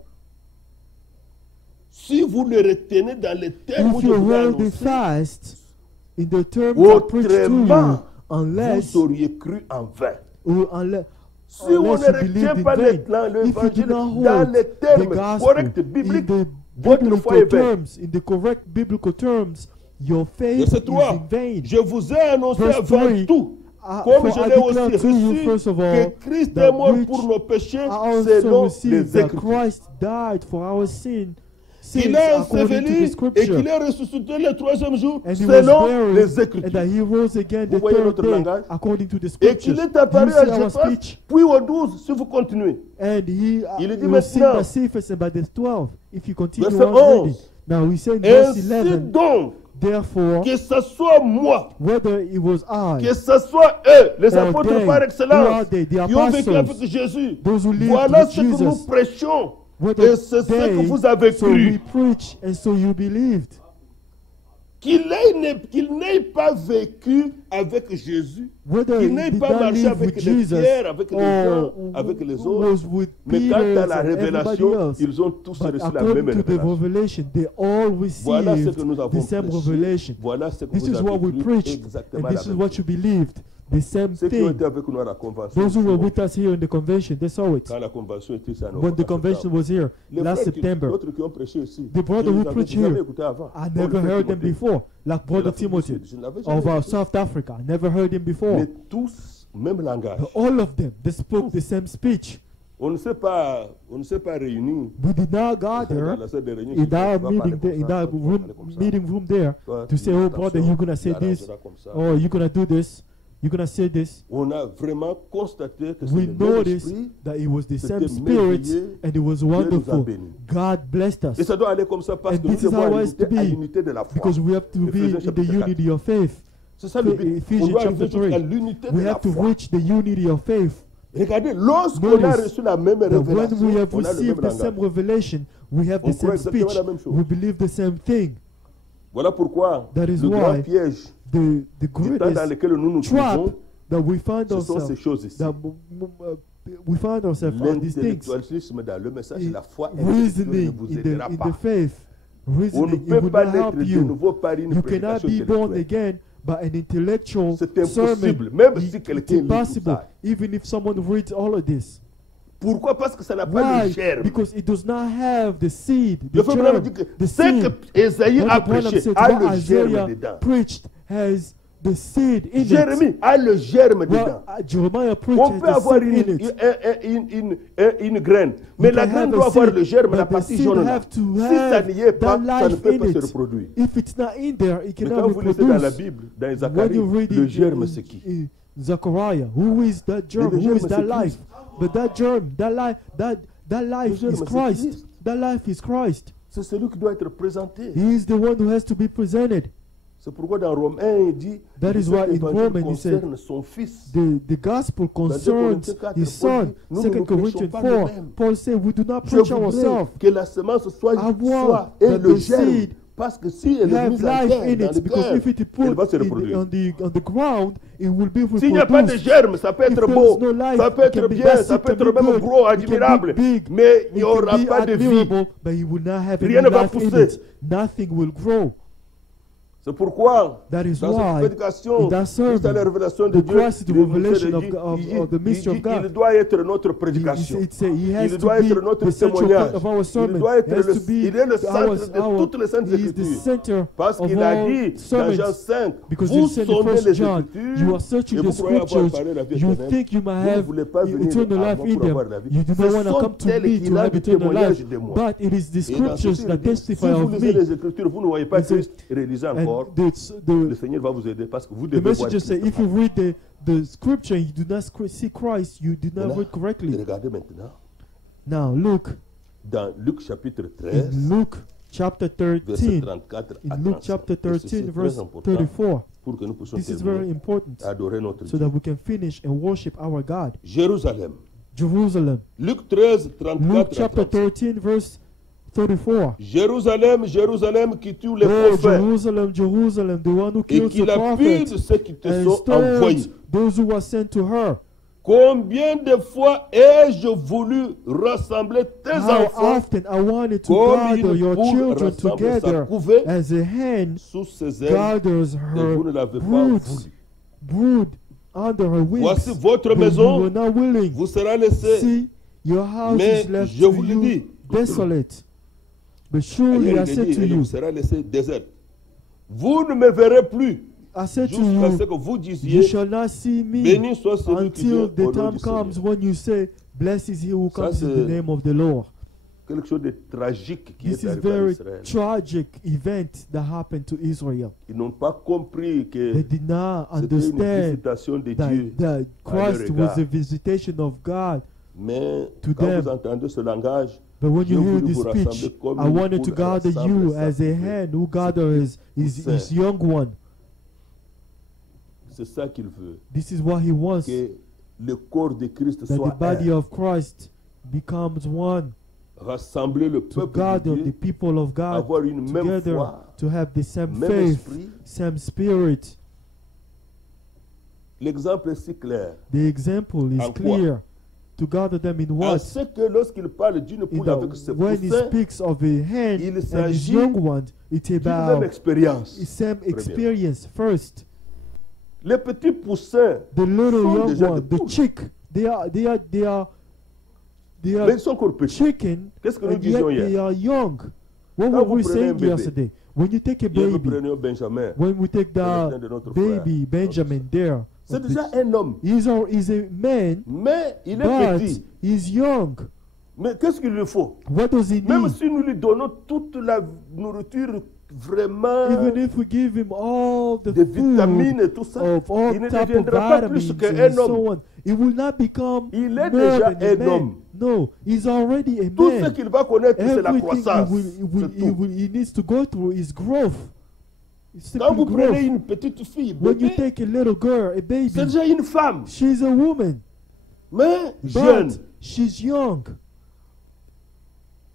si vous le retenez dans les termes où if je you vous ai hold it annoncé, fast in the terms I preach to you, autrement, unless vous auriez cru en vain. unless Si on ne unless you believe retient in pas vain, l'évangile if you do not hold dans les the termes gospel corrects in bibliques, the votre foi est biblical vaine. terms, in the correct biblical terms, your faith Verset is 3. in vain. Je vous ai annoncé Verse avant 3, tout, For comme je I l'ai declare aussi to you, reçu, first of que all, Christ that est mort which pour nos péchés I also selon received les that Écritures. Christ died for our sins Qu'il est according to the enseveli et scripture, qu'il est ressuscité le troisième jour and he was selon buried, les and that Écritures. he rose again Vous the voyez third notre day langage? according to the Et qu'il scriptures. est Do apparu you à see our Jéphas, speech? puis au 12, si vous continuez. And he Il dit was seen maintenant, by Cephas and by the 12. If you continue verset on reading. 11. Now we say in verse Ainsi 11, donc, therefore, que ce soit moi, whether it was I que ce soit eux, les or apôtres they, par who are excellence, they, the qui ont vécu avec apostles, Jésus, those who lived voilà with ce que nous Jesus, prêchons. whether Et c'est ce que they, vous avez so we cru. preach and so you believed. Qu'il n'ait pas vécu avec Jésus, Whether qu'il he n'ait did pas not marché live avec with les Jesus Pierre, avec les Jean, or avec les was autres. with Mais Peter quant à la and everybody révélation, else, ils ont tous but reçu la according même to the révélation. revelation, they all Voilà ce received que nous avons the same prêché. revelation. Voilà ce que This vous is what avez we cru, preached, exactement and la this is même what chose. you believed. The same Ceux qui ont thing. été avec nous à la convention, Those who were ils with us here in the convention, they saw it. quand la convention était ici à When the convention was here last September, D'autres qui ont prêché ici, the brother je who les avais preached jamais here, écoutés avant. I Comme never le frère heard them Timothée. before. Like Brother l'Afrique du Timothy Sud, je n'avais jamais of écouté. South Africa, I never heard him before. Mais tous, même langage. But all of them, they spoke the same speech. On ne s'est pas réunis We did not go dans there la salle de réunion. in qui that dit, tu vas parler meeting there, in comme ça, that toi, tu vas room, parler comme ça. meeting room there Toi, to tu say, dis, oh brother, attention, you're gonna say tu this, arrangeras comme ça. or you're gonna do this, you're gonna say this. On a vraiment constaté que c'est We le même noticed esprit. that it was the same C'était spirit merveilleux. and it was Dieu nous a wonderful. bénis. God blessed us Et ça doit aller comme ça parce And que nous this is devons how it has to à be, l'unité de la foi. because we have to be Ephésiens in the chapitre 4. unity of faith. C'est ça le but. On Ephesians doit chapter arriver jusqu'à 3. l'unité de We la have to foi. reach the unity of faith. Regardez, lorsqu'on a Notice reçu la même That when révélation, we have on a le même received the langage. same revelation, we have On the croit same exactement speech. la même chose. We believe the same thing. Voilà pourquoi That is le grand why piège The du temps dans greatest lequel nous nous trap trouvons, that we find ce sont ces ourselves, choses ici. we find ourselves on these things. L'intellectualisme dans le message, In la foi intellectuelle ne reasoning vous in aidera the pas. faith, On ne reasoning, it peut will pas not naître help de you. nouveau par une You cannot prédication be born intellectuelle. again by an intellectual C'est sermon. impossible, même si It's quelqu'un lit tout impossible, ça. even if someone reads all of this. Pourquoi? Parce que ça n'a pas le Why? germe. Because it does not have the seed, Le the frère Branham germ, dit que the ce seed. que Esaïe What a the Branham prêché said, a what le germe Isaiah dedans. preached has the seed in it. Jérémie a le germe dedans. Well, Jeremiah preached On has peut the avoir seed in it. une graine, mais You la can graine have a doit avoir seed, le germe, la but the partie seed jaune là. have to Si ça have n'y est pas, that ça ne life peut in pas se it. reproduire. If it's not in there, it Mais cannot quand vous lisez dans la reproduce. Bible, dans When Zacharie, you read le it germe in- c'est qui? in Zechariah, who is that germ? le Who germe, is that c'est life? Christ. But that germ, that life germe, is c'est Christ. Christ. That life is Christ. C'est celui qui doit être présenté. He is the one who has to be presented. C'est pourquoi dans Rome 1, il dit That que is cet why in évangile Romans he said, concerne son fils. The gospel Dans 2 concerns Corinthiens 4, his Paul son. dit, nous 2 ne nous Corinthians prêchons pas 4, nous-mêmes. Paul said, we do not Je preach voudrais ourselves. que la semence soit I want et that le the germe. seed Parce que si elle est have mise en life terre, in dans it, le because cœur, if it is elle va put se reproduire. on the ground, it will be S'il n'y a pas de reproduced. germe, ça peut If être there beau, is no life, ça peut it être can be bien, bad, ça it peut can être be même good, gros, it can be admirable, big, mais il n'y it can aura be pas de vie. admirable, but it will not have Rien any ne va life in pousser. it. Nothing will grow. C'est pourquoi, That is dans why cette prédication, in that sermon, juste à la révélation de the Dieu, Christ, the il nous revelation dit, of the mystery of God. il doit être notre He prédication. has Il to doit be être notre the central témoignage. point of our sermon. Il doit être He has to be il est le centre de our- toutes les saintes he is the écritures. center Parce of qu'il a all dit dans sermons. Jean 5, Because vous you said in sondez 1 les John, écritures you are et searching the vous croyez avoir scriptures. parlé la vie You éternelle. think you might Vous ne have voulez pas venir eternal à life moi in pour avoir la them. vie. You do Ce not want to sont come to elles me qui to have rendent eternal témoignage life. de moi. But it is the Et dans scriptures ceci, that il dit, testify si vous of lisez me. les écritures, vous ne voyez pas He says- Christ, réalisez encore. And Le the Seigneur va vous aider parce que vous devez voir messages say, Christ. if you read the scripture, you do not see Christ, you do not Maintenant, read correctly. regardez maintenant Now look dans Luc chapitre in 13, Luke chapter verset 13. 34 à In Luke 35. chapter Et ceci, 13, c'est très verse important 34. pour que nous puissions This is very terminer important à adorer notre so Dieu. that we can finish and worship our God. Jérusalem. Jerusalem. Luc 13, Luke 34 à chapter 35. 13, verse 34. Jérusalem, Jérusalem qui tue les Oh, prophètes Jerusalem, Jerusalem, the one who et kills qui the lapide prophets ceux qui te and sont envoyés. stones those who are sent to her. Combien de fois ai-je voulu rassembler tes How enfants often I wanted to comme gather une your poule children rassemble sa together couvée as a hen sous ses ailes gathers et her vous ne l'avez pas broods, voulu. brood under her wings. Voici votre But you maison were not willing. vous sera laissée. See, your house Mais is left je to vous le you dis. desolate. But surely I Ailleurs, il said dit, to elle you, vous sera laissée déserte. Vous ne me verrez plus I said to jusqu'à ce you, que vous you disiez, shall not see me béni soit celui qui vient until the au nom time du comes Seigneur. when you say, blessed is he who Ça, comes in the c'est name of the Lord. Quelque chose de tragique qui This est is arrivé à very Israël. tragic event that happened to Israel. Ils n'ont pas compris que They did not c'était une understand visitation de Dieu. that Christ leur was a égard. visitation of God. Mais To quand them. vous entendez ce langage, But when Dieu you hear voulait this vous rassembler speech, comme I une wanted to poule gather rassemble you sa as a poupée. hen who gathers his young one. C'est ça qu'il veut. This is what he wants, Que le corps de Christ that the soit body un. of Christ becomes one, Rassembler le to peuple de gather the Dieu, people of God avoir une même together, foi, to have the same même faith, esprit. same spirit. L'exemple est si clair. The example is En quoi? clear. To gather them in En what? ce que lorsqu'il parle d'une In poule avec ses when he poussins, speaks of a hen il and his s'agit young one, it's d'une même about expérience. same experience first. Les petits poussins, The little sont young déjà one, des the poules. chick, they are mais ils sont encore petits. chicken, Qu'est-ce que nous and disions yet hier? they are young. What Quand were vous we prenez un saying bébé, yesterday? When you take a Hier, nous baby, prenions Benjamin. when we take Benjamin the de notre baby frère. Benjamin there, C'est déjà un homme. he's a man, Mais il est but petit. he's young. Mais qu'est-ce qu'il lui faut? What does he Même need? si nous lui donnons toute la nourriture vraiment Even if we give him all the des food vitamines et tout ça, of all il ne type of deviendra pas plus vitamins qu'un and so homme. on, it will not become Il est more déjà than a un man. homme. No, he's already a Tout ce man. qu'il va connaître, c'est la Everything croissance. C'est tout. he needs to go through is growth. It's Quand simply vous prenez growth. une petite fille, When you bébé, take a little girl, a baby, c'est déjà une femme, she's a woman, mais jeune. but she's young.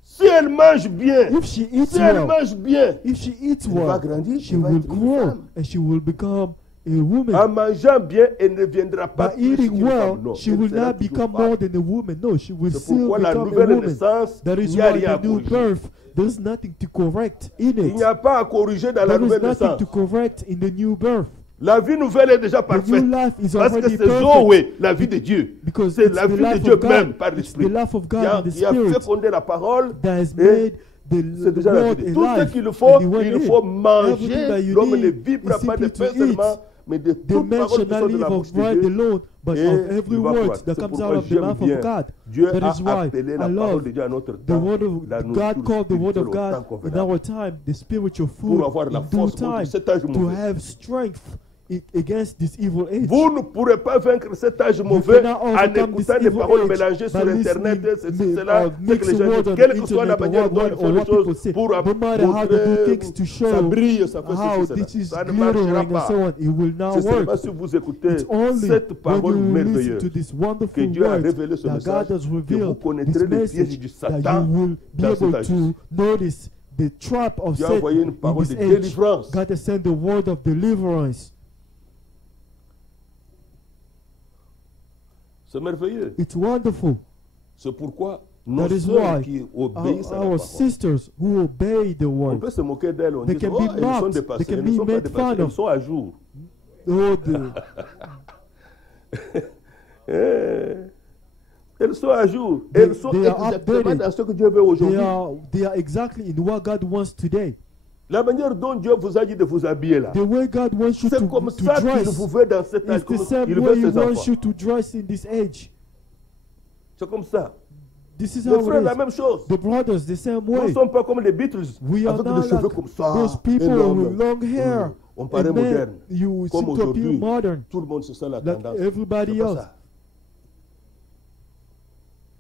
Si elle mange bien, If she eats si elle well, mange bien, if she eats elle va well, grandir, she elle va will être une grow femme. and she will become a woman. En mangeant bien, elle ne viendra pas By plus eating qu'une well, femme. Non, she elle will sera not toujours become femme. more than a woman. No, she will C'est still pourquoi la become a nouvelle woman. naissance, That il is n'y a why rien à the new corriger. birth, there's nothing to correct in Il it. n'y a pas à corriger dans la There is nouvelle nothing naissance. to correct in the new birth. La vie nouvelle est déjà The parfaite. new life is Parce que already c'est perfect. Zoé, la vie de Dieu. Because C'est it's la the vie de life Dieu of même God. par It's the l'Esprit. life of Qui God a, in the qui a Spirit fécondé la parole. that has Et made c'est the déjà la vie world de Dieu. Tout ce alive. qu'il faut, And he went il in. faut Everything that manger. you L'homme ne need vivra is pas de simply pain to eat. seulement, mais de The toute man parole shall qui not sort de live la of bouche de bread Dieu. alone, but Et of every il va word croître. that C'est comes pourquoi out of the j'aime mouth bien. of God. Dieu That a is why appelé I la parole love de Dieu à notre the temps word of la God nourriture called the word of spirituelle au temps God in convenable. our time, the spiritual food Pour avoir la in due force contre time, cet âge to mauvais. have strength against this evil age. Vous ne pourrez pas vaincre cet âge You mauvais cannot en overcome this écoutant des evil paroles age mélangées sur by Internet, listening, ceci, cela, ce que mix les the gens word disent. on Quelle the que soit la internet or manière dont what ils font les people choses say. pour No matter how they do things to montrer, show ça brille, ça fait how ceci, this is cela. Ça ne marchera glittering and pas. so on, it will not C'est seulement work. si vous écoutez It's only cette when parole you listen merveilleuse to this que wonderful Dieu a word révélé ce that message, God has que vous revealed, connaîtrez this les pièges message, du that Satan you will be dans cet able âge. to notice the trap of Dieu a Satan envoyé une in parole this de age. délivrance. God has sent the word of deliverance. C'est merveilleux. It's wonderful. C'est pourquoi nos That is sœurs why qui obéissent à la our parole, sisters who obey the on word, peut se moquer d'elles, on They dit, can oh, be elles sont mocked, dépassées, they can elles ne be sont pas made dépassées, fun elles of. sont à jour. Elles sont à jour. They- Elles sont they are exactement updated. dans ce que Dieu veut aujourd'hui. they are exactly in what God wants today. La manière dont Dieu vous a dit de vous habiller là, The way God wants you c'est comme to ça qu'il dress vous veut dans cet âge, is comme the same il way veut He ses wants enfants. you to dress in this age. C'est comme ça. This is Les how frères, la it même chose. is. The brothers, the same Nous ne way. sommes pas comme les Beatles, We are avec not des cheveux like comme ça. those people énormes. with long hair. On paraît And then moderne. you Comme seem to appear aujourd'hui, modern, tout le monde se sent la like tendance. everybody C'est pas else. ça.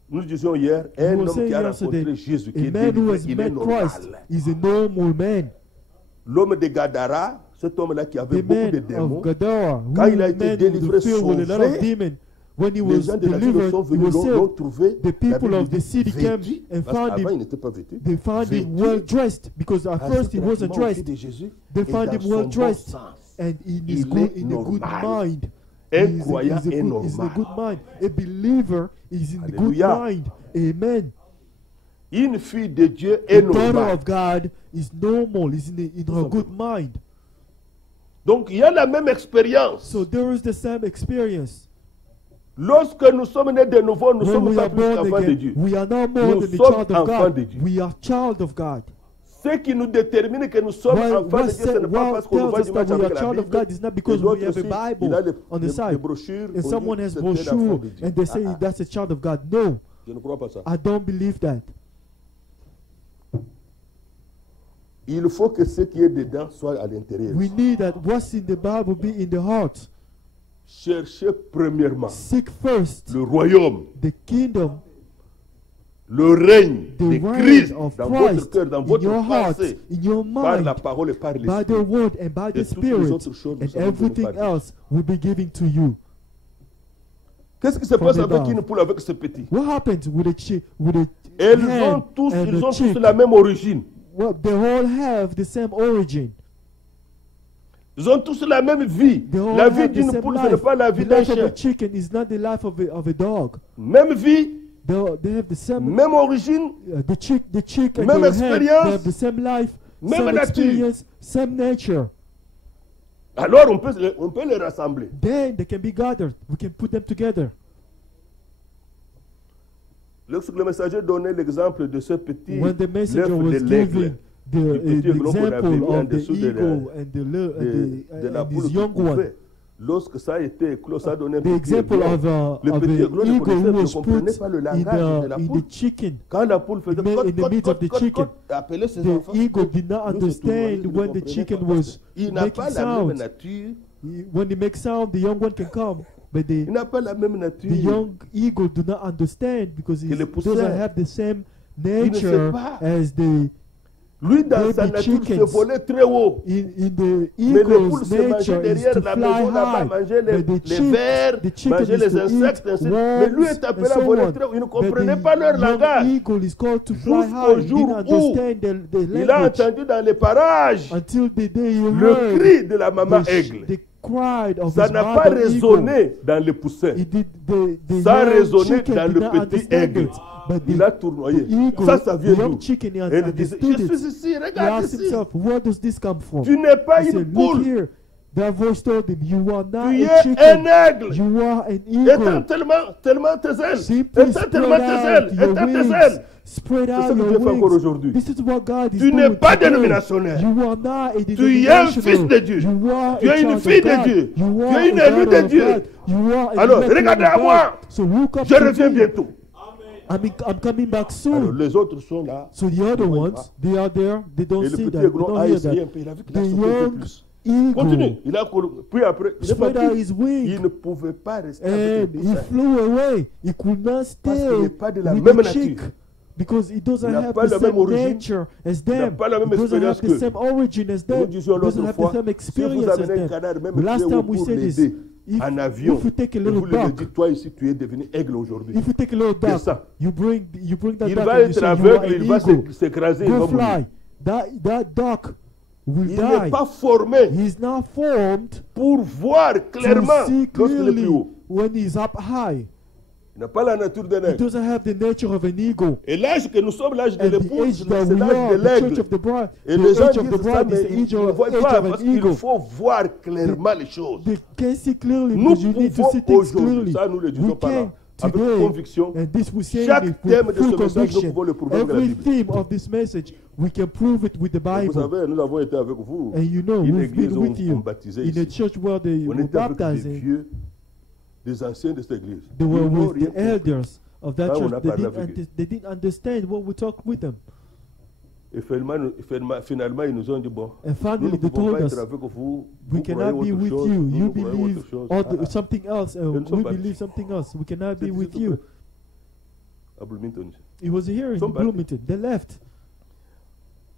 Nous disions hier, We un were homme saying qui a yesterday, rencontré Jésus, qui a est man who délivré, has il est met normal. Christ is a normal man. L'homme de Gadara, cet homme-là qui avait The beaucoup de man démons, of Gadara, who quand il a été man délivré, was filled with a lot of sauvé, demons. When he les was gens de la ville delivered, sont he venus, was l'ont saved. trouvé. The La people Bible of the dit city came vêtu, and parce found qu'avant, il him. n'était pas vêtu. They found him Vêtu. well dressed because at first he wasn't Tranquillement au pied dressed. de Jésus, They et found dans him son well bon dressed sens. and in Il a good normal. mind. Un He is croyant is est is in a normal. good mind. A believer is in a good Alléluia. mind. Amen. Une fille de Dieu The est daughter normale. of God is normal, is in her good mind. Donc, il y a la même expérience. So there is the same experience. Lorsque nous sommes nés de nouveau, nous ne When sommes we pas are plus born qu'enfants de again, Dieu. we are now more Nous than a sommes child of enfants God. de Dieu. We are child of God. Ce qui nous détermine que nous sommes enfants de Dieu, ce n'est pas parce qu'on nous voit tells us dimanche that we avec are la child of Bible. God is not Et because we d'autres have a aussi, il a Bible on the les side. brochures. And on someone dit, has c'est un enfant brochure de Dieu. and they say that's a child of God. No, Je ne crois pas ça. I don't believe that. Il faut que ce qui est dedans soit à l'intérieur. We need that what's in the Bible be in the heart. Cherchez premièrement Seek first le royaume, the kingdom, le règne the de reign Christ of dans votre Christ cœur, dans in votre your heart, pensée, in your par la mind, parole et par by the l'esprit. word and by the Et toutes les Spirit, autres choses vous and seront données everything par Dieu. else will be given to you. Qu'est-ce qui se passe avec above. une poule avec ce petit? What happens with a Ils hen ont tous and a chick? la même origine. Well, they all have the same origin. Ils ont tous la même vie. They all La vie have the d'une same poule, ce life. n'est pas la vie The d'un life of a chien. chicken is not the life of a dog. Même vie, They have the same même origine, the chick and Même the hen. expérience, They have the same life, même same nature. experience, same nature. alors on peut les rassembler. Then they can be gathered. We can put them together. Lorsque le messager donnait l'exemple de ce petit When the messenger l'œuf was de l'aigle, giving the petit aiglon qu'on avait mis example en of the dessous de eagle and de la and poule his qui young one, coupait, lorsque ça a été éclos, ça a donné un the petit example aiglon. of Le an petit aiglon ne eagle connaissait- who ne was comprenait put pas le langage de la in poule. the chicken. Quand la poule faisait in the midst of the chicken, appelait ses The enfants, eagle did not nous, c'est understand tout, il ne when the comprenait chicken pas was parce qu'il n'a making pas la même sounds. nature. When he makes sound, the young one can come, but Il n'a pas la même nature. the young eagle do not understand because he Que le doesn't poussin. have the same ne sait nature pas. as the Lui, dans Baby sa nature, se chickens. volait très haut. in the Mais les poules eagle's se mangeaient nature is derrière to la fly maison là-bas, high. mangeaient les But the vers, chicken mangeaient is les to insectes, eat ainsi. Mais lui worms est appelé and à so voler on. très haut. Il ne But comprenait the pas leur young langage. eagle is called to fly Jusqu'au high. He jour didn't où understand the Il a language entendu dans les parages until the day he le heard cri de la maman the aigle. cried of Ça his n'a pas mother eagle. résonné dans les poussins. He did the Ça a young résonné chicken dans did le not petit understand aigle. it. But Il the a tournoyé. eagle, Ça vient the young d'où? chicken, he Et il disait, understood je it. suis ici, He regarde asked ici. himself, where does this come from? Tu n'es pas He une said, look poule. here. That voice told him, you are not Tu a es un chicken. aigle. You are an Étends eagle. tellement tes ailes. Simply Étends spread tellement tes ailes. out your Étends tes wings. ailes. Spread C'est out ce que your Dieu fait encore wings. aujourd'hui. This is what God is Tu n'es doing pas today. dénominationnaire. You are not a Tu es un denominational. fils de Dieu. You are Tu a es une child fille of de God. Dieu. You Tu are es une a élue daughter de of Dieu. God. You are a Alors, elected regardez of à God. moi. So look up Je to reviens me. bientôt. I'm coming back Alors, soon. les autres sont là. So the other Ils voient ones, pas. they are there. They don't Et le see petit that. They aiglon don't a hear essayé that. un peu. Il a vu qu'il a The sauté un peu young plus. eagle Continue. Il a couru. Puis après, il est spread out parti. his wing. Il ne pouvait pas rester And avec les he poussins. flew away. He could not Parce stay qu'il n'est pas de la with même the nature. chick because he doesn't Il n'a have pas the la même same origine. nature as Il n'a them. pas la même He doesn't have expérience the que- same origin as Nous them. disions He doesn't l'autre have fois, the same si vous experience as amenez un them. canard, même The last très haut time we pour said this, l'aider if, en avion, if you take a et little vous lui duck, dites, toi ici, tu es devenu aigle aujourd'hui. if you take a little duck, Descends. you bring that Il duck va and you être say you are aveugle, an il va eagle. s'écraser, il va Go mourir. fly. That duck will Il n'est die. pas formé He's not formed pour voir clairement to see lorsqu'il est plus clearly haut. when he's up high. Il n'a pas la nature d'un He aigle. doesn't have the nature of an eagle. Et l'âge que nous sommes, l'âge de And the l'épouse, age c'est that we l'âge are, de the church l'aigle. of the bride, Et the les gens age of the disent ça, bride mais is the ils age ne of, voient age pas of an parce qu'il eagle. faut voir clairement les choses. They can see clearly Nous because you need to pouvons see things aujourd'hui, clearly. ça nous le disons We par là, can avec today, conviction, and this we say chaque it thème with de ce full message, nous conviction. pouvons le prouver avec la Every Bible. theme of this message, we can prove it with the Vous Bible. savez, nous avons été avec vous. And you know, Une we've église been où with on you baptisait in a ici. church where they On were était avec des baptizing. vieux, des anciens de cette église. They were Ils n'ont with rien the compris. elders of that Là, on church. a They parlé didn't, avec eux. they didn't understand what we talked with them. Et finalement, ils nous ont dit, bon, And nous finally, ne they pouvons told pas us, être avec vous. we Vous croyez cannot be autre with chose, you. nous, You nous croyons believe autre chose. something else, and Ils ne sont we pas believe ici. something else. We cannot be C'est with tout you. près. À Bloomington. It was here in Sont partis. Bloomington. They left.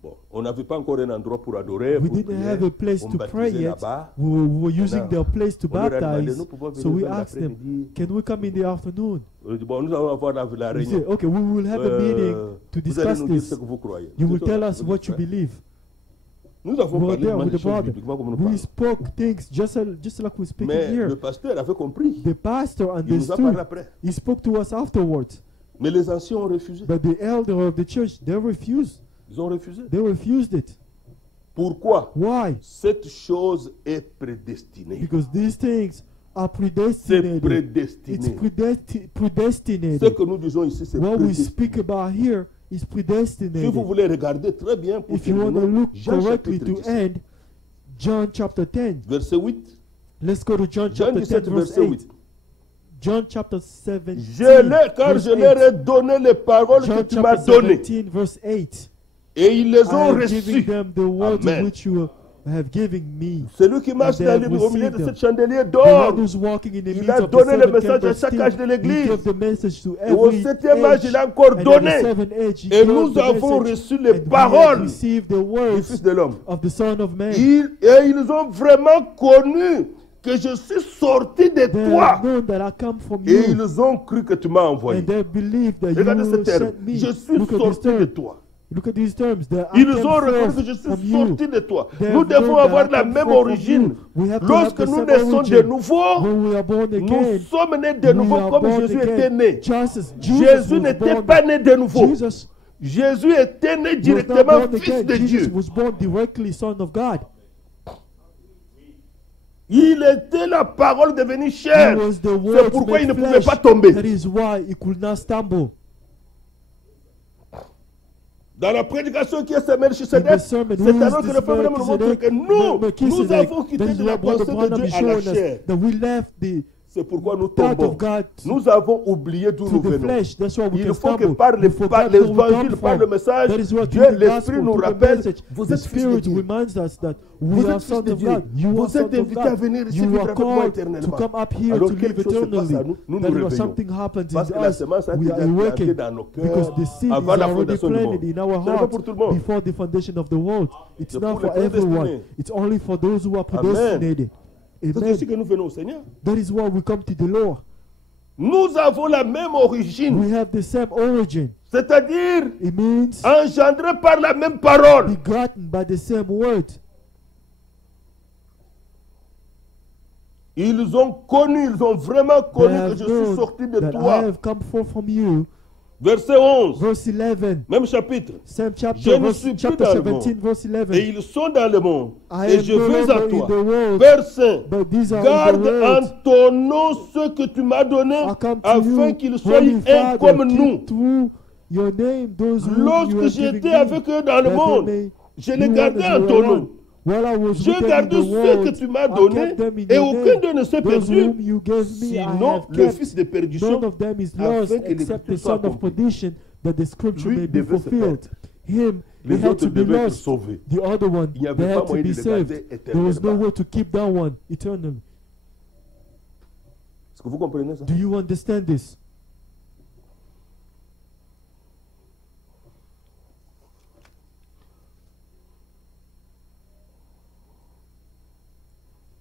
Bon, on n'avait pas encore un endroit pour adorer. We pour didn't prier. have a place On to pray baptisait yet. là-bas. We were using Maintenant, their place to on leur a demandé, baptize. nous pouvons So venir we vers asked them, l'après-midi. can we come in the afternoon? On dit, bon, nous allons avoir la We réunion. said, okay, we will have a meeting to Vous allez discuss nous dire this. ce que vous croyez. You will C'est tell ça, us vous what dites, you ouais. believe. Nous avons We were parlé there de with des the choses brother. bibliquement comme nous We parlons. spoke things just like we're speaking Mais le here. pasteur avait compris. The pastor Il nous a parlé understood. après. He spoke to us afterwards. Mais les anciens ont refusé. But the elder of the church, they refused. Ils ont refusé. They refused it. Pourquoi? Why? Cette chose est prédestinée. Because these things are C'est predestinated. It's prédestiné. Ce predestinated. que nous disons ici, c'est What we prédestiné. speak about here is Si predestinated. vous voulez regarder très bien pour If you want to terminer, look Jean correctly chapitre to 17, end, John chapter 10. verset 8. Let's go to John Jean chapter 10 17, verse verset 8. 8. John chapter 17 Car verse je leur 8. ai donné les paroles que John tu m'as chapter données. 17 verse 8. Et ils les I ont have given reçus. them the words Amen. which you have given me. Celui qui marche they dans have le au milieu received de them. cette chandelier The d'or. one who's walking in the Il midst a of the donné le seven message à candlesticks, chaque âge de he l'église. gave the message to Et au every septième âge, il a encore and at the donné. seventh age, he Et gave nous the avons message, reçu les and we have paroles received the du words Fils de l'homme. of the Son of Man. Et ils ont vraiment connu que je suis sorti de They toi. have known that I come from Et you, ils ont cru que tu m'as envoyé. and they believe that Regardez ce you terme. sent me. Je suis Look at this sorti de term. toi. Look at these terms. That I Ils came ont reconnu forth que je suis from you. sorti de toi. They Nous have devons known that avoir I la come même forth from origine. you. We have to have Lorsque the nous same naissons de origin. nouveau, When we are born again, nous sommes nés de we nouveau are comme born Jésus again. était né. Just as Jesus Jésus was n'était born, pas né de nouveau. Jesus Jésus était né was not directement born fils again. de Jesus Dieu. was born directly Son of God. Il était la parole devenue He chair. was the C'est Word pourquoi il ne made pouvait flesh. pas tomber. That is why he could not stumble. Dans la prédication qui est ce In the Melchisedec, sermon, c'est who is alors que this le problème nous montre que nous Melchizedek? avons That quitté is de why la Brother pensée de Branham Dieu is à la showing us chair. that we left the C'est pourquoi nous thought tombons. of God Nous avons oublié d'où to nous the venons. flesh. That's why we Il can faut que stumble. par We forgot where we l'évangile, come par le from. message, That is what Dieu, through the l'Esprit gospel, nous through the rappelle, message, vous the êtes fils de Spirit Dieu. reminds us that Vous we are êtes fils sons de of Dieu. God. You are Vous sons êtes of invités à God. venir ici You vivre are avec moi called to éternellement. come up here Alors to live quelque chose se passe à eternally. nous, nous That nous when réveillons. something happens Parce in que la us, semence a we déjà are été plantée awakened dans nos because cœurs the seed is avant la already fondation du planted monde. in our Ce n'est pas hearts pour tout le monde. before the foundation of the world. It's C'est not pour les for everyone. prédestinés. It's only for those who are Amen. predestinated. C'est Amen. ainsi que nous venons au Seigneur. That is why we come to the Lord. Nous avons la même origine, We have the same origin. c'est-à-dire It means engendré par la même parole. begotten by the same word. Ils ont connu, ils ont vraiment They connu que have je suis known sorti de that I toi. have come forth from you. Verset 11, Verse 11. même chapitre. Same Je chapter, ne verse, suis plus chapter dans le 17, monde. verse 11. Et ils sont dans le monde. I Et am je no veux à longer in toi. the world, Père Saint, but these are garde in the en world. ton nom ce que tu m'as donné, I come to afin you, qu'ils soient Holy un Father, comme nous. keep through your name those who you Lorsque have given j'étais me, avec eux dans le that they monde, may je be les one gardais as en we ton are nom. one. While I was J'ai with them in gardé the ceux que world, tu m'as I donnés, kept them in et your aucun name. d'eux ne s'est Those perdu. whom you gave me, I Sinon, have le kept. fils de perdition, None of them is afin lost que except the l'écriture soit son of accomplie. perdition, that the scripture Lui may be devait se fulfilled. Him, he Les had autres to be devaient être lost. sauvés. The other one, Il n'y avait they pas had to moyen be de les garder saved. There was no éternellement. way to keep that one eternally. Est-ce que vous comprenez ça? Do you understand this?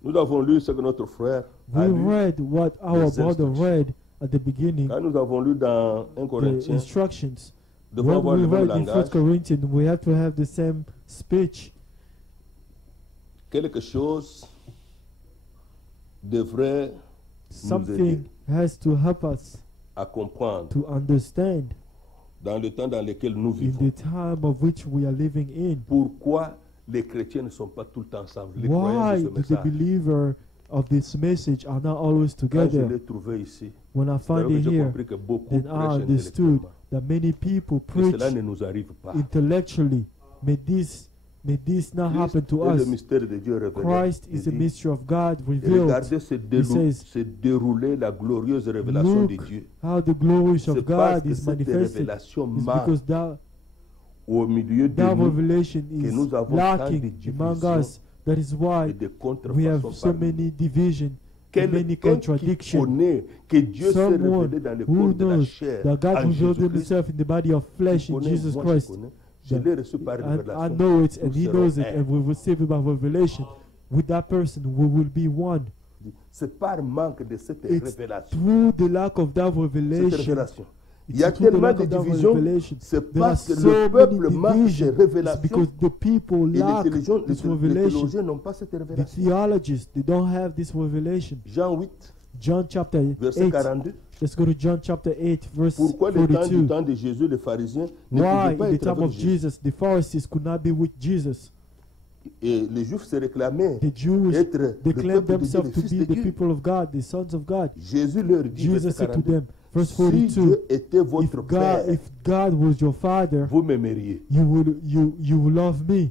Nous avons lu ce que notre frère We a lu. read what our Les brother instructions. read at the beginning, Quand nous avons lu dans 1 the Corinthiens, instructions. nous devons When avoir we le même read in 1 langage. Corinthians, we have to have the same speech. Quelque chose devrait Something has to help us à comprendre to understand dans le temps dans lequel nous in vivons. the time of which we are living in. Pourquoi les chrétiens ne sont pas tout le temps ensemble? Les croyants Why de ce do the message. believer of this message are not always Quand je together? l'ai trouvé ici, When I c'est alors find que it j'ai here, compris que beaucoup then I prêchent understood intellectuellement. that many people Que preach cela ne nous arrive pas. intellectually. May this not happen to Christ est le us. mystère de Dieu révélé. Christ Il is the dit, mystery of God et revealed. regardez says, se dérouler la glorieuse révélation de Look Dieu. how the glories C'est of parce God que is cette manifested. révélation It's manque because that au milieu de that nous revelation que is nous avons tant de lacking among divisions us. That is why et de we have contrefaçons so parmi nous. many divisions and many Quelqu'un qui contradictions. connaît que Dieu s'est Someone révélé dans le who corps de la knows chair that God en revealed Jésus-Christ. himself in the body of flesh in Connais, Jesus moi, Christ. je connais. Je l'ai reçu par And I révélation. know it, and Nous he serons knows it, un. and we receive it by revelation. With that person, we will be one. C'est par manque de cette It's révélation. through the lack of that Cette revelation. révélation. Il It's y a through the tellement lack de of that divisions, revelation. c'est There are parce que so le peuple many manque de divisions. It's révélation because the people et lack les this théologiens revelation. n'ont pas cette The révélation. theologists, they don't have this revelation. Jean 8, John chapter verset 8. 42. Let's go to John chapter 8, verse Pourquoi le temps du 42. temps de Jésus, les pharisiens ne Why, pouvaient pas in the être time avec of Jésus? Jesus, the Pharisees could not be with Jesus? Et les Juifs se réclamaient The Jews, être they le claimed peuple de Dieu, themselves les to fils be de the Dieu. people of God, the sons of God. Jésus leur dit, Jesus verset said to 42, them, Verse Si 42. Dieu était votre Père, If God was your father, vous m'aimeriez. you will love me.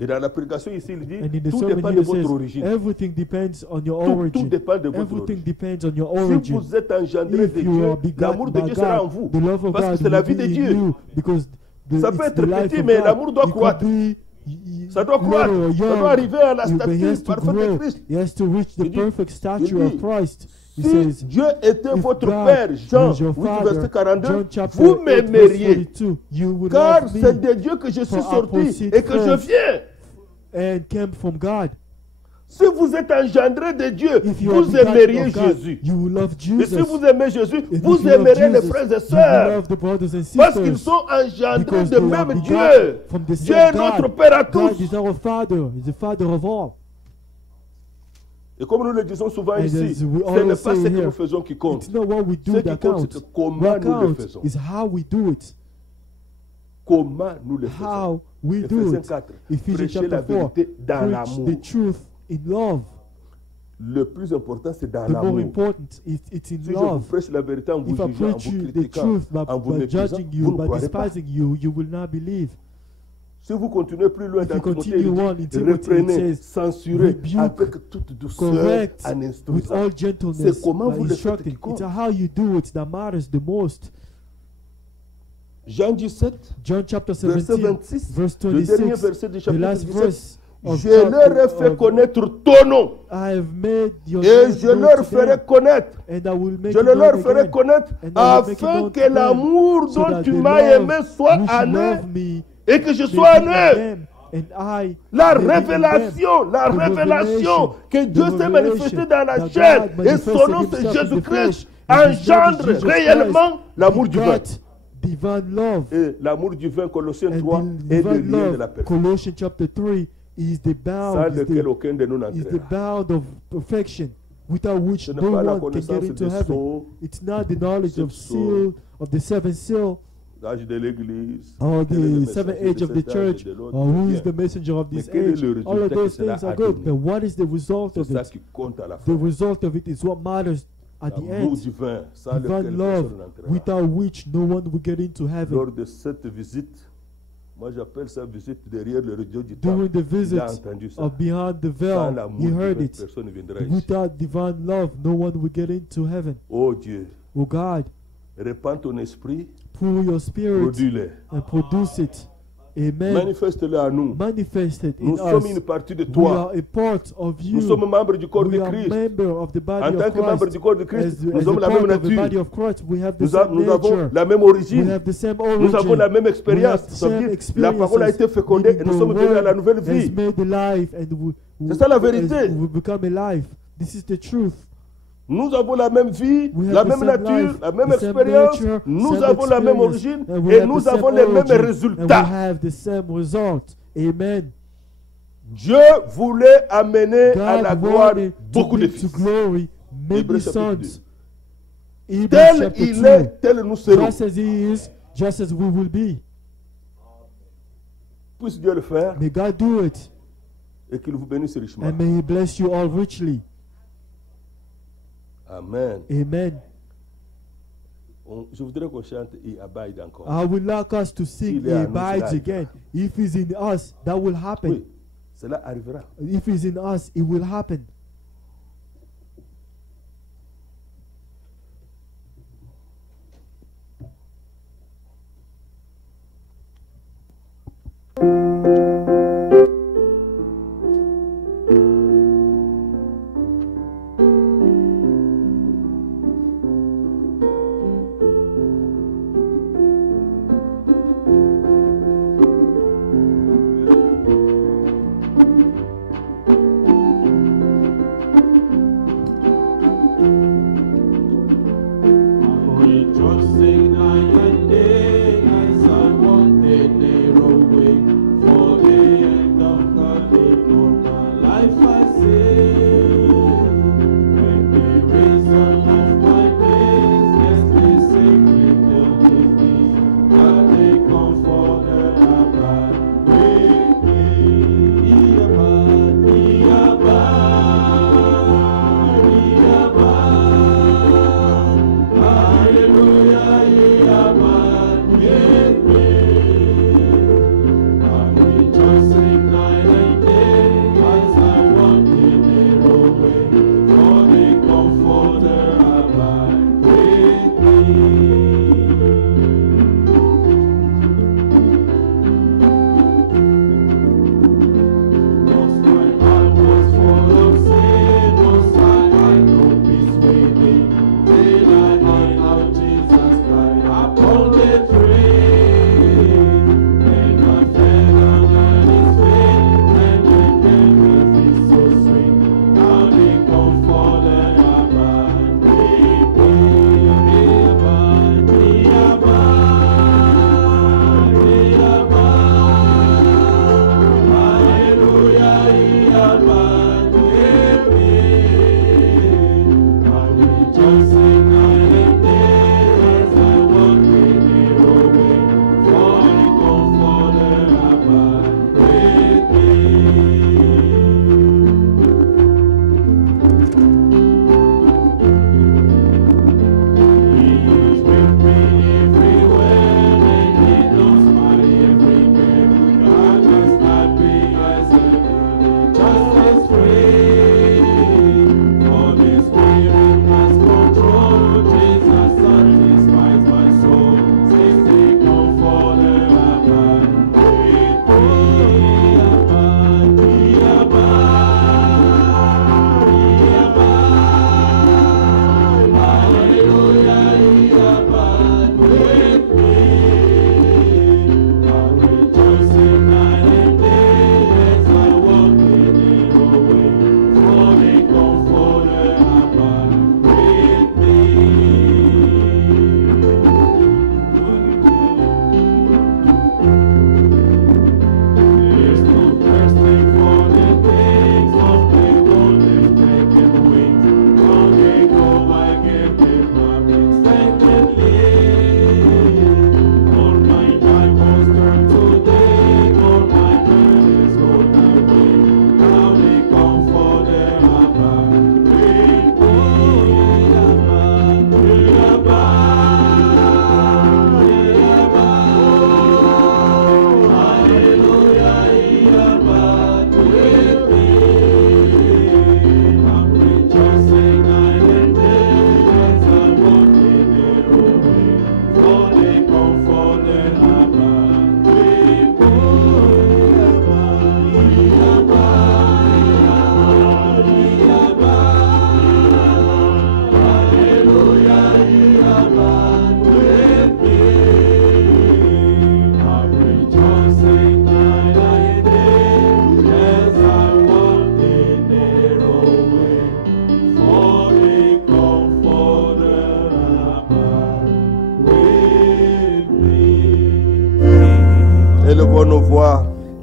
Et dans la prédication ici, il dit, And in the tout sermon dépend here de it votre says, origine. everything depends on your Tout origin. dépend de votre Everything origine. depends on your Si origin. vous êtes engendré If de you Dieu, are begotten l'amour de by Dieu sera en God, vous. the love of Parce que God c'est la will vie be de in Dieu. you, because Ça peut it's être the life petit, of mais God. l'amour doit It could croître. be Ça doit croître. little or Ça young. doit arriver à la But he stature has to parfaite de grow. Christ. He has to reach the Il dit- perfect stature il of dit, Christ. He Si says, Dieu était if votre God Père, Jean was your 8, father, verset 42, John chapter vous 8, verse m'aimeriez. 42, you would Car love c'est me de Dieu que je suis for I sorti proceed et que je forth viens. and came from God. Si vous êtes engendré de Dieu, If you are vous begotten aimeriez of God, Jésus. you will love Et Jesus. si vous aimez Jésus, And vous if you love aimerez les Jesus, frères et you will sœurs. love the brothers and Parce qu'ils sisters. sont engendrés Because de they are même begotten Dieu. from the Dieu same est notre God. Père à God tous. is our Father. He's the Father of all. Et comme nous le disons souvent And ici, as we ce n'est always pas say ce que here, nous faisons qui compte. It's not what we do Ce qui that compte, counts. c'est que comment What nous le counts faisons. is how we do it. Comment nous le faisons. How we do Ephésiens it. 4. Ephesians Prêcher la chapter 4. vérité dans Preach l'amour. the truth in love. Le plus important, c'est dans The more l'amour. important is it's in Si je vous love. prêche la vérité en vous If I jugeant, en preach vous you the critiquant, truth by, en vous by méprisant, judging vous you, ne by croirez pas. despising you, you will not believe. Si vous continuez plus loin If dans you Timothée, continue il on in dit, Timothy, reprenez, it says, censurez rebuke, avec toute douceur correct en with instruisant. all gentleness, C'est comment by vous le faites instructing. qui compte. It's how you do it that matters the most. Jean 17, John chapter verset 17, 26, verse le dernier 26, verset du the chapitre last 17. verse of Je leur ai chapter fait of- connaître ton nom I have made your et name je known leur to ferai them, connaître. and I will make Je it le leur known ferai again, connaître and I will make it afin known que to them, l'amour so dont that tu the m'as love aimé soit which en you eux love me et que je may sois en be in eux. them, and I La may be in them. révélation The revelation que Dieu the s'est revelation manifesté dans la that chair God et son manifested nom himself c'est in the Jésus-Christ flesh, and his name is engendre Jesus réellement Christ, l'amour divin. begot divine love. Et l'amour divin, Colossiens And 3, the est le divine lien de la love, personne, Colossians chapter 3, is the sans bound, lequel aucun de nous is the n'entrera. bound of perfection, without which Ce n'est no pas la one can connaissance get into des heaven. sceaux, It's not the knowledge sept of sceaux, seal, of the seven seal, l'âge de l'Église, or quel est le the seven messager age de of the cet âge church, et de l'autre, or who is bien. the messenger of Mais this quel est age. le All résultat of que those cela things are a good, donné? but what is the result C'est of ça it? qui compte à la The fin. result of it is what matters at the L'amour end. divin, sans lequel Divine love, personne n'entrera. without which no one will get into heaven. Lors de cette visite, moi j'appelle ça visite derrière le rideau du temple. During the visit Il a entendu ça. of behind the Sans veil, l'amour he heard divin, it. personne ne viendra ici. Without divine love, no one will get into heaven. Oh Dieu, Oh God, répands ton esprit, pour your spirit produis-le. and produce it. Amen. Manifeste-le à nous. Manifest it in Nous sommes us. une partie de We toi. are a part of Nous sommes you. membres du corps de We are Christ. member of the En body tant of que membres Christ. du corps de As, Christ, nous as avons a la même part of the body nature. of Christ, we have the Nous, same nous avons nature. la même We origine. have the same Nous avons la origin. même We expérience. have the Ça veut same dire, la parole a été experiences. fécondée et Meaning nous the sommes venus à la word nouvelle has vie. made alive and C'est ça la vérité. we become alive. This is the truth. Nous avons la même vie, We have la the même same nature, life, la même the same expérience. nature, Nous same avons la même experience, origine and we et have nous the same avons les mêmes origin, and we résultats. have the same result. Amen. Dieu voulait amener à la God gloire wanted beaucoup to de bring to fils. glory many Hébreux chapitre sons. Hebrews Tel chapter il 2. est, tel nous serons. Just as he is, just as we will be. Puisse Dieu le faire May God do it, et qu'il vous bénisse richement. and may he bless you all richly. Amen. Amen. Je voudrais qu'on chante Il abide encore. I would like us to sing, S'il est He en nous, abides cela again. If he's in us, that will happen. Oui, cela arrivera. If he's in us, it will happen. Thank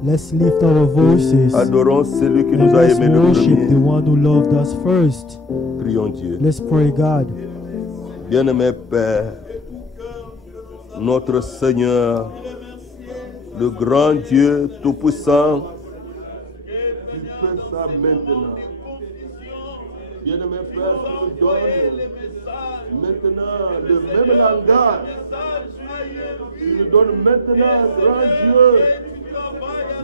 Let's lift our voices. Adorons celui qui And nous a let's aimés le worship the premier. one who loved us first. Prions Dieu. Let's pray, God. Bien-aimé Père, notre Seigneur, le grand Dieu Tout-Puissant, tu fais ça maintenant. Bien-aimé Père, tu nous donnes maintenant le même langage. Tu nous donnes maintenant, grand Dieu,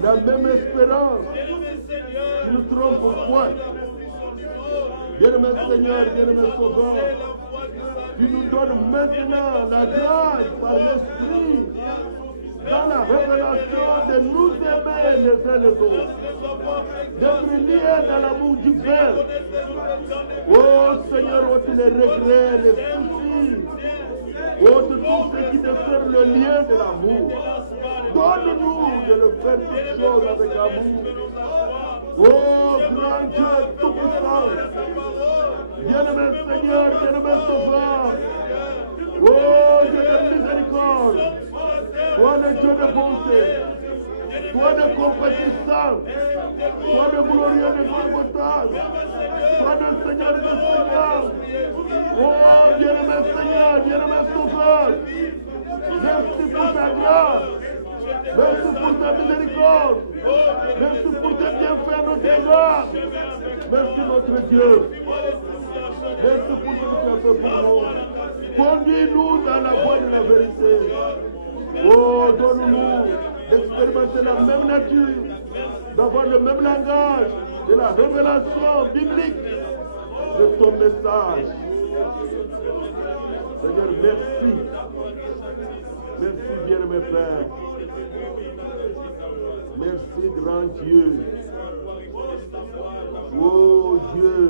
la même espérance. Tu ne trompes point. Bien-aimé Seigneur, bien-aimé Sauveur, tu nous donnes maintenant la grâce par l'Esprit dans la révélation de nous aimer les uns les autres, d'être liés dans l'amour du Père. Oh Seigneur, ôte les regrets, les soucis, ôte tout ce qui dessert le lien de l'amour. Donne-nous de le faire toutes choses avec amour. Oh grand Dieu Tout-Puissant, bien-aimé Seigneur, bien-aimé Sauveur, oh Dieu de miséricorde, toi le Dieu de bonté, toi de compatissant, toi de glorieux de Golgotha, toi de Seigneur de Seigneur, oh bien-aimé Seigneur, bien-aimé Sauveur, merci pour ta grâce. Merci pour ta miséricorde. Merci pour tes bienfaits à notre égard. Merci notre Dieu. Merci pour ce que tu as fait pour nous. Conduis-nous dans la voie de la vérité. Oh, donne-nous d'expérimenter la même nature, d'avoir le même langage de la révélation biblique de ton message. Seigneur, merci. Merci, bien-aimé Père. Merci, grand Dieu. Oh Dieu.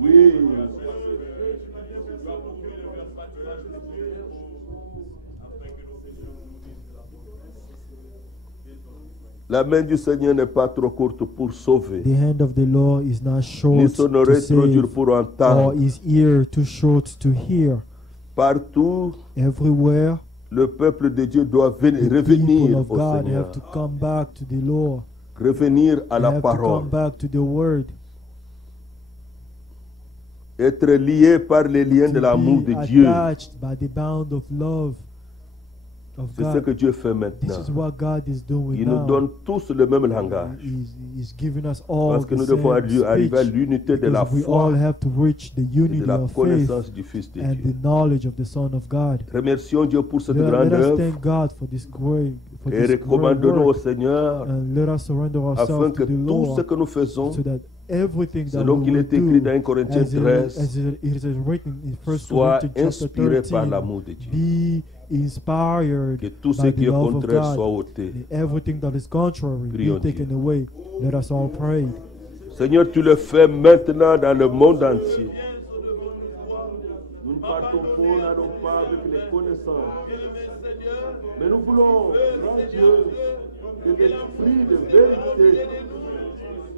Oui. La main du Seigneur n'est pas trop courte pour sauver, The hand of the Lord is not ni short son to oreille trop dure save, pour or entendre. his ear too short to hear. Partout, Everywhere, le peuple de Dieu doit the people revenir of au God Seigneur, have to come back to the Lord. revenir à They la have to parole, come back to the Word. être liés par les liens de l'amour To de be Dieu. attached by the bound of love of C'est ce God. que Dieu fait This maintenant. is what God is doing Il nous now. donne tous le même langage. He's giving us all Parce que the nous devons same arriver à speech, l'unité de la because we foi all have to reach the et de unity la of faith connaissance du Fils de and Dieu. the knowledge of the Son of God. Remercions Dieu pour cette Let grande us œuvre thank God for this great, for et this great recommandons-nous au work, Seigneur and let us surrender afin ourselves que to the tout ce Lord, que nous faisons, so that everything that selon we qu'il will est écrit dans do, 1 Corinthiens as 13, it is written in 1 soit Corinthians inspiré chapter par 13, l'amour de Dieu. be inspired Que tout ce by qui the est love of contraire God. soit ôté. And everything that is contrary Prions be taken Dieu. away. Let us all pray. Seigneur, tu le fais maintenant dans le monde entier. Nous ne partons pas, n'allons pas avec les connaissances. Mais nous voulons, grand Dieu, que l'esprit de vérité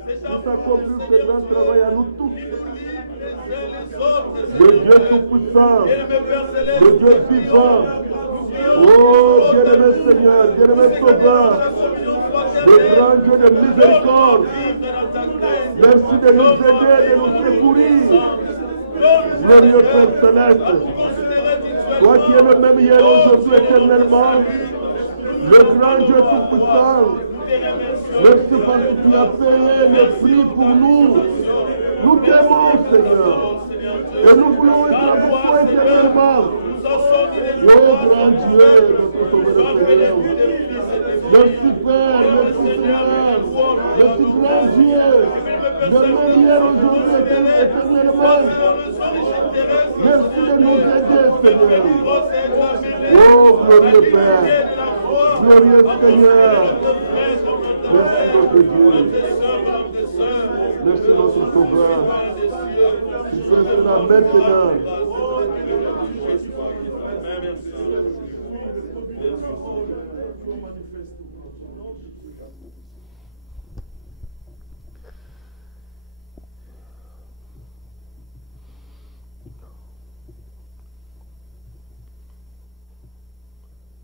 puisse accomplir ce grand travail à nous tous. Le Dieu tout-puissant, le Dieu vivant. Oh, bien-aimé Seigneur, bien-aimé Sauveur, le grand Dieu de miséricorde. Merci de nous aider, de nous secourir. Glorieux Père Céleste, toi qui es le même hier, aujourd'hui, éternellement, le grand Dieu tout-puissant, merci parce que tu as payé le prix pour nous. Nous t'aimons, Seigneur, et nous voulons être avec toi éternellement. Oh grand Dieu, notre Sauveur Seigneur, merci Père, merci Seigneur, merci grand Dieu, de nous hier, aujourd'hui, éternellement. Merci de nous aider, Seigneur. Oh, glorieux Père, glorieux Seigneur. Merci notre Dieu. Merci notre Sauveur. Tu fais cela maintenant.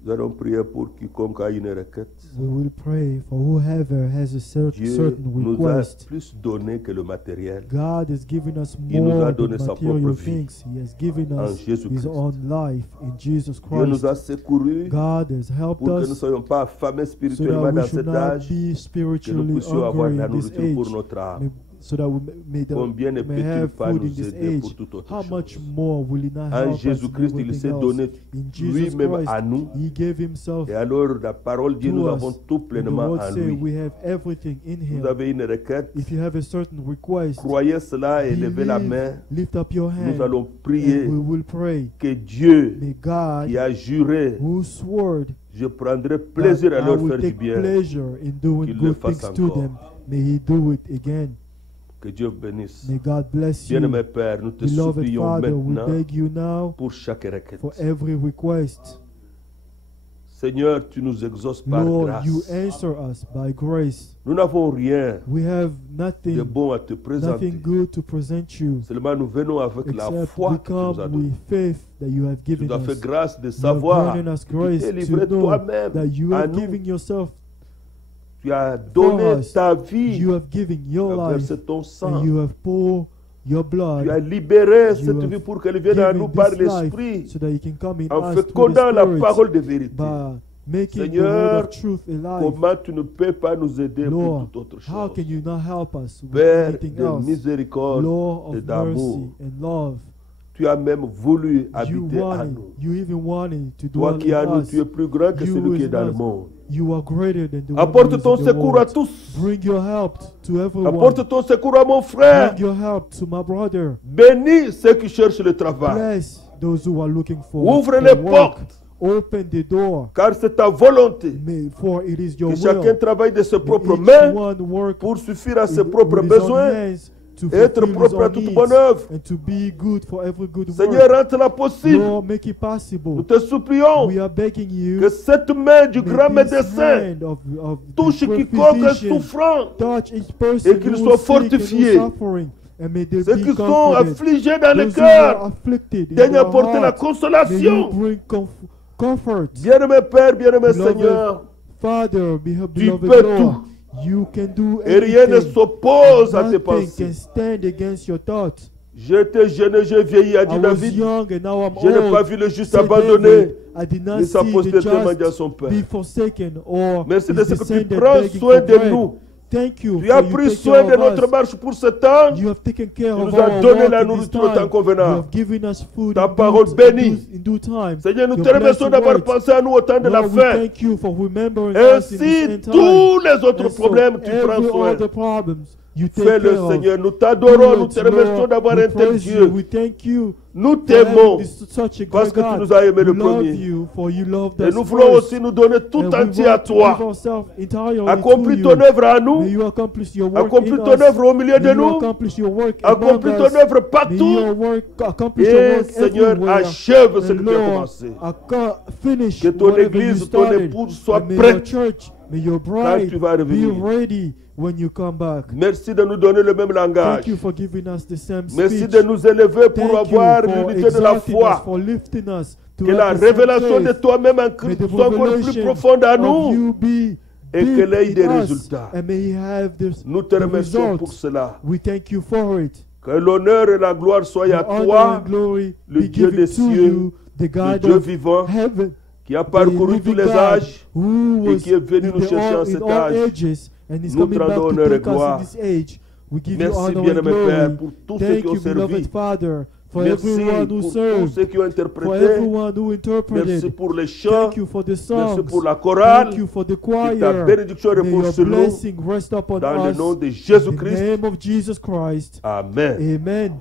Nous allons prier pour quiconque a une requête. We will pray for whoever has a Dieu certain nous a request. plus donné que le matériel. God has given us Il nous a more than donné sa material propre vie things. He has given en us Jésus-Christ. His own life in Jesus Dieu nous Christ. a secourus God has helped pour que nous ne us soyons pas affamés so spirituellement that we dans should cet not âge, be que nous spiritually puissions avoir de la hungry in this nourriture pour age, notre âme. may- so that we may, Combien ne may peut-il have pas food in nous this aider age. pour toute autre How chose? much more will He not En help us in Jésus-Christ, il everything s'est else? donné In Jesus lui-même Christ, à nous. He gave Himself Et alors, la parole dit, to nous us. avons tout And the pleinement word en say lui. we have everything in Vous Him. avez une requête, If you have a certain request, croyez cela et levez la main. lift up your hand. Nous allons And prier we will pray. que Dieu, May God, qui a juré, who swore je prendrai that plaisir à I leur will faire du take bien, pleasure in doing qu'il le good fasse things to encore. them, may He do it again. que Dieu bénisse. May God bless you. Bien-aimé Père, nous te Beloved supplions Father, we maintenant beg you now pour chaque requête. for every request. Seigneur, tu nous exauces par Lord, grâce. you answer us by grace. Nous n'avons rien We have de nothing bon à te présenter. nothing good to present you, Seulement nous venons avec la except foi we que tu nous as come donnée. with faith that you have Tu given nous as fait us. grâce de You have savoir granted us que tu grace t'es to livré know toi-même that you à have nous. given yourself, Tu as donné us. ta vie, you have given tu your as life, versé ton sang. and you have poured your Tu as blood libéré You cette have vie pour qu'elle vienne à nous given par this life l'Esprit so that you can come in en us through the fécondant la Spirit parole de vérité. by making the Seigneur, word of truth alive. Comment tu ne peux pas nous aider pour Lord, toute autre how chose? can you not help us with Père anything de else? miséricorde Lord et of d'amour, mercy and love. tu as même voulu You habiter à wanted, nous. you even wanted to Toi dwell qui es à in nous, us. tu es plus grand que You celui qui est is dans le us. monde. You are greater than the one who Apporte is ton in the secours à world. tous. Bring your help to everyone. Apporte ton secours à mon frère. Bring your help to my brother. Bénis ceux qui cherchent le travail. Bless those who are looking for Ouvre for les work. portes, Open the door. car c'est ta volonté For it is your que chacun will. travaille de ses May propres each mains one work pour suffire à ses with propres his own besoins hands to et être fulfill his propre à own toute needs bonne œuvre. and to be good for every good Seigneur, work. rends-la possible. Lord, make it Nous possible. te supplions We are begging you. que cette main du may grand this médecin hand of touche the great quiconque est physician souffrant. touch each person et qu'ils who soient is sick and who is fortifiés. suffering, and may they Ceux be qui sont comforted. affligés dans le Those who are cœur, afflicted in daigne their apporter la heart, may you consolation. bring comfort. Bien-aimé Père, bien-aimé Beloved Seigneur, Father, beloved peux Lord, tout. you can do et rien ne anything. s'oppose à tes Nothing pensées. can stand against your thoughts. J'étais jeune et j'ai vieilli, a I dit was David. young and now I'm Je n'ai pas old. vu le juste Said abandonné, David, I did not ni sa see the postérité mendiant just son Père. be forsaken or Merci his de ce que tu descendant prends begging soin for de bread. nous. Thank you Tu for as you pris take soin care de of notre us. marche pour ce temps. You have taken care Tu of nous as our donné walk la in this nourriture au temps time. You convenable. have given us food Ta in parole due- bénie. in due time. Seigneur, nous Your te remercions blessed d'avoir words. pensé à nous au temps de la Lord, we fin. thank you for remembering us in this Ainsi, end time. tous les autres And so problèmes, tu prends every soin. other problems you take Fais-le, care of. Seigneur. Nous t'adorons, Do nous it, te remercions Lord. d'avoir We un tel praise you. Dieu. We thank you Nous for having t'aimons such a parce great que tu God. nous as aimés le We love premier. you for you loved Et us nous voulons first. aussi nous donner tout And we entier à want to give toi. ourselves entirely Accomplis to ton you. œuvre à May nous. you accomplish your work Accomplis in ton us. œuvre au milieu de May you nous. accomplish your work among Accomplis us. ton œuvre May partout. your work accomplish your Et work Seigneur, everywhere. achève ce que And tu as Lord, commencé. finish Que ton whatever église, you ton started. épouse soit And may your prête church, may your bride tu vas be revenir. ready when you come back. Merci de nous donner le même langage. Thank you for giving us the same Merci speech. de nous élever pour Thank avoir you for l'unité de la exalting us, foi. for lifting us to Que have la the same révélation de faith. toi-même en May Christ the soit encore plus revelation profonde à of nous. you be Et big qu'elle ait des in us, résultats. and may he have this, Nous te the remercions results. pour cela. We thank you for it. Que l'honneur et la gloire soient à The honor toi, and glory le be Dieu given des to cieux, you, the le God Dieu of vivant, heaven, qui a the parcouru tous living les God, âges who et was qui est venu in nous the chercher en all, cet in all âge. ages, and is Nous coming te back rendons to honneur et take us in gloire. this age. We give you Merci, honor and bien-aimé Père, glory. pour tous ceux Thank qui ont you, beloved servi. Father, for Merci everyone who pour tous served, ceux qui ont for interprété. everyone who Merci interpreted. pour les chants. Thank you for the Merci songs. pour la chorale. Thank you for the Que ta choir. bénédiction May repose your sur nous. blessing rest upon Dans le us. nom de In the Jésus-Christ. name of Jesus Christ. Amen. Amen.